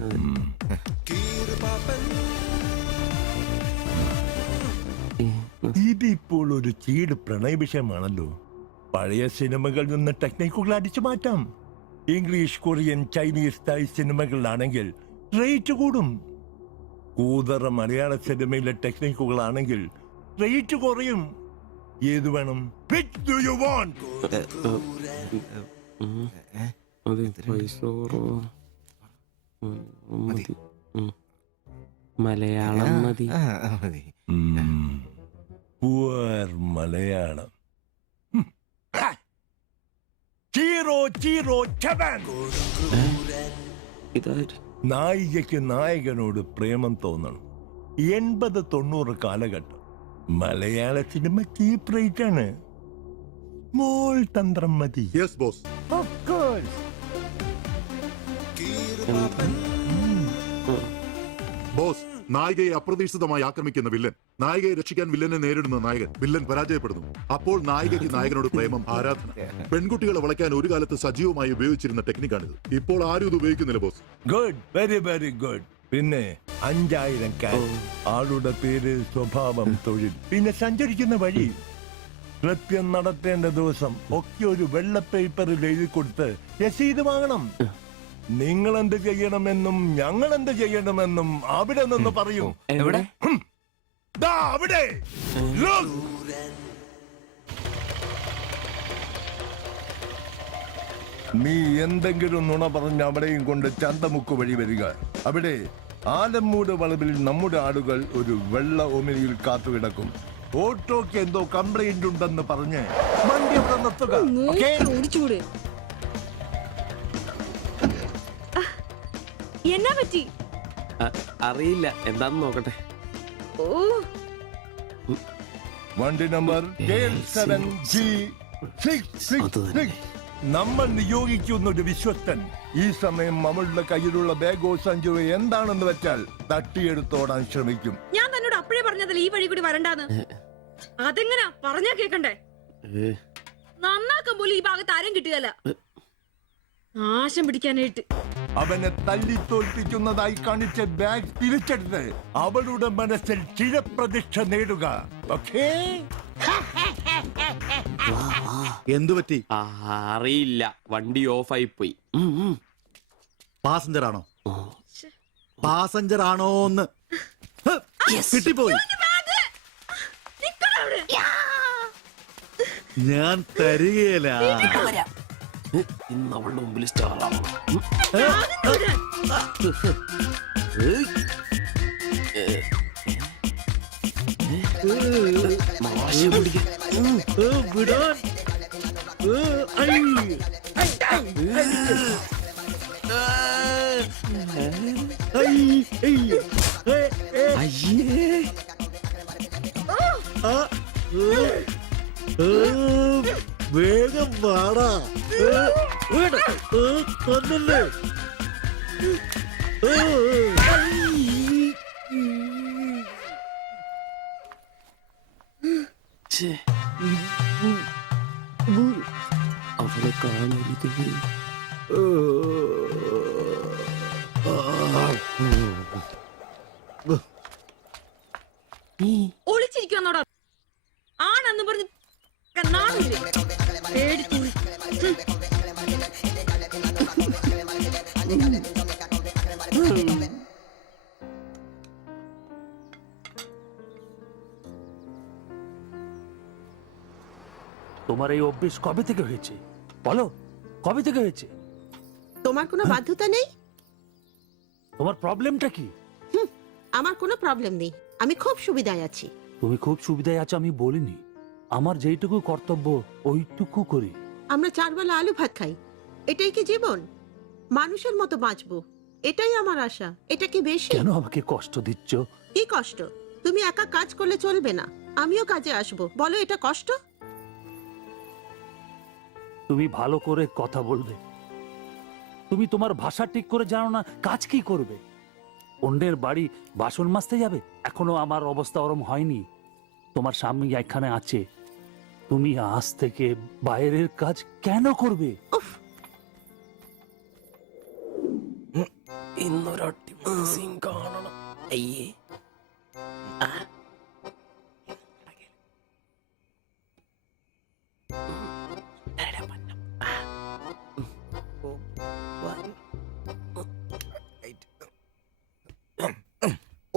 ഇതിപ്പോൾ ഒരു ചീട് പ്രണയ വിഷയമാണല്ലോ. പഴയ സിനിമകളിൽ നിന്ന് ടെക്നിക്കുകൾ അടിച്ചു മാറ്റാം. ഇംഗ്ലീഷ്, കൊറിയൻ, ചൈനീസ്, തായ് സിനിമകളിലാണെങ്കിൽ റേറ്റ് കൂടും. കൂതറ മലയാള സിനിമയിലെ ടെക്നിക്കുകളാണെങ്കിൽ റേറ്റ് കുറയും. ഏത് വേണം? Which do you want? Malayalam മതി. Poor മലയാളം. Chi Rho Chi Rho ചവൻ. നായികയ്ക്ക് നായകനോട് പ്രേമം തോന്നണം. 80-90 കാലഘട്ടം മലയാള സിനിമ ചീപ്പ് റേറ്റ് ആണ്. മോൾ തന്ത്രം മതി. Yes boss. Of course. Boss, നായികയെ അപ്രതീക്ഷിതമായി ആക്രമിക്കുന്ന വില്ലൻ, നായികയെ രക്ഷിക്കാൻ വില്ലനെ നേരിടുന്ന നായകൻ, വില്ലൻ പരാജയപ്പെടുന്നു. അപ്പോൾ നായികയ്ക്ക് നായകനോട് പ്രേമം, ആരാധന. പെൺകുട്ടികളെ വളയ്ക്കാൻ ഒരു കാലത്ത് സജീവമായി ഉപയോഗിച്ചിരുന്ന ടെക്നിക്കാണിത്. ഇപ്പോൾ ആരും ഇത് ഉപയോഗിക്കുന്നില്ല boss. Good, very very good. പിന്നെ 5000 ക്യാഷ്, ആളുടെ പേര്, സ്വഭാവം, തൊഴിൽ, പിന്നെ സഞ്ചരിക്കുന്ന വഴി, കൃത്യം നടത്തേണ്ട ദിവസം ഒക്കെ ഒരു വെള്ള പേപ്പറിൽ എഴുതി കൊടുത്ത് രസീത് വാങ്ങണം. നിങ്ങൾ എന്ത് ചെയ്യണമെന്നും ഞങ്ങൾ എന്ത് ചെയ്യണമെന്നും അവിടെ നിന്ന് പറയും. എവിടെ? ദാ അവിടെ. Look. നീ എന്തെങ്കിലും നുണ പറഞ്ഞ് അവിടെയും കൊണ്ട് ചന്തമുക്ക് വഴി വരിക. അവിടെ ആലമ്മൂട് വളവിൽ നമ്മുടെ ആളുകൾ ഒരു വെള്ള ഒമിനിയിൽ കാത്തുകിടക്കും. ഓട്ടോക്ക് എന്തോ കംപ്ലൈന്റ് ഉണ്ടെന്ന് പറഞ്ഞ് വണ്ടി അവിടെ നിർത്തുക. ഓടിച്ചൂടെ? എന്നാ പറ്റി? അറിയില്ല, എന്താന്ന് നോക്കട്ടെ. ഓ, വണ്ടി നമ്പർ K7G666. നമ്മൾ നിയോഗിക്കുന്ന ഒരു വിശ്വസ്തൻ ഈ സമയം നമ്മളുടെ കയ്യിലുള്ള ബാഗോ സഞ്ചോ എന്താണെന്ന് വെച്ചാൽ തട്ടിയെടുത്തോടാൻ ശ്രമിക്കും. ഞാൻ തന്നോട് അപ്പഴേ പറഞ്ഞതല്ലേ ഈ വഴി കൂടി വരണ്ടാന്ന്. അതെങ്ങനാ പറഞ്ഞാ കേക്കണ്ടേ? നന്നാക്കാൻ പോലും ഈ ഭാഗത്ത് ആരും കിട്ടുകയല്ല. നാശം പിടിക്കാനായിട്ട് അവനെ തല്ലി തോൽപ്പിക്കുന്നതായി കാണിച്ച ബാഗ് തിരിച്ചെടുത്ത് അവളുടെ മനസ്സിൽ ചിരപ്രതിഷ്ഠ നേടുക. ഓക്കേ? എന്തുപറ്റി? അറിയില്ല, വണ്ടി ഓഫായി പോയി. പാസഞ്ചർ ആണോ? പാസഞ്ചർ ആണോന്ന് കിട്ടിപ്പോയി. ഞാൻ തരികയില്ല. ഇന്ന് അവളുടെ മുമ്പിൽ സ്റ്റാറാണ്. വിടാൻ. വേഗം വാടാ. കൊന്നല്ലേ. അവളെ കാണരുത്. ഒളിച്ചിരിക്കുന്നോടാ ആണെന്ന് പറഞ്ഞ് നാണില്ലേ? പേടിത്തൂറി. তোমার এই অভ্যেস কবে থেকে হয়েছে বলো? কবে থেকে হয়েছে? তোমার কোনো বাধ্যতা নেই। তোমার প্রবলেমটা কি? আমার কোনো প্রবলেম নেই, আমি খুব সুবিধায় আছি। তুমি খুব সুবিধায় আছো আমি বলিনি, আমার যেইটুকু কর্তব্য ওইটুকু করি। আমরা 4 বেলা আলু ভাত খাই, এটাই কি জীবন? মানুষের মতো বাঁচবো, এটাই আমার আশা। এটা কি বেশি? কেন আমাকে কষ্ট দিচ্ছ? কি কষ্ট? তুমি একা কাজ করলে চলবে না, আমিও কাজে আসবো। বলো এটা কষ্ট? তুমি ভালো করে কথা বলবে। তুমি তোমার ভাষা ঠিক করে জানো না, কাজ কি করবে? অন্যের বাড়ি বাসন মাজতে যাবে? এখনো আমার অবস্থা ওরম হয়নি। তোমার স্বামী এখানে আছে, তুমি আজ থেকে বাইরের কাজ কেন করবে? ഇന്നൊരൊട്ടി സീൻ കാണണം. അയ്യേ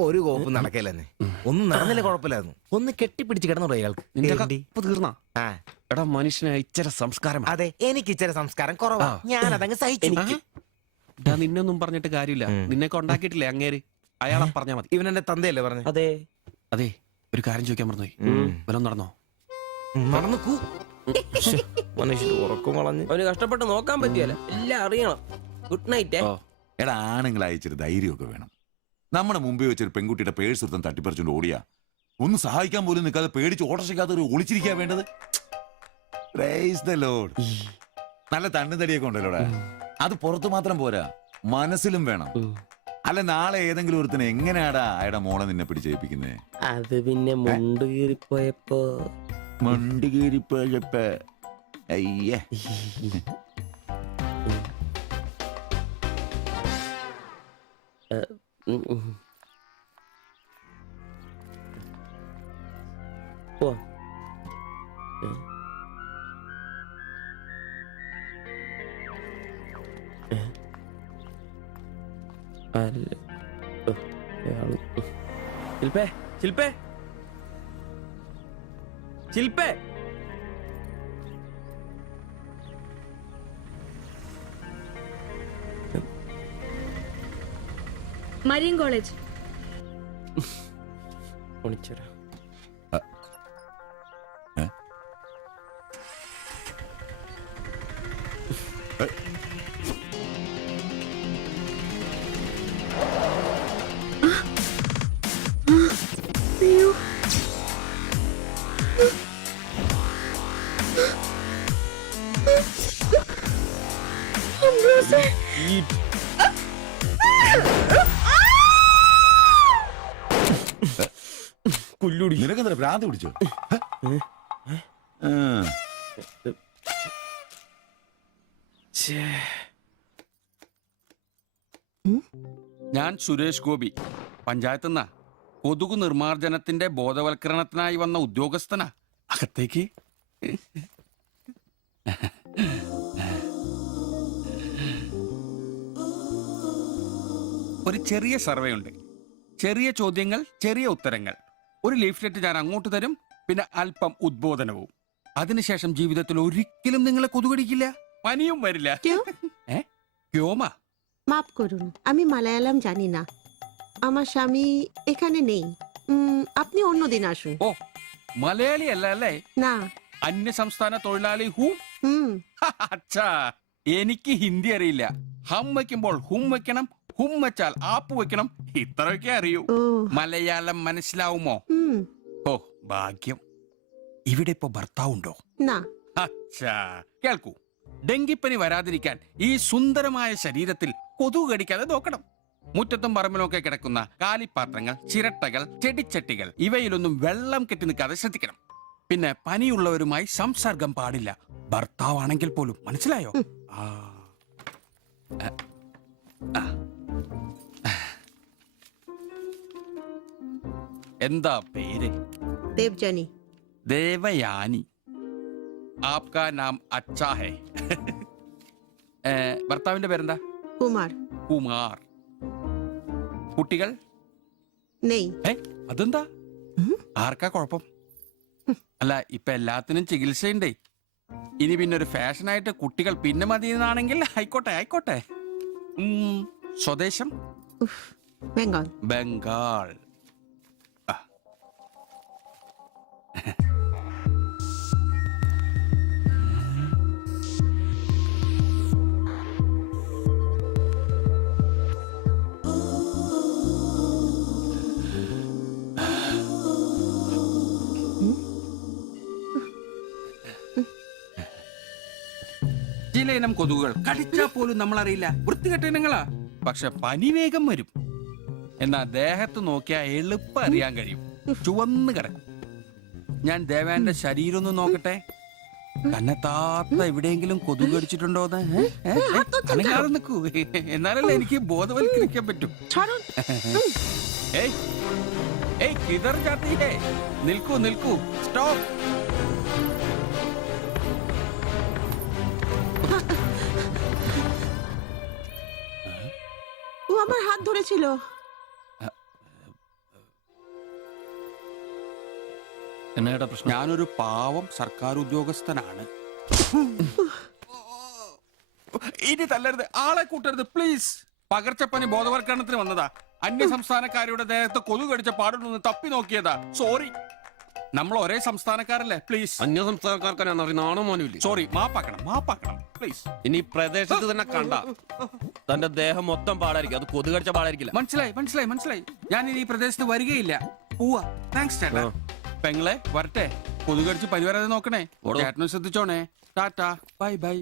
ഒരു കോപ്പും നടക്കില്ലെന്നേ. ഒന്നും നടന്നില്ല, കുഴപ്പമില്ലായിരുന്നു. ഒന്ന് കെട്ടിപ്പിടിച്ച് കിടന്നു അയാൾക്ക്. തീർന്നാ എടാ, മനുഷ്യന് ഇച്ചിരി സംസ്കാരം. അതെ, എനിക്ക് ഇച്ചിരി സംസ്കാരം കുറവാ. ഞാൻ അതങ്ങ് സഹിച്ചു. നിന്നൊന്നും പറഞ്ഞിട്ട് കാര്യമില്ല. നിന്നെ ഉണ്ടാക്കിയിട്ടില്ലേ അങ്ങേര്, അയാളെ പറഞ്ഞാ മതി. ഇവൻ എന്റെ തന്തയല്ലേ പറഞ്ഞു? അതെ അതെ. ഒരു കാര്യം ചോദിക്കാൻ മറന്നുപോയി. വല്ലതും നടന്നോ? നടന്നു മനുഷ്യൻ ഉറക്കം കളഞ്ഞ്. അവന് കഷ്ടപ്പെട്ട് നോക്കാൻ പറ്റിയല്ല, എല്ലാം അറിയണം. Good night. എടാ, ആണുങ്ങളായി ഇച്ചിരി ധൈര്യമൊക്കെ വേണം. നമ്മുടെ മുമ്പിൽ വെച്ചൊരു പെൺകുട്ടിയുടെ പേഴ്സ് എടുത്തും തട്ടിപ്പറിച്ചുകൊണ്ട് ഓടിയാ ഒന്ന് സഹായിക്കാൻ പോലും നിൽക്കാതെ പേടിച്ച് ഓട്ടർഷയ്ക്കകത്ത് ഒരു ഒളിച്ചിരിക്കാ വേണ്ടത്. Praise the Lord. നല്ല തണ്ണുതടിയൊക്കെ ഉണ്ടല്ലോടെ. അത് പുറത്തു മാത്രം പോരാ, മനസ്സിലും വേണം. അല്ല, നാളെ ഏതെങ്കിലും ഒരുത്തിന് എങ്ങനെയാടാ അയാളുടെ മോളെ നിന്നെ പിടിച്ചേൽപ്പിക്കുന്നേ? അത് പിന്നെ മുണ്ട് കീറിപ്പോയപ്പോ അയ്യേ. ശില്പേ ശില്പേ ശില്പേ മരിയൻ കോളേജ്. ഒളിച്ചരാ. നിനക്കെന്താ ഭ്രാന്ത് പിടിച്ചോ? ഞാൻ സുരേഷ് ഗോപി, പഞ്ചായത്ത് നിന്നാ. കൊതുകു നിർമാർജനത്തിന്റെ ബോധവൽക്കരണത്തിനായി വന്ന ഉദ്യോഗസ്ഥനാ. അകത്തേക്ക്. ഒരു ചെറിയ സർവേ ഉണ്ട്. ചെറിയ ചോദ്യങ്ങൾ, ചെറിയ ഉത്തരങ്ങൾ. ഒരു ലീഫ്ലെറ്റ് ഞാൻ അങ്ങോട്ട് തരും, പിന്നെ അല്പം ഉദ്ബോധനവും. അതിനുശേഷം ജീവിതത്തിൽ ഒരിക്കലും നിങ്ങളെ കൊതുകടിക്കില്ല, പനിയും വരില്ല. ക്യോമാ? মাফ করুন, আমি মালায়ালাম জানি না। আমার স্বামী এখানে নেই। আপনি অন্যদিন আসুন। ഓ, മലയാളി അല്ല അല്ലേ? না। അന്യ സംസ്ഥാന തൊഴിലാളി ഹൂം? അച്ഛാ, എനിക്ക് ഹിന്ദി അറിയില്ല. ഹം വയ്ക്കുമ്പോൾ ഹും വെക്കണം, ഹും വെച്ചാൽ ആപ്പ് വെക്കണം, ഇത്രയൊക്കെ അറിയൂ. മലയാളം മനസ്സിലാവുമോ? ഓ, ഭാഗ്യം. ഇവിടെ ഇപ്പൊ ഭർത്താവുണ്ടോ? അച്ഛാ, കേൾക്കൂ. ഡെങ്കിപ്പനി വരാതിരിക്കാൻ ഈ സുന്ദരമായ ശരീരത്തിൽ കൊതുക് കടിക്കാതെ നോക്കണം. മുറ്റത്തും പറമ്പിലൊക്കെ കിടക്കുന്ന കാലിപ്പാത്രങ്ങൾ, ചിരട്ടകൾ, ചെടിച്ചട്ടികൾ, ഇവയിലൊന്നും വെള്ളം കെട്ടി നിൽക്കാതെ ശ്രദ്ധിക്കണം. പിന്നെ പനിയുള്ളവരുമായി സംസർഗം പാടില്ല, ഭർത്താവാണെങ്കിൽ പോലും. മനസ്സിലായോ? എന്താ പേര്? ദേവ്ജാനി. ദേവയാനി. ആപ്കാ നാം അച്ഛാ ഹൈ. ഭർത്താവിന്റെ പേരെന്താ? കുമാർ. കുമാർ. കുട്ടികൾ? അതെന്താ? ആർക്കാ കുഴപ്പം? അല്ല, ഇപ്പൊ എല്ലാത്തിനും ചികിത്സയുണ്ടേ. ഇനി പിന്നെ ഒരു ഫാഷനായിട്ട് കുട്ടികൾ പിന്നെ മതി എന്നാണെങ്കിൽ ആയിക്കോട്ടെ ആയിക്കോട്ടെ. സ്വദേശം? ബംഗാൾ. ബംഗാൾ. ചില ഇനം കൊതുകുകൾ കടിച്ചാ പോലും നമ്മൾ അറിയില്ല, വൃത്തികെട്ട ഇനങ്ങളാ. പക്ഷെ പനി വേഗം വരും. എന്നാ ദേഹത്ത് നോക്കിയാൽ എളുപ്പം അറിയാൻ കഴിയും. ചുവന്ന് കിടക്കും. ഞാൻ ദേവാന്റെ ശരീരം ഒന്ന് നോക്കട്ടെ. കന്നെത്താത്ത എവിടെയെങ്കിലും കൊതുക് കടിച്ചിട്ടുണ്ടോന്ന് അനങ്ങാതെ നിൽക്കൂ. എന്നാലല്ലേ എനിക്ക് ബോധവൽക്കരിക്കാൻ പറ്റും. ഏയ് ഏയ് കിതർ ജാത്തി ഹേ. നിൽക്കൂ നിൽക്കൂ, സ്റ്റോപ്പ്. ও আমার হাত ধরেছিল। എന്നേടാ പ്രശ്നം? ഞാനൊരു പാവം സർക്കാർ ഉദ്യോഗസ്ഥനാണ്. ഇനി തല്ലരുത്, ആളെ കൂട്ടരുത് പ്ലീസ്. പകർച്ചപ്പനി ബോധവൽക്കരണത്തിന് വന്നതാ. അന്യ സംസ്ഥാനക്കാരുടെ ദേഹത്ത് കൊതുക് കടിച്ച പാടുണ്ടെന്ന് തപ്പി നോക്കിയതാ. സോറി. നമ്മൾ ഒരേ സംസ്ഥാനക്കാരല്ലേ, പ്ലീസ്. അന്യ സംസ്ഥാനക്കാർക്കാണ് നാണോ മോനുമില്ല. സോറി, മാപ്പാക്കണം പ്ലീസ്. ഇനി പ്രദേശത്ത് തന്നെ കണ്ട തന്റെ ദേഹം മൊത്തം പാടായിരിക്കും. അത് കൊതു കടിച്ച പാടായിരിക്കില്ല. മനസ്സിലായി. ഞാൻ ഇനി ഈ പ്രദേശത്ത് വരികയില്ല. പോവാ. താങ്ക്സ് ചേട്ടാ. പെങ്ങളെ വരട്ടെ. കൊതുക് കടിച്ച് പനി വരാതെ നോക്കണേ. ചേട്ടനും ശ്രദ്ധിച്ചോണേ. Tata, bye bye.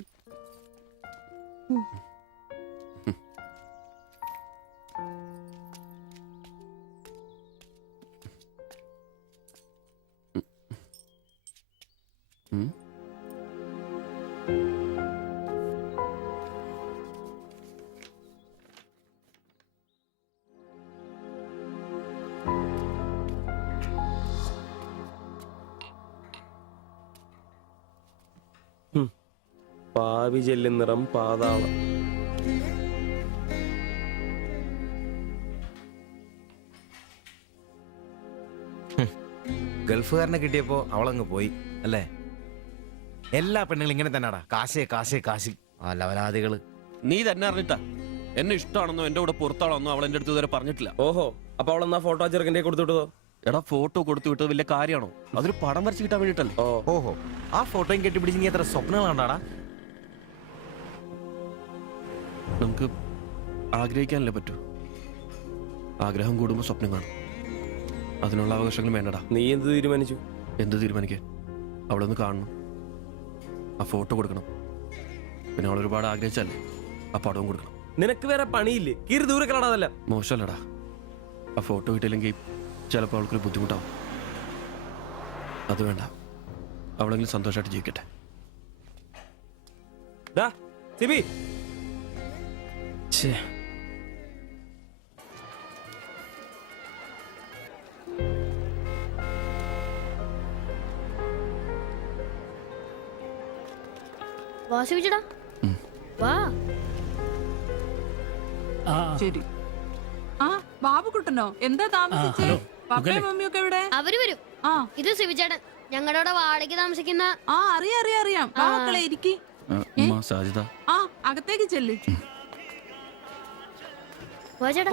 പാവി ജെല്ലിൻ നിറം പാതാളം. ഗൾഫുകാരനെ കിട്ടിയപ്പോ അവളങ്ങ് പോയി അല്ലേ? എല്ലാ പെണ്ണുങ്ങളും ഇങ്ങനെ തന്നെയാടാ. കാശ് ആ ലവലാദികള്. നീ തന്നെ അറിഞ്ഞിട്ടാ എന്നെ ഇഷ്ടമാണെന്നോ എന്റെ കൂടെ പുറത്താണെന്നോ അവൾ എന്റെ അടുത്ത് ഇതുവരെ പറഞ്ഞിട്ടില്ല. ഓഹോ, അപ്പൊ അവളെന്നാ ഫോട്ടോ ചെറുക്കൻ്റെ കൊടുത്തുവിട്ടതോ? എടാ, ഫോട്ടോ കൊടുത്തു വിട്ടത് വലിയ കാര്യമാണോ? അതൊരു പടം വരച്ച് കിട്ടാൻ വേണ്ടിട്ടല്ലേ. ഓഹോ, ആ ഫോട്ടോയും കെട്ടിപ്പിടിച്ച് നീ എത്ര സ്വപ്നങ്ങൾ കണ്ടാടാ? നമുക്ക് ആഗ്രഹിക്കാനല്ലേ പറ്റൂ. ആഗ്രഹം കൂടുമ്പോ സ്വപ്നം കാണും. അതിനുള്ള അവകാശങ്ങൾ വേണ്ടടാ. നീ എന്ത് തീരുമാനിച്ചു? എന്ത് തീരുമാനിക്കാൻ? അവളൊന്ന് കാണണം, ആ ഫോട്ടോ കൊടുക്കണം, പിന്നെ അവൾ ഒരുപാട് ആഗ്രഹിച്ചല്ലേ ആ പടവും കൊടുക്കണം. നിനക്ക് വേറെ പണിയില്ലേ? കീറി ദൂരെ കളടാതല്ല. മോശമല്ലടാ, ആ ഫോട്ടോ കിട്ടിയില്ലെങ്കിൽ ചിലപ്പോൾ അവൾക്കൊരു ബുദ്ധിമുട്ടാവും. അത് വേണ്ട, അവളെങ്കിലും സന്തോഷമായിട്ട് ജീവിക്കട്ടെ. സിബി, വാ ശിവചേട്ടാ, വാ. ശരി. ആ ബാബുക്കുട്ടനോ, എന്താ താമസിച്ചേ? പപ്പയും മമ്മിയൊക്കെ എവിടെ? അവര് വരും. ഇത് ശിവചേട്ടൻ, ഞങ്ങളുടെ വാടകയ്ക്ക് താമസിക്കുന്ന. ആ അറിയാം. മക്കളെ ഇരിക്കി. സാജിദ, ആ അകത്തേക്ക് ചെല്ല്. വാ ചേട്ടാ.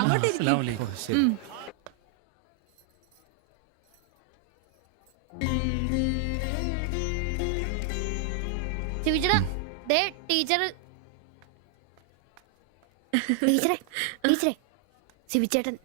അങ്ങോട്ട് ഇരിക്ക്. ശിവചേട്ടാ, ദേ ടീച്ചർ. ടീച്ചറെ, ശിവചേട്ടൻ.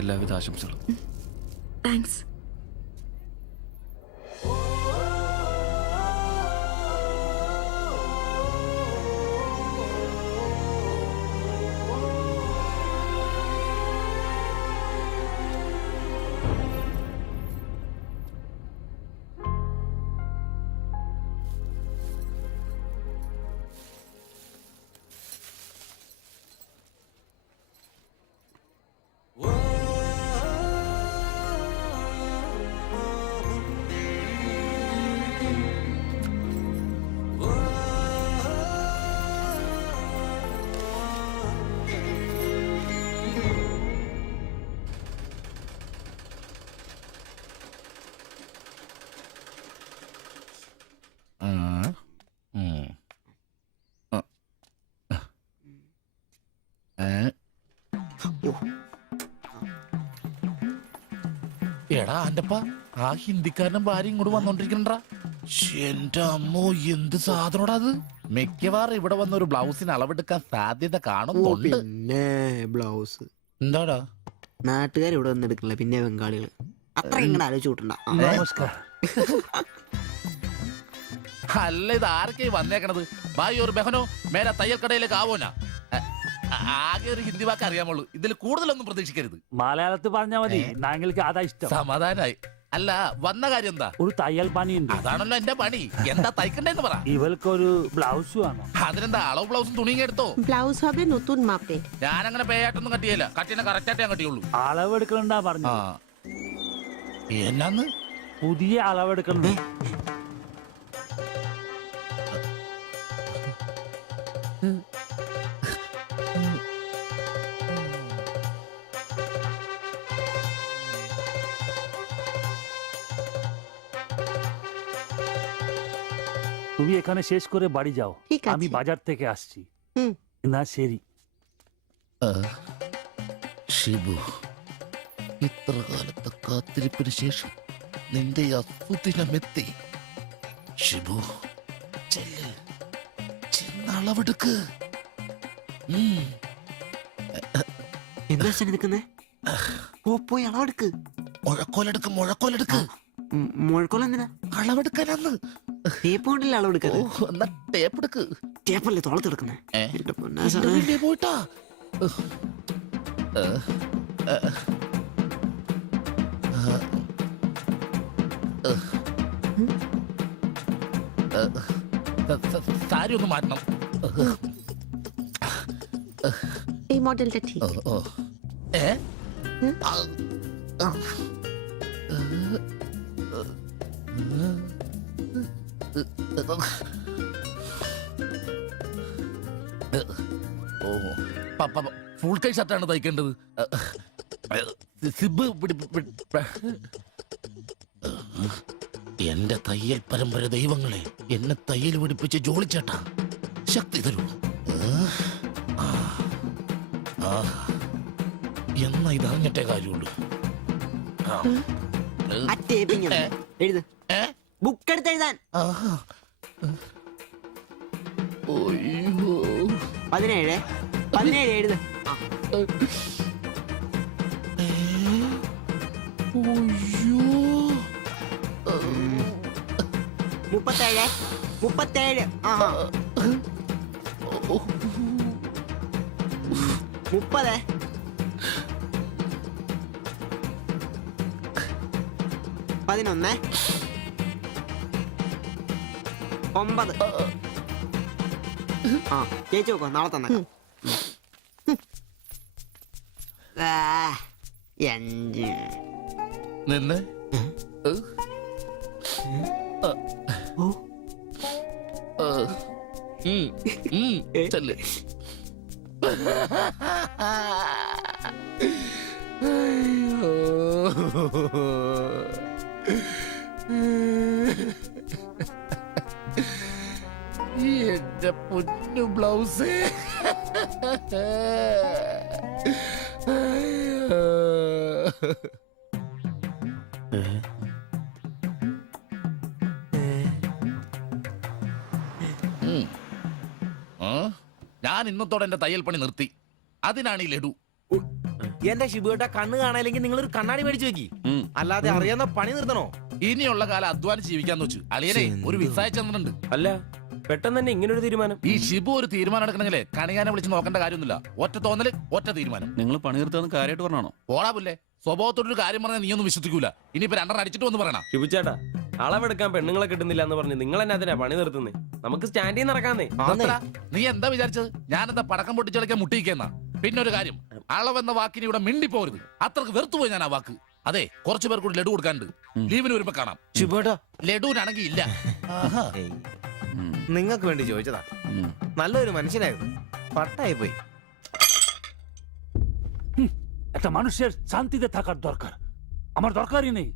എല്ലാവിധ ആശംസകളും. താങ്ക്സ്. എടാ ആന്റപ്പ, ആ ഹിന്ദിക്കാരനും ഭാര്യ ഇങ്ങോട്ട് വന്നോണ്ടിരിക്കണ്ടാ. എന്റെ അമ്മോ, എന്ത് സാധനോടാ അത്! മിക്കവാറും ഇവിടെ വന്ന ഒരു ബ്ലൗസിന് അളവെടുക്കാൻ സാധ്യത കാണുന്നുണ്ട്. പിന്നെ ബ്ലൗസ് എന്താടാ നാട്ടുകാർ ഇവിടെ വന്ന് എടുക്കണില്ല, പിന്നെ ബംഗാളികൾ അത്ര ഇങ്ങനെ ആലോചിച്ചു കൂട്ടണ്ട. അല്ല ഇത് ആരൊക്കെയായി വന്നേക്കണത്? ഭായി ഒരു ബഹനോ മേലെ തയ്യൽ കടയിലേക്ക് ആവോനാ? ആകെ ഒരു ഹിന്ദി വാക്ക് അറിയാമുള്ളൂ, ഇതിൽ കൂടുതലൊന്നും പ്രതീക്ഷിക്കരുത്. മലയാളത്തിൽ പറഞ്ഞാൽ മതി, ഞങ്ങൾക്ക് അതാ ഇഷ്ടം. സമാധാനായി. അല്ല വന്ന കാര്യം എന്താ? ഒരു തയ്യൽ പണിയുണ്ട്. അതാണല്ലോ എന്റെ പണി. എന്താ തയ്ക്കണ്ടേന്ന് പറ. ഇവൾക്കൊരു ബ്ലൗസ് വേണം. അതിനെന്താ അളവ് ബ്ലൗസും തുണിയും എടുത്തോ? ব্লাউজ হবে নতুন মাপে। ഞാനങ്ങനെ പേയായിട്ടൊന്നും കട്ടിയല്ല, കട്ടിനെ കറക്റ്റ് ആയിട്ട് ഞാൻ കട്ടിയുള്ളൂ. അളവെടുക്കണ്ടാ പറഞ്ഞു. എന്നാന്ന്? പുതിയ അളവെടുക്കണ്ടേ? তুমি এখানে শেষ করে বাড়ি যাও, আমি বাজার থেকে আসছি। না ശരി. ഷിബു, ഇത്ര കാലത്തെ കാത്തിരിപ്പിന് ശേഷം നിന്റെ അസുദിനമെത്തി. ഷിബു ചെന്നളവെടുക്ക്. എന്താ നിൽക്കുന്നേ? പോയി അളവെടുക്ക്. മുഴക്കോലെടുക്ക്, മുഴക്കോലെടുക്ക്. മുഴക്കോൽ എന്തിനാ? അളവെടുക്കാനാന്ന്. ടേപ്പ് കൊണ്ടല്ലേ അളവെടുക്കാ? എന്നാ ടേപ്പ് എടുക്ക്. ടേപ്പല്ലേ തോളത്തെടുക്കുന്നേ? പോയിട്ടാ സാരി ഒന്ന് മാറ്റണം. এই মডেলটা ঠিক। ഫുൾ കൈ ഷർട്ടാണ് തയ്ക്കേണ്ടത്. സിബ് എന്റെ തയ്യൽ പരമ്പര ദൈവങ്ങളെ, എന്നെ തയ്യൽ പിടിപ്പിച്ച് ജോളിച്ചേട്ടാ ശക്തി തരൂ. എന്നാ ഇത് അറിഞ്ഞിട്ടേ കാര്യമുള്ളൂ. ബുക്ക് എടുത്ത് എഴുതാൻ 17 എഴുത്. 37. 30. 11. 9. ചേച്ചി നോക്കോ, നാളെ തന്നേക്കാം. 5. നിന്ന് ചെല്ല്. എന്റെ പൊന്നു ബ്ലൗസ്. ഞാൻ ഇന്നത്തോടെ എന്റെ തയ്യൽ പണി നിർത്തി. അതിനാണ് ഈ ലഡു. എന്റെ ഷിബുട്ട കണ്ണ് കാണാനില്ലെങ്കിൽ നിങ്ങൾ ഒരു കണ്ണാടി മേടിച്ചു വെക്കി, അല്ലാതെ അറിയാവുന്ന പണി നിർത്തണോ? ഇനിയുള്ള കാലം അധ്വാനിച്ച് ജീവിക്കാന്ന് വെച്ചു. അളിയനെ ഒരു വിസായ ചെന്നിട്ടുണ്ട്. അല്ല പെട്ടെന്ന് തന്നെ ഇങ്ങനെ ഒരു തീരുമാനം. ഈ ഷിബു ഒരു തീരുമാനം എടുക്കണമെങ്കിലേ കണിയാനെ വിളിച്ച് നോക്കേണ്ട കാര്യമൊന്നുമില്ല. ഒറ്റ തോന്നല്, ഒറ്റ തീരുമാനം. നിങ്ങൾ പണി നിർത്താന്ന് കാര്യമായിട്ട് പറഞ്ഞാണോ? പോടാ പുല്ലേ, സ്വഭാവത്തോടൊരു കാര്യം പറഞ്ഞാൽ നീ ഒന്നും വിശ്വസിക്കൂല. ഇനിയിപ്പോ രണ്ടെണ്ണം അടിച്ചിട്ട് വന്ന് പറയണം. ഷിബുച്ചേട്ടാ, അളവെടുക്കാൻ പെണ്ണുങ്ങളെ കിട്ടുന്നില്ല എന്ന് പറഞ്ഞ് നിങ്ങൾ തന്നെ അതിനാ പണി നിർത്തുന്നേ. നമുക്ക് സ്റ്റാൻഡിൽ നടക്കാന്നേ. നീ എന്താ വിചാരിച്ചത്? ഞാനെന്താ പടക്കം പൊട്ടിച്ചടക്കാൻ മുട്ടിയിക്കുന്ന? പിന്നെ ഒരു കാര്യം, അളവെന്ന വാക്കിന് ഇവിടെ മിണ്ടിപ്പോരുത്. അത്രക്ക് വെറുത്തുപോയി ഞാൻ ആ വാക്ക്. അതെ, കുറച്ചു പേർ കൂടി ലഡു കൊടുക്കാനുണ്ട്. ലീവിന് വരുമ്പോ കാണാം. ലഡുവിനാണെങ്കിൽ ഇല്ല. നിങ്ങൾക്ക് വേണ്ടി ചോദിച്ചതാ. നല്ലൊരു മനുഷ്യനായിരുന്നു, പട്ടായി പോയി. একটা মানুষের শান্তিতে থাকার দরকার, আমার দরকারই নেই।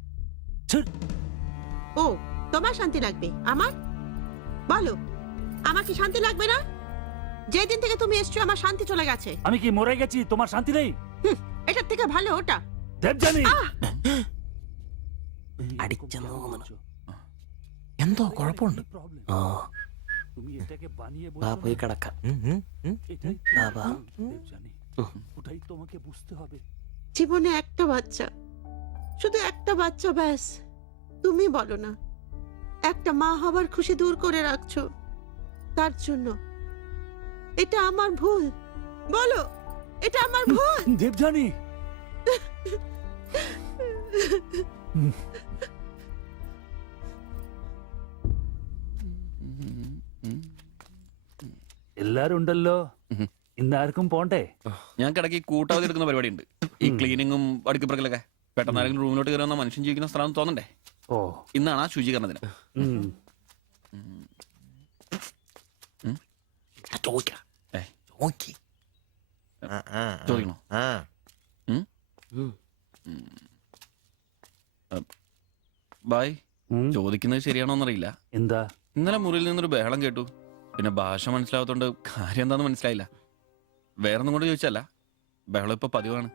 ও তোমার শান্তি লাগবে? আমার বলো, আমার কি শান্তি লাগবে না? যেদিন থেকে তুমি এসছো আমার শান্তি চলে গেছে। আমি কি মরে গেছি? তোমার শান্তি নেই? এটার থেকে ভালো ওটা। দেবজানি എന്തോ കുഴപ്പമുണ്ട്. তুমি এটাকে বানিয়ে বাবা বলছো പോയി না? കിടക്കാം এটাই বাবা দেবযানী, ওটাই তোমাকে বুঝতে হবে। জীবনে একটা বাচ্চা, শুধু একটা বাচ্চা, ব্যাস। তুমি বলো না, একটা মা হবার খুশি দূর করে রাখছো, তার জন্য এটা আমার ভুল? বলো, এটা আমার ভুল? দেবযানী, എല്ലാരും ഉണ്ടല്ലോ, ഇന്നാർക്കും പോണ്ടേ? ഞങ്ങൾക്ക് ഇടയ്ക്ക് കൂട്ടാതെ എടുക്കുന്ന പരിപാടി ഉണ്ട്. ഈ ക്ലീനിങ്ങും അടുക്കപ്പുറക്കലൊക്കെ. പെട്ടെന്ന് ആരെങ്കിലും റൂമിലോട്ട് കയറുന്ന മനുഷ്യൻ ജീവിക്കുന്ന സ്ഥലം തോന്നണ്ടേ? ഓ, ഇന്നാണ് ആ ശുചീകരണ ദിനം. ചോദിക്കണോ? ബായ്, ചോദിക്കുന്നത് ശരിയാണോന്നറിയില്ല. എന്താ? ഇന്നലെ മുറിയിൽ നിന്നൊരു ബഹളം കേട്ടു. പിന്നെ ഭാഷ മനസ്സിലാവാത്തോണ്ട് കാര്യം എന്താന്ന് മനസ്സിലായില്ല. വേറൊന്നും കൊണ്ട് ചോദിച്ചല്ല, ബഹളം ഇപ്പൊ പതിവാണ്.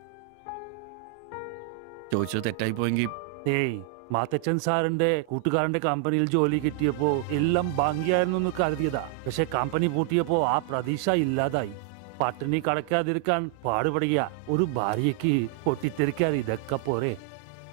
ചോദിച്ചത് തെറ്റായി പോയെങ്കിൽ ഏയ്, മാത്തച്ചൻ സാറിന്റെ കൂട്ടുകാരന്റെ കമ്പനിയിൽ ജോലി കിട്ടിയപ്പോ എല്ലാം ഭാഗ്യായിരുന്നു കരുതിയതാ. പക്ഷെ കമ്പനി പൂട്ടിയപ്പോ ആ പ്രതീക്ഷ ഇല്ലാതായി. പട്ടിണി കടക്കാതിരിക്കാൻ പാടുപെടുക. ഒരു ഭാര്യയ്ക്ക് പൊട്ടിത്തെറിക്കാൻ ഇതൊക്കെ പോരെ?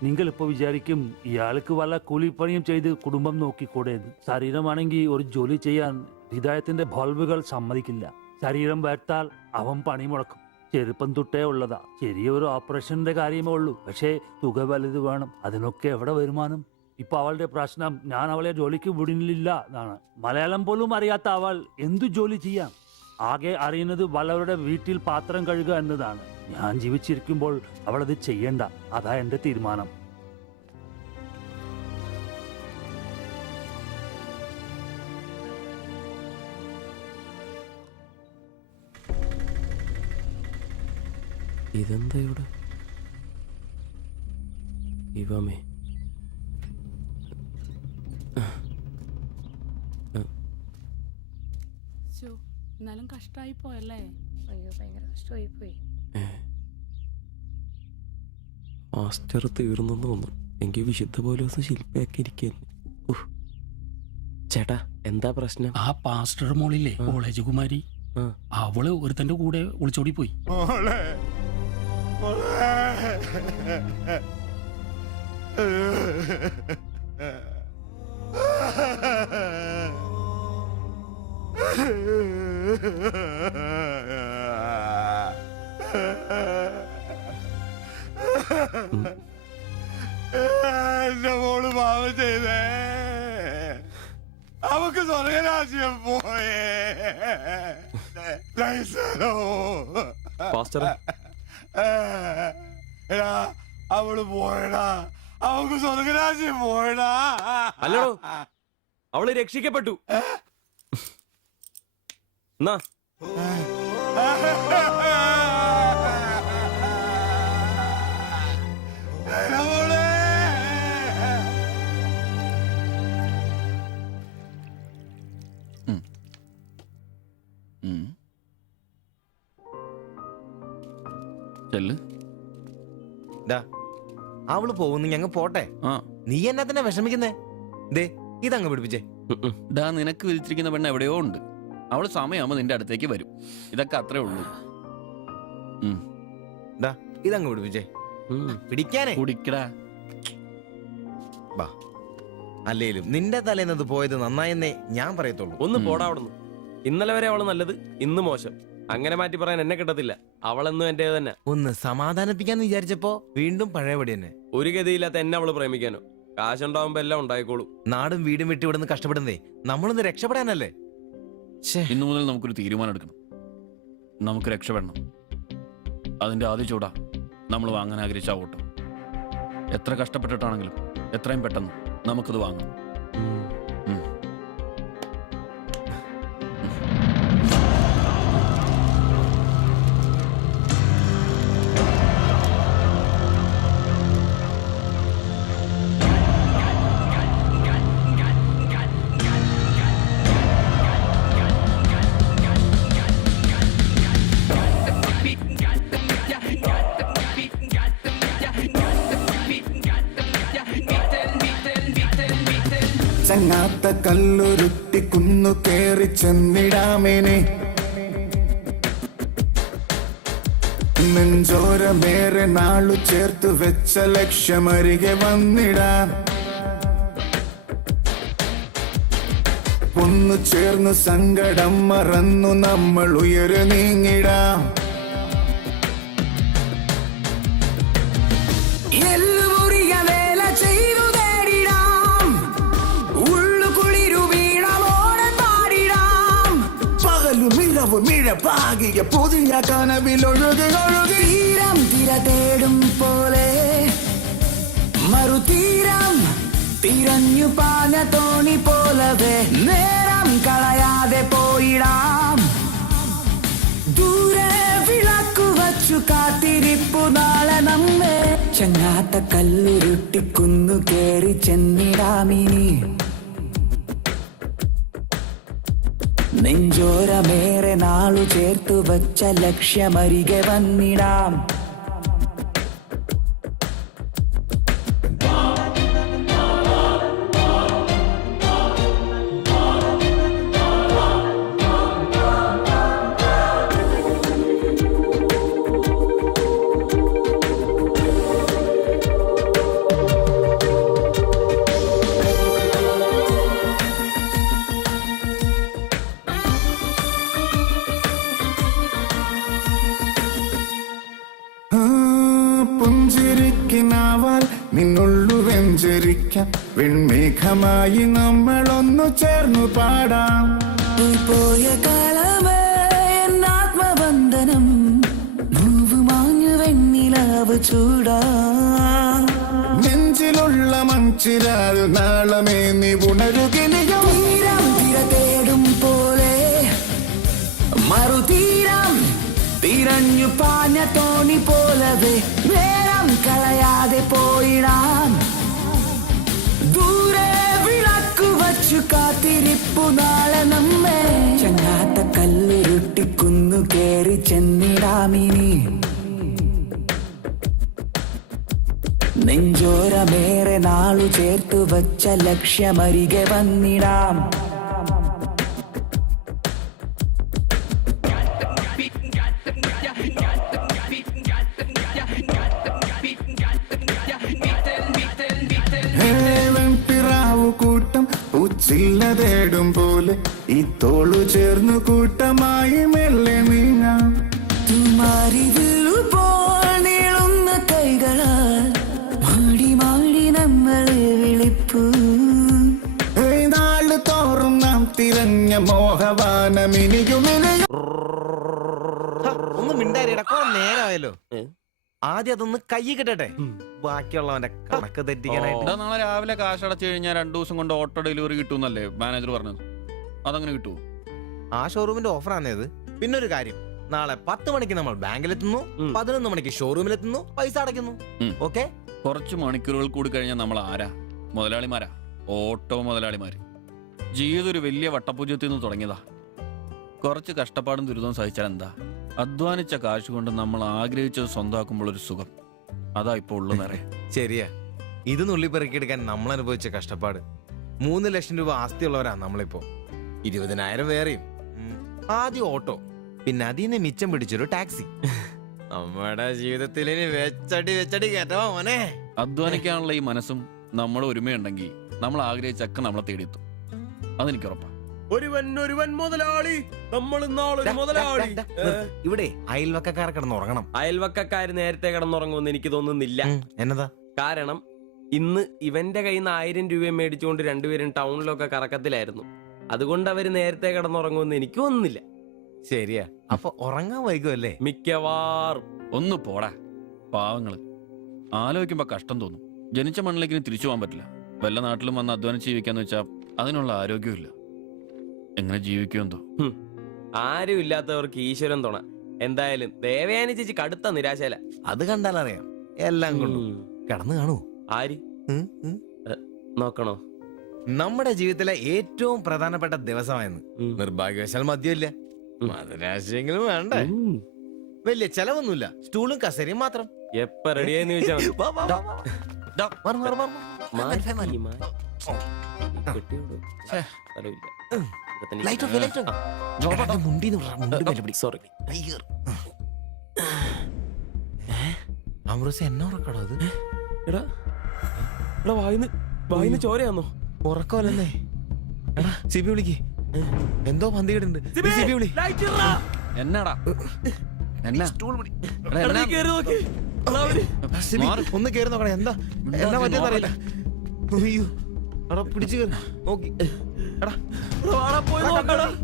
നിങ്ങൾ ഇപ്പൊ വിചാരിക്കും ഇയാൾക്ക് വല്ല കൂലിപ്പണിയും ചെയ്ത് കുടുംബം നോക്കിക്കൂടെന്ന്. ശരീരമാണെങ്കിൽ ഒരു ജോലി ചെയ്യാൻ ഹൃദയത്തിന്റെ ബൾബുകൾ സമ്മതിക്കില്ല. ശരീരം വേർത്താൽ അവൻ പണി മുടക്കും. ചെറുപ്പം തൊട്ടേ ഉള്ളതാ. ചെറിയൊരു ഓപ്പറേഷന്റെ കാര്യമേ ഉള്ളൂ, പക്ഷേ തുക വലുത് വേണം. അതിനൊക്കെ എവിടെ വരുമാനം? ഇപ്പൊ അവളുടെ പ്രശ്നം ഞാൻ അവളെ ജോലിക്ക് വിടുന്നില്ല എന്നാണ്. മലയാളം പോലും അറിയാത്ത അവൾ എന്തു ജോലി ചെയ്യാം? ആകെ അറിയുന്നത് വല്ലവരുടെ വീട്ടിൽ പാത്രം കഴുകുക എന്നതാണ്. ഞാൻ ജീവിച്ചിരിക്കുമ്പോൾ അവളത് ചെയ്യണ്ട. അതാ എന്റെ തീരുമാനം. ഇതെന്താ ഇവിടെ? ഇവമേ എന്നാലും കഷ്ടായി പോയല്ലേ? അയ്യോ, ഭയങ്കര കഷ്ടമായി പോയി. മാസ്റ്റർ തീർന്നെന്ന് തോന്നുന്നു. എങ്കിൽ വിശുദ്ധ പോലെ ദിവസം ശില്പയാക്കി ഇരിക്കുന്നു. ചേട്ടാ, എന്താ പ്രശ്നം? ആ പാസ്റ്റർ മോളില്ലേ, കോളേജ് കുമാരി, അവള് ഒരുത്തന്റെ കൂടെ ഒളിച്ചോടി പോയി. എന്റെ മോള് പാവം ചെയ്തേ. അവക്ക് സ്വർഗരാജ്യം പോയേ. എടാ, അവള് പോയടാ. അവക്ക് സ്വർഗരാജ്യം പോയടാ. അല്ലടോ, അവള് രക്ഷിക്കപ്പെട്ടു. എന്നാ അവള് പോകുന്നു, ഞങ്ങ പോട്ടെ. നീ എന്നാ തന്നെ വിഷമിക്കുന്നേ? ദേ, ഇതങ്ങ് പിടിപ്പിച്ചേ. നിനക്ക് വിളിച്ചിരിക്കുന്ന പെണ്ണ് എവിടെയോ ഉണ്ട്. അവള് സമയമാകുമ്പോ നിന്റെ അടുത്തേക്ക് വരും. ഇതൊക്കെ അത്രേ ഉള്ളൂ. ഇതങ്ങ് പിടിപ്പിച്ചേ. പിടിക്കാനേ കുടിക്കടാ. ബാ, അല്ലേലും നിന്റെ തലേന്നത് പോയത് നന്നായെന്നേ ഞാൻ പറയത്തുള്ളൂ. ഒന്ന് പോടാ അവിടുന്ന്. ഇന്നലെ വരെ അവള് നല്ലത്, ഇന്ന് മോശം. അങ്ങനെ മാറ്റി പറയാൻ എന്നെ കിട്ടത്തില്ല. അവളെന്നും എന്റെ തന്നെ. ഒന്ന് സമാധാനിപ്പിക്കാന്ന് വിചാരിച്ചപ്പോ വീണ്ടും പഴയപടി തന്നെ. ഒരു ഗതിയില്ലാത്ത എന്നെ അവള് പ്രേമിക്കാനോ? കാശുണ്ടാവുമ്പോ എല്ലാം ഉണ്ടായിക്കോളും. നാടും വീടും വിട്ട് ഇവിടുന്ന് കഷ്ടപ്പെടുന്നേ നമ്മളൊന്ന് രക്ഷപ്പെടാനല്ലേ. ഇന്നു മുതൽ നമുക്കൊരു തീരുമാനം എടുക്കണം. നമുക്ക് രക്ഷപ്പെടണം. അതിന്റെ ആദ്യ ചൂടാ നമ്മൾ വാങ്ങാൻ ആഗ്രഹിച്ച ഓട്ടം. എത്ര കഷ്ടപ്പെട്ടിട്ടാണെങ്കിലും എത്രയും പെട്ടെന്ന് നമുക്കത് വാങ്ങണം. ചങ്ങാത്ത കല്ലുരുട്ടി കുന്നു കേറി ചെന്നിടാമേനെ നെഞ്ചോരമേറെ നാളു ചേർത്ത് വെച്ച ലക്ഷ്യമരികെ വന്നിടാം ഒന്നു ചേർന്ന് സങ്കടം മറന്നു നമ്മൾ ഉയര് നീങ്ങിടാം മിഴപ്പാകിയ പുതിയ കനവിലൊഴുകി ഒഴുകി തീരം തിര തേടും പോലെ മറുതീരം തിരഞ്ഞു പാഞ്ഞ തോണി പോലവേ നേരം കളയാതെ പോയിടാം ദൂരെ വിളക്കു വച്ചു കാത്തിരിപ്പു നാളെ നമ്മെ ചങ്ങാത്ത കല്ലുരുട്ടി കുന്നു കേറി ചെന്നിടാമിനി നെഞ്ചോരമേറെ നാളു ചേർത്തു വച്ച ലക്ഷ്യമരികെ വന്നിടാം പുഞ്ചിരിക്കിനാവാൽ നിന്നുള്ളു വെഞ്ചരിക്കാം വെൺമേഘമായി നമ്മളൊന്നു ചേർന്നു പാടാം പോയ കാലമേ എന്നാത്മബന്ധനം നോവ് മാഞ്ഞു വെണ്ണിലാവ് ചൂടാം നെഞ്ചിലുള്ള മഞ്ചിരാൽ നാളമേ നീ ഉണരുകിനിയും തിര തേടും പോലെ മറുതീരം തിരഞ്ഞു പാഞ്ഞ തോണി പോലവേ നേരം കളയാതെ പോയിടാം ദൂരെ വിളക്കു വച്ചു കാത്തിരിപ്പു നാളെ നമ്മെ ചങ്ങാത്ത കല്ലുരുട്ടി കുന്നു കേറി ചെന്നിടാമിനി നെഞ്ചോരമേറെ നാളു ചേർത്തു വച്ച ലക്ഷ്യമരികെ വന്നിടാം കൂട്ടം ഉച്ചില്ല തേടും പോലെ ഈ തോളു ചേർന്നു കൂട്ടമായി മെല്ലെ നീങ്ങാം നീളുന്ന കൈകളാൽ മാടി മാടി നമ്മളെ വിളിപ്പൂ നാള് തോറും നാം തിരഞ്ഞ മോഹവാനമിനിയുമിനിയും ഒന്ന് മിണ്ടാരിടാ നേരമായല്ലോ ആദ്യം അതൊന്ന് കൈ കിട്ടട്ടെ ബാക്കിയുള്ളവന്റെ കണക്ക് തെറ്റിക്കാനായിട്ട്. നാളെ രാവിലെ കാശ് അടച്ചു കഴിഞ്ഞാൽ 2 ദിവസം കൊണ്ട് ഓട്ടോ ഡെലിവറി കിട്ടുമെന്നല്ലേ മാനേജർ പറഞ്ഞത്? അതങ്ങനെ കിട്ടുമോ? ആ ഷോറൂമിന്റെ ഓഫറാണേത്. പിന്നെ ഒരു കാര്യം, നാളെ 10 മണിക്ക് നമ്മൾ ബാങ്കിലെത്തുന്നു, 11 മണിക്ക് ഷോറൂമിലെത്തുന്നു, പൈസ അടയ്ക്കുന്നു. ഓക്കെ, കുറച്ച് മണിക്കൂറുകൾ കൂടി കഴിഞ്ഞാൽ നമ്മൾ ആരാ? മുതലാളിമാരാ, ഓട്ടോ മുതലാളിമാര്. ജീവിതം ഒരു വലിയ വട്ടപൂജ്യത്തിൽ നിന്ന് തുടങ്ങിയതാ. കുറച്ച് കഷ്ടപ്പാടും ദുരിതവും സഹിച്ചാൽ എന്താ? അധ്വാനിച്ച കാശ് കൊണ്ട് നമ്മൾ ആഗ്രഹിച്ചത് സ്വന്തമാക്കുമ്പോൾ ഒരു സുഖം, അതാ ഇപ്പൊ ഉള്ളു നിറയെ. ശരിയാ, ഇത് നുള്ളിപ്പെറുക്കിയെടുക്കാൻ നമ്മൾ അനുഭവിച്ച കഷ്ടപ്പാട്. 3 ലക്ഷം രൂപ ആസ്തിയുള്ളവരാ നമ്മളിപ്പോ. 20,000 വേറെയും. ആദ്യം ഓട്ടോ, പിന്നെ അതിന് മിച്ചം പിടിച്ചൊരു ടാക്സി. നമ്മുടെ ജീവിതത്തിൽ ഇനി വെച്ചടി കേട്ടോ മോനെ. അധ്വാനിക്കാനുള്ള ഈ മനസ്സും നമ്മുടെ ഒരുമയുണ്ടെങ്കിൽ നമ്മൾ ആഗ്രഹിച്ചൊക്കെ നമ്മളെ തേടിയെത്തും, അതെനിക്ക് ഉറപ്പാ. ഒരുവൻ മുതലാളി, നമ്മൾ ഇന്നാളൊരു മുതലാളി. ഇവിടെ അയൽവക്കക്കാർ കിടന്നുറങ്ങണം. അയൽവക്കക്കാര് നേരത്തെ കിടന്നുറങ്ങുമെന്ന് എനിക്ക് തോന്നുന്നില്ല. എന്നതാ കാരണം ഇന്ന് ഇവന്റെ കയ്യിൽ നിന്ന് 1000 രൂപ മേടിച്ചുകൊണ്ട് രണ്ടുപേരും ടൗണിലൊക്കെ കറക്കത്തിലായിരുന്നു. അതുകൊണ്ട് അവര് നേരത്തെ കിടന്നുറങ്ങുമെന്ന് എനിക്ക് തോന്നുന്നില്ല. ശരിയാ, അപ്പൊ ഉറങ്ങാൻ വൈകുമല്ലേ? മിക്കവാറും. ഒന്ന് പോടാ പാവങ്ങള്. ആലോചിക്കുമ്പോ കഷ്ടം തോന്നും. ജനിച്ച മണ്ണിലേക്ക് തിരിച്ചു പോകാൻ പറ്റില്ല. വല്ല നാട്ടിലും വന്ന് അധ്വാനിച്ച് ജീവിക്കാന്ന് വെച്ചാൽ അതിനുള്ള ആരോഗ്യമില്ല. എങ്ങനെ ജീവിക്കുമെന്തോ. ആരും ഇല്ലാത്തവർക്ക് ഈശ്വരൻ തുണ. എന്തായാലും ദേവയാനി ചേച്ചി കടുത്ത നിരാശയില. അത് കണ്ടാലറിയാം എല്ലാം കൊണ്ടും. കിടന്നു കാണൂ. ആര് നോക്കണോ? നമ്മുടെ ജീവിതത്തിലെ ഏറ്റവും പ്രധാനപ്പെട്ട ദിവസമായിരുന്നു. നിർഭാഗ്യവശാൽ മദ്യമില്ല. മധുരാശയെങ്കിലും വേണ്ടേ? വലിയ ചെലവൊന്നുമില്ല, സ്റ്റൂളും കസേരയും മാത്രം. എപ്പ റെഡിയായെന്ന് ചോദിച്ചാൽ കെട്ടിയോട് സ്ഥലമില്ല. ഇവിടെ തന്നെ ലൈറ്റ് ഓഫ്, ലൈറ്റ് ഓഫ്. മുണ്ടിന്ന് പറ, മുണ്ട് മേലെ പിടി. സോറി. അമൃത എന്നെ ഉറക്കടോ അത്? എടാ എടാ വായിന്ന് ചോരയാന്നോ? ഉറക്കമല്ലെന്നേ. എടാ സിബി വിളിക്ക്, എന്തോ പന്തികേടുണ്ട്. സിബി വിളി. എന്നാടാ എന്നാ സിബി ഒന്ന് കേറി നോക്കണേ. എന്താ എന്താ പറ്റിയെന്ന് അറിയില്ല. അയ്യോ എടാ പിടിച്ചു കേറി നോക്കി. എടാ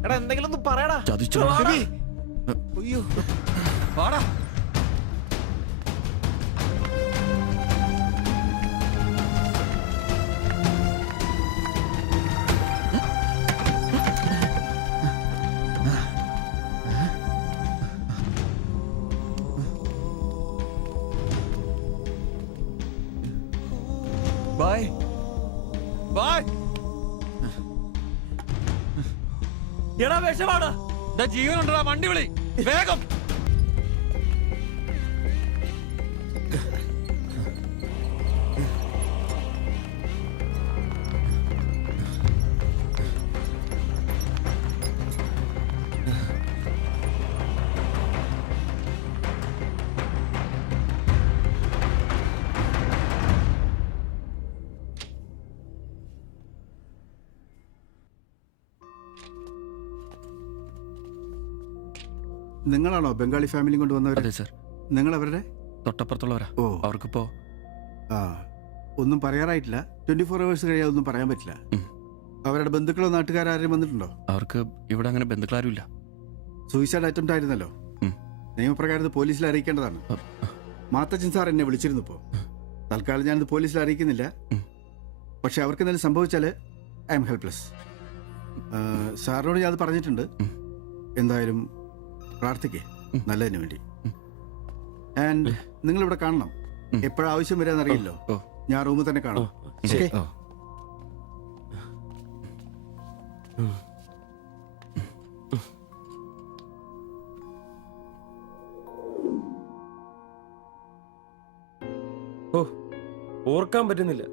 എടാ എന്തെങ്കിലും ഒന്ന് പറയടാ. സിബി അയ്യോ വാടാ. Bye bye. എടാ വിഷമാടാ. ജീവനുണ്ടടാ, വണ്ടി വിളി വേഗം. നിങ്ങളാണോ ബംഗാളി ഫാമിലി കൊണ്ടുവന്നവർ? അതെ സർ. നിങ്ങൾ അവരുടെ തൊട്ടപ്പുറത്തുള്ളവരാ. ഓ അവർക്കിപ്പോ ഒന്നും പറയാറായിട്ടില്ല. 24 hours കഴിയാതെ ഒന്നും പറയാൻ പറ്റില്ല. അവരുടെ ബന്ധുക്കളോ നാട്ടുകാരും വന്നിട്ടുണ്ടോ? അവർക്ക് ഇവിടെ അങ്ങനെ ബന്ധുക്കളാരും ഇല്ല. സൂയിസൈഡ് അറ്റംപ്റ്റ് ആയിരുന്നല്ലോ. നിയമപ്രകാരം ഇത് പോലീസിൽ അറിയിക്കേണ്ടതാണ്. മാത്തച്ചൻ സാർ എന്നെ വിളിച്ചിരുന്നു. ഇപ്പോൾ തൽക്കാലം ഞാനിത് പോലീസിൽ അറിയിക്കുന്നില്ല. പക്ഷെ അവർക്ക് എന്തെങ്കിലും സംഭവിച്ചാൽ ഐ എം ഹെൽപ്ലെസ്. സാറിനോട് ഞാൻ അത് പറഞ്ഞിട്ടുണ്ട്. എന്തായാലും പ്രാർത്ഥിക്കേ നല്ലതിന് വേണ്ടി. ആൻഡ് നിങ്ങളിവിടെ കാണണം. എപ്പോഴാവശ്യം വരാന്നറിയില്ലോ. ഞാൻ റൂമിൽ തന്നെ കാണാം. ഓ ഓർക്കാൻ പറ്റുന്നില്ല.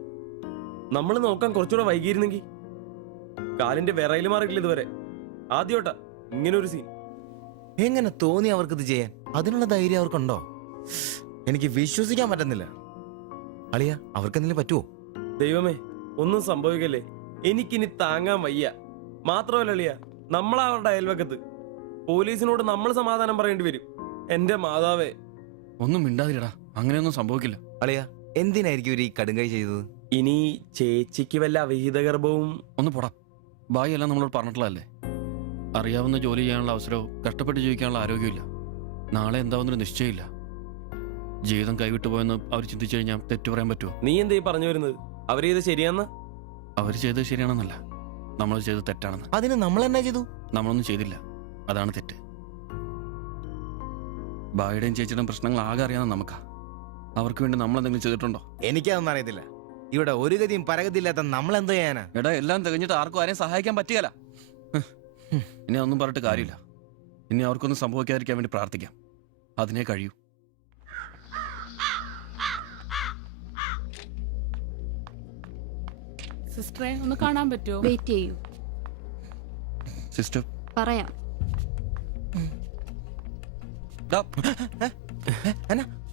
നമ്മൾ നോക്കാൻ കുറച്ചുകൂടെ വൈകിയിരുന്നെങ്കിൽ. കാലിന്റെ വിറയിൽ മാറിയിട്ടില്ല ഇതുവരെ. ആദ്യോട്ടാ ഇങ്ങനെ ഒരു സീൻ. എങ്ങനെ തോന്നി അവർക്കിത് ചെയ്യാൻ? അതിനുള്ള ധൈര്യം അവർക്കുണ്ടോ? എനിക്ക് വിശ്വസിക്കാൻ പറ്റുന്നില്ല. അളിയ അവർക്ക് എന്തെങ്കിലും പറ്റുമോ? ദൈവമേ ഒന്നും സംഭവിക്കല്ലേ. എനിക്കിനി താങ്ങാൻ വയ്യ. മാത്രമല്ല അളിയ, നമ്മളാ അവരുടെ അയൽവക്കത്ത്. പോലീസിനോട് നമ്മൾ സമാധാനം പറയേണ്ടി വരും. എന്റെ മാതാവേ. ഒന്നും മിണ്ടാതിരടാ, അങ്ങനെയൊന്നും സംഭവിക്കില്ല. അളിയ എന്തിനായിരിക്കും ഒരു ഈ കടുങ്കൈ ചെയ്തത്? ഇനി ചേച്ചിക്ക് വല്ല അവിഹിത ഗർഭവും. ഒന്ന് പോടാ. ബായി എല്ലാം നമ്മളോട് പറഞ്ഞിട്ടുള്ളതല്ലേ. അറിയാവുന്ന ജോലി ചെയ്യാനുള്ള അവസരവും കഷ്ടപ്പെട്ട് ജീവിക്കാനുള്ള ആരോഗ്യമില്ല. നാളെ എന്താവുന്നൊരു നിശ്ചയമില്ല. ജീവിതം കൈവിട്ടു പോയെന്ന് അവർ ചിന്തിച്ചു കഴിഞ്ഞാൽ തെറ്റു പറയാൻ പറ്റുമോ? നീ എന്തേ പറഞ്ഞു വരുന്നത്? അവര് ചെയ്ത് ശരിയാന്ന? അവർ ചെയ്തത് ശരിയാണെന്നല്ല, നമ്മൾ ചെയ്തത് തെറ്റാണെന്ന്. അതിന് നമ്മൾ എന്നാ ചെയ്തു? നമ്മളൊന്നും ചെയ്തില്ല, അതാണ് തെറ്റ്. ബായുടെയും ചേച്ചിയുടെയും പ്രശ്നങ്ങൾ ആകെ അറിയാവുന്ന നമുക്കാ. അവർക്ക് വേണ്ടി നമ്മൾ എന്തെങ്കിലും ചെയ്തിട്ടുണ്ടോ? എനിക്കതൊന്നും അറിയത്തില്ല. ഇവിടെ ഒരു ഗതിയും പരഗതിയില്ലാത്ത നമ്മൾ എന്തോ ചെയ്യാനാ? എടാ എല്ലാം തികഞ്ഞിട്ട് ആർക്കും ആരെയും സഹായിക്കാൻ പറ്റുകയില്ല. ഇനി ഒന്നും പറഞ്ഞിട്ട് കാര്യമില്ല. ഇനി അവർക്കൊന്നും സംഭവിക്കാതിരിക്കാൻ വേണ്ടി പ്രാർത്ഥിക്കാം. അതിനെ കഴിയൂ. സിസ്റ്ററെ ഒന്ന് കാണാൻ പറ്റുമോ? വെയിറ്റ് ചെയ്യൂ, സിസ്റ്റർ പറയാം.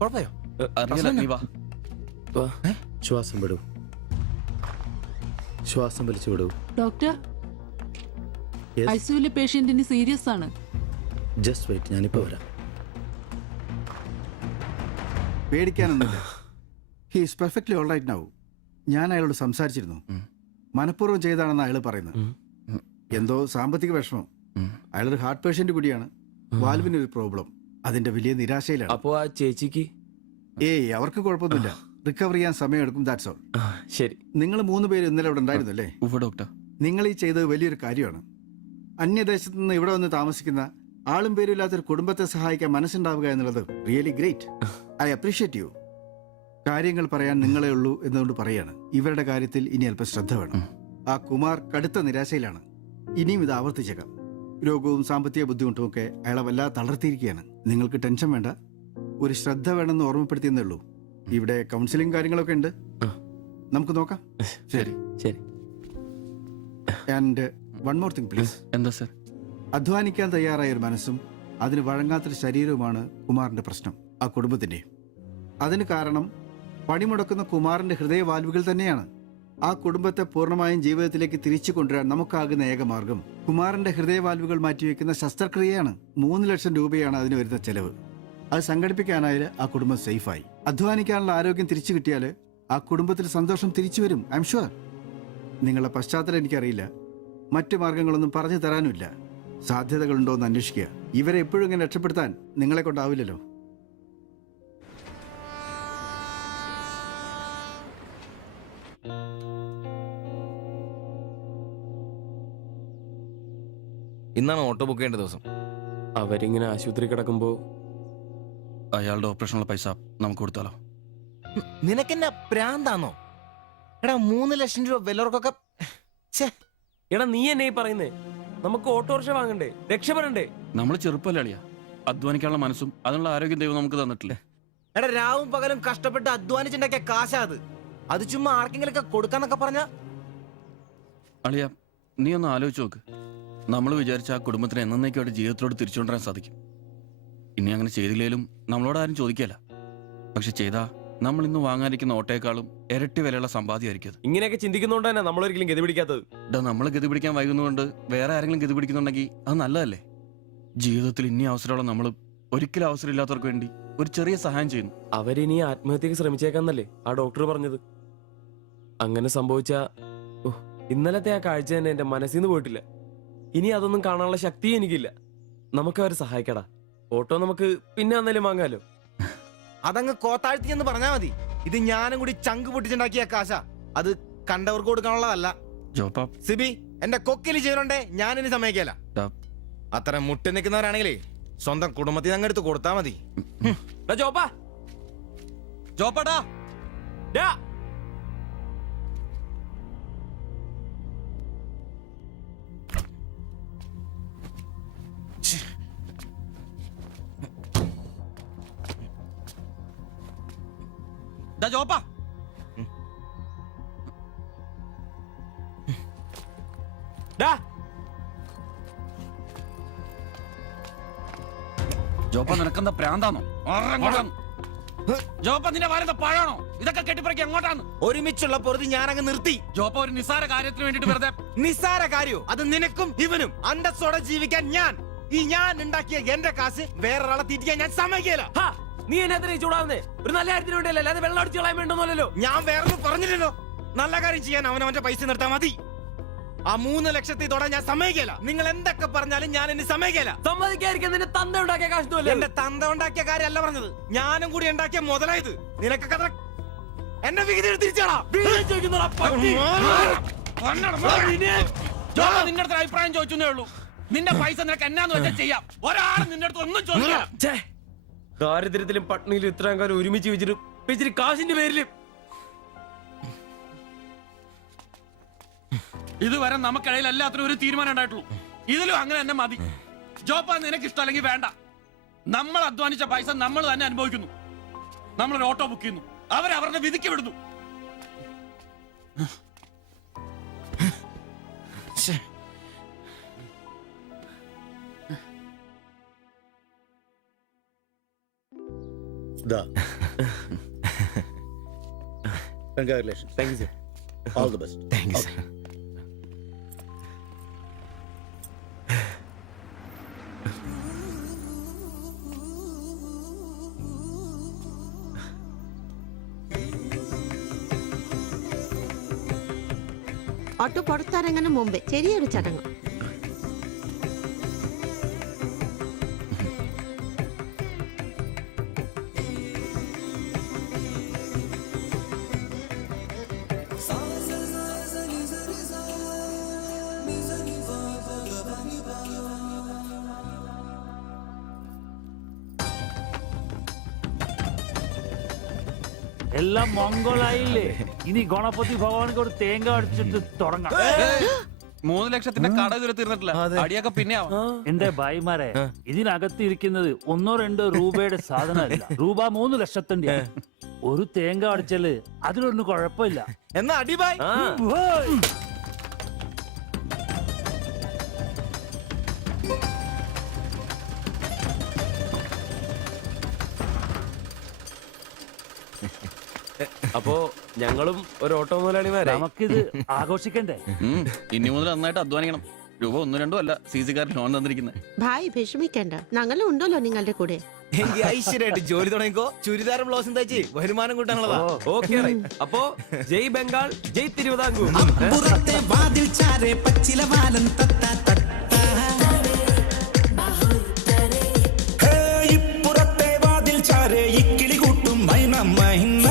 കുഴപ്പമോ? അറിയില്ല, നീ വാ. ശ്വാസം വിടൂ, ശ്വാസം വലിച്ചു വിടൂ. ഡോക്ടർ, ഐസിയുലെ പേഷ്യന്റിന് സീരിയസ് ആണ്. ജസ്റ്റ് വെയിറ്റ്, ഞാനിപ്പോ വരാം. പേടിക്കാനൊന്നുമില്ല. He is perfectly all right now. ഞാൻ അയാളോട് സംസാരിച്ചിരുന്നു. മനഃപൂർവ്വം ചെയ്താണെന്ന് അയാൾ പറയുന്നത്. എന്തോ സാമ്പത്തിക വിഷമം. അയാളൊരു ഹാർട്ട് പേഷ്യന്റ് കൂടിയാണ്. വാൽവിനൊരു പ്രോബ്ലം. അതിന്റെ വലിയ നിരാശയിലാണ്. അപ്പോ ആ ചേച്ചിക്ക്? ഏയ് അവർക്ക് കുഴപ്പമൊന്നുമില്ല. റിക്കവർ ചെയ്യാൻ സമയമെടുക്കും. That's all. ശരി. നിങ്ങൾ 3 പേര് ഇന്നലെ ഇവിടെ ഉണ്ടായിരുന്നു അല്ലേ? ഡോക്ടർ, നിങ്ങൾ ഈ ചെയ്തത് വലിയൊരു കാര്യമാണ്. അന്യദേശത്ത് നിന്ന് ഇവിടെ വന്ന് താമസിക്കുന്ന ആളും പേരും ഇല്ലാത്തൊരു കുടുംബത്തെ സഹായിക്കാൻ മനസ്സുണ്ടാവുക എന്നുള്ളത് really great. I appreciate you. കാര്യങ്ങൾ പറയാൻ നിങ്ങളെ ഉള്ളൂ എന്നുകൊണ്ട് പറയാണ്. ഇവരുടെ കാര്യത്തിൽ ഇനി അല്പം ശ്രദ്ധ വേണം. ആ കുമാർ കടുത്ത നിരാശയിലാണ്. ഇനിയും ഇത് ആവർത്തിച്ചേക്കാം. രോഗവും സാമ്പത്തിക ബുദ്ധിമുട്ടും ഒക്കെ അയാളെ വല്ലാതെ തളർത്തിയിരിക്കുകയാണ്. നിങ്ങൾക്ക് ടെൻഷൻ വേണ്ട. ഒരു ശ്രദ്ധ വേണമെന്ന് ഓർമ്മപ്പെടുത്തിയെന്നേ ഉള്ളൂ. ഇവിടെ കൗൺസിലിംഗ് കാര്യങ്ങളൊക്കെ ഉണ്ട്. നമുക്ക് നോക്കാം. ശരി ശരി. And one more thing please. എന്താ സർ? അധ്വാനിക്കാൻ തയ്യാറായ ഒരു മനസ്സും അതിന് വഴങ്ങാത്തൊരു ശരീരവുമാണ് കുമാറിന്റെ പ്രശ്നം, ആ കുടുംബത്തിന്റെ. അതിന് കാരണം പണിമുടക്കുന്ന കുമാറിന്റെ ഹൃദയവാൽവുകൾ തന്നെയാണ്. ആ കുടുംബത്തെ പൂർണ്ണമായും ജീവിതത്തിലേക്ക് തിരിച്ചു കൊണ്ടുവരാൻ നമുക്കാകുന്ന ഏക മാർഗം കുമാറിന്റെ ഹൃദയവാൽവുകൾ മാറ്റിവെക്കുന്ന ശസ്ത്രക്രിയയാണ്. 3 ലക്ഷം രൂപയാണ് അതിന് വരുന്ന ചെലവ്. അത് സംഘടിപ്പിക്കാനായാൽ ആ കുടുംബം സേഫായി. അധ്വാനിക്കാനുള്ള ആരോഗ്യം തിരിച്ചു കിട്ടിയാൽ ആ കുടുംബത്തിൽ സന്തോഷം തിരിച്ചു വരും. I am sure. നിങ്ങളുടെ പശ്ചാത്തലം എനിക്കറിയില്ല, മറ്റു മാർഗങ്ങളൊന്നും പറഞ്ഞു തരാനുമില്ല. സാധ്യതകളുണ്ടോ എന്ന് അന്വേഷിക്കുക. ഇവരെ എപ്പോഴും ഇങ്ങനെ രക്ഷപ്പെടുത്താൻ നിങ്ങളെ കൊണ്ടാവില്ലല്ലോ. ഇന്നാണ് ഓട്ടോ ബുക്ക് ചെയ്യേണ്ട ദിവസം. അവരിങ്ങനെ ആശുപത്രി കിടക്കുമ്പോ അയാളുടെ ഓപ്പറേഷനുള്ള പൈസ നമുക്ക് കൊടുത്താലോ? നിനക്കെന്നെ പ്രാന്താന്നോ? എടാ 3 ലക്ഷം രൂപ വിലവർക്കൊക്കെ. എടാ നീ എന്നെ ഈ പറയുന്നേ? നമുക്ക് ഓട്ടോറിക്ഷ വാങ്ങണ്ടേ, രക്ഷപ്പെടണ്ടേ? നമ്മൾ ചെറുപ്പല്ലേ അളിയാ? അധ്വാനിക്കാനുള്ള മനസ്സും അതിനുള്ള ആരോഗ്യം ദൈവം നമുക്ക് തന്നിട്ടില്ലേ? എടാ രാവും പകലും കഷ്ടപ്പെട്ട് അധ്വാനിച്ചുണ്ടാക്കിയ കാശാ അത് ചുമ്മാ ആർക്കെങ്കിലൊക്കെ കൊടുക്കാന്നൊക്കെ പറഞ്ഞ. അളിയ, നീ ഒന്ന് ആലോചിച്ച് നോക്ക്. നമ്മൾ വിചാരിച്ച ആ കുടുംബത്തിന് എന്നേക്കുമായിട്ട് ജീവിതത്തിലോട് തിരിച്ചുകൊണ്ടുവരാൻ സാധിക്കും. ഇനി അങ്ങനെ ചെയ്തില്ലേലും നമ്മളോട് ആരും ചോദിക്കല. പക്ഷെ ചെയ്താ നമ്മൾ ഇന്ന് വാങ്ങാനിരിക്കുന്ന ഓട്ടേക്കാളും ഇരട്ടി വിലയുള്ള സമ്പാദ്യമായിരിക്കും അത്. ഇങ്ങനെയൊക്കെ ചിന്തിക്കുന്നതുകൊണ്ട് തന്നെ നമ്മളൊരിക്കലും ഗതി പിടിക്കാത്തത്. നമ്മൾ ഗതി പിടിക്കാൻ വൈകുന്നതുകൊണ്ട് വേറെ ആരെങ്കിലും ഗതി പിടിക്കുന്നുണ്ടെങ്കിൽ അത് നല്ലതല്ലേ? ജീവിതത്തിൽ ഇനി അവസരമുള്ള നമ്മൾ ഒരിക്കലും അവസരം ഇല്ലാത്തവർക്ക് വേണ്ടി ഒരു ചെറിയ സഹായം ചെയ്യുന്നു. അവരിനി ആത്മഹത്യക്ക് ശ്രമിച്ചേക്കാന്നല്ലേ ആ ഡോക്ടർ പറഞ്ഞത്? അങ്ങനെ സംഭവിച്ച ഇന്നലത്തെ ആ കാഴ്ച തന്നെ എന്റെ മനസ്സിൽ നിന്ന് പോയിട്ടില്ല. ഇനി അതൊന്നും കാണാനുള്ള ശക്തി എനിക്കില്ല. നമുക്ക് അവരെ സഹായിക്കടാ. ഓട്ടോ നമുക്ക് പിന്നെ വന്നാലും വാങ്ങാലോ. അതങ്ങ് കോത്താഴ്ത്തി എന്ന് പറഞ്ഞാ മതി. ഇത് ഞാനും കൂടി ചങ്ക് പൊട്ടിച്ചുണ്ടാക്കിയ കാശ. അത് കണ്ടവർക്ക് കൊടുക്കാനുള്ളതല്ല. സിബി, എന്റെ കൊക്കില് ജീവനുണ്ടേ ഞാനിനി സമ്മതിക്കല. അത്ര മുട്ടി നിൽക്കുന്നവരാണെങ്കിലേ സ്വന്തം കുടുംബത്തിൽ അങ്ങ് എടുത്ത് കൊടുത്താ മതി. ജോപ്പാടാ ജോപ്പാ, ജോപ്പ നിനക്കെന്താ പ്രാന്താണോ? ജോപ്പ നിന്റെ വാരത്തെ പഴാണോ? ഇതൊക്കെ കെട്ടിപ്പറക്കി എങ്ങോട്ടാണ്? ഒരുമിച്ചുള്ള പൊറുതി ഞാനങ്ങ് നിർത്തി. ജോപ്പ ഒരു നിസ്സാര കാര്യത്തിന് വേണ്ടിട്ട് വെറുതെ. നിസ്സാര കാര്യോ? അത് നിനക്കും ഇവനും അന്തസ്സോടെ ജീവിക്കാൻ ഞാൻ ഉണ്ടാക്കിയ എന്റെ കാശ് വേറൊരാളെ തീറ്റിക്കാൻ ഞാൻ സമ്മതിക്കില്ല. നീ എന്നെ ചൂടാവുന്നേ? ഒരു നല്ല കാര്യത്തിന് വേണ്ടിയല്ലേ, അല്ലാതെ വെള്ളം അടിച്ചു കളയാൻ വേണ്ടല്ലോ. ഞാൻ വേറൊന്നും പറഞ്ഞില്ലല്ലോ. നല്ല കാര്യം ചെയ്യാൻ അവനവന്റെ പൈസ നിർത്താൻ മതി. ആ 3 ലക്ഷത്തിൽ തൊടാൻ ഞാൻ സമ്മതിക്കില്ല. നിങ്ങൾ എന്തൊക്കെ പറഞ്ഞാലും ഞാൻ എന്നെ സമ്മതിക്കില്ല. സമ്മതിക്കാതിരിക്കാൻ നിന്റെ തന്ത ഉണ്ടാക്കിയ കാശ്. എന്റെ തന്ത ഉണ്ടാക്കിയ കാര്യമല്ല പറഞ്ഞത്, ഞാനും കൂടി ഉണ്ടാക്കിയ മുതലായത്. നിനക്കൊക്കെ എന്റെ വിഹിതം തിരിച്ചാടാ. നിന്റെ അടുത്ത് അഭിപ്രായം ചോദിച്ചേ ഉള്ളൂ. നിന്റെ പൈസ നിനക്ക് എന്നാന്ന് വെച്ചാൽ ചെയ്യാം. ഒരാളും നിന്റെ അടുത്ത് ഒന്നും ചോദിക്കാം. ദാരിദ്ര്യത്തിലും പട്ടിണിയിലും ഇത്രയും കാലം ഒരുമിച്ച് വെച്ചിട്ട് കാശിന്റെ പേരിലും ഇതുവരെ നമുക്കിടയിൽ എല്ലാത്തിനും ഒരു തീരുമാനം ഉണ്ടായിട്ടുള്ളൂ. ഇതിലും അങ്ങനെ തന്നെ മതി. ജോപ്പ നിനക്ക് ഇഷ്ടമല്ലെങ്കിൽ വേണ്ട. നമ്മൾ അധ്വാനിച്ച പൈസ നമ്മൾ തന്നെ അനുഭവിക്കുന്നു. നമ്മളൊരു ഓട്ടോ ബുക്ക് ചെയ്യുന്നു, അവരവരുടെ വിധിക്ക് വിടുന്നു. Congratulations. Thank you, sir. All the best. Thank you, sir. Auto പുറത്തിറങ്ങുന്ന മുമ്പേ ചെറിയൊരു ചടങ്ങ്. എല്ലാം മംഗളായില്ലേ? ഇനി ഗണപതി ഭഗവാനക്ക് ഒരു തേങ്ങ അടിച്ചിട്ട് തുടങ്ങാം. 3 ലക്ഷത്തിന്റെ കട ഇതുവരെ തീർന്നിട്ടില്ല. അടിയൊക്കെ പിന്നെ എന്റെ ഭായിമാരെ, ഇതിനകത്ത് ഇരിക്കുന്നത് 1-2 രൂപയുടെ സാധനമല്ല, രൂപ 3 ലക്ഷത്തിന്റെ. ഒരു തേങ്ങ അടിച്ചാല് അതിലൊന്നും കുഴപ്പമില്ല. എന്നാ അടിബായ്. അപ്പോ ഞങ്ങളും ഒരു ഓട്ടോ മുതലാളിമാരായി. നമുക്കിത് ആഘോഷിക്കണ്ടേ? ഇനി മുതൽ നന്നായിട്ട് അധ്വാനിക്കണം. രൂപ 1-2 അല്ല CC-കാരൻ ലോൺ തന്നിരിക്കുന്നത്. ഭായ് വിഷമിക്കണ്ട, ഞങ്ങളും ഉണ്ടല്ലോ നിങ്ങളുടെ കൂടെ. എനിക്ക് ഐശ്വര്യമായിട്ട് ജോലി തുടങ്ങിക്കോ. ചുരിദാറും ബ്ലൗസും തയ്ച്ച് വരുമാനം കൂട്ടാനുള്ളതാ. ഓക്കെ അപ്പോ ജയ് ബംഗാൾ, ജയ് തിരുവിതാംകൂർ. ഇപ്പുറത്തെ വാതിൽ ചാരേ ഇക്കിളി കൂട്ടും മൈന മൈന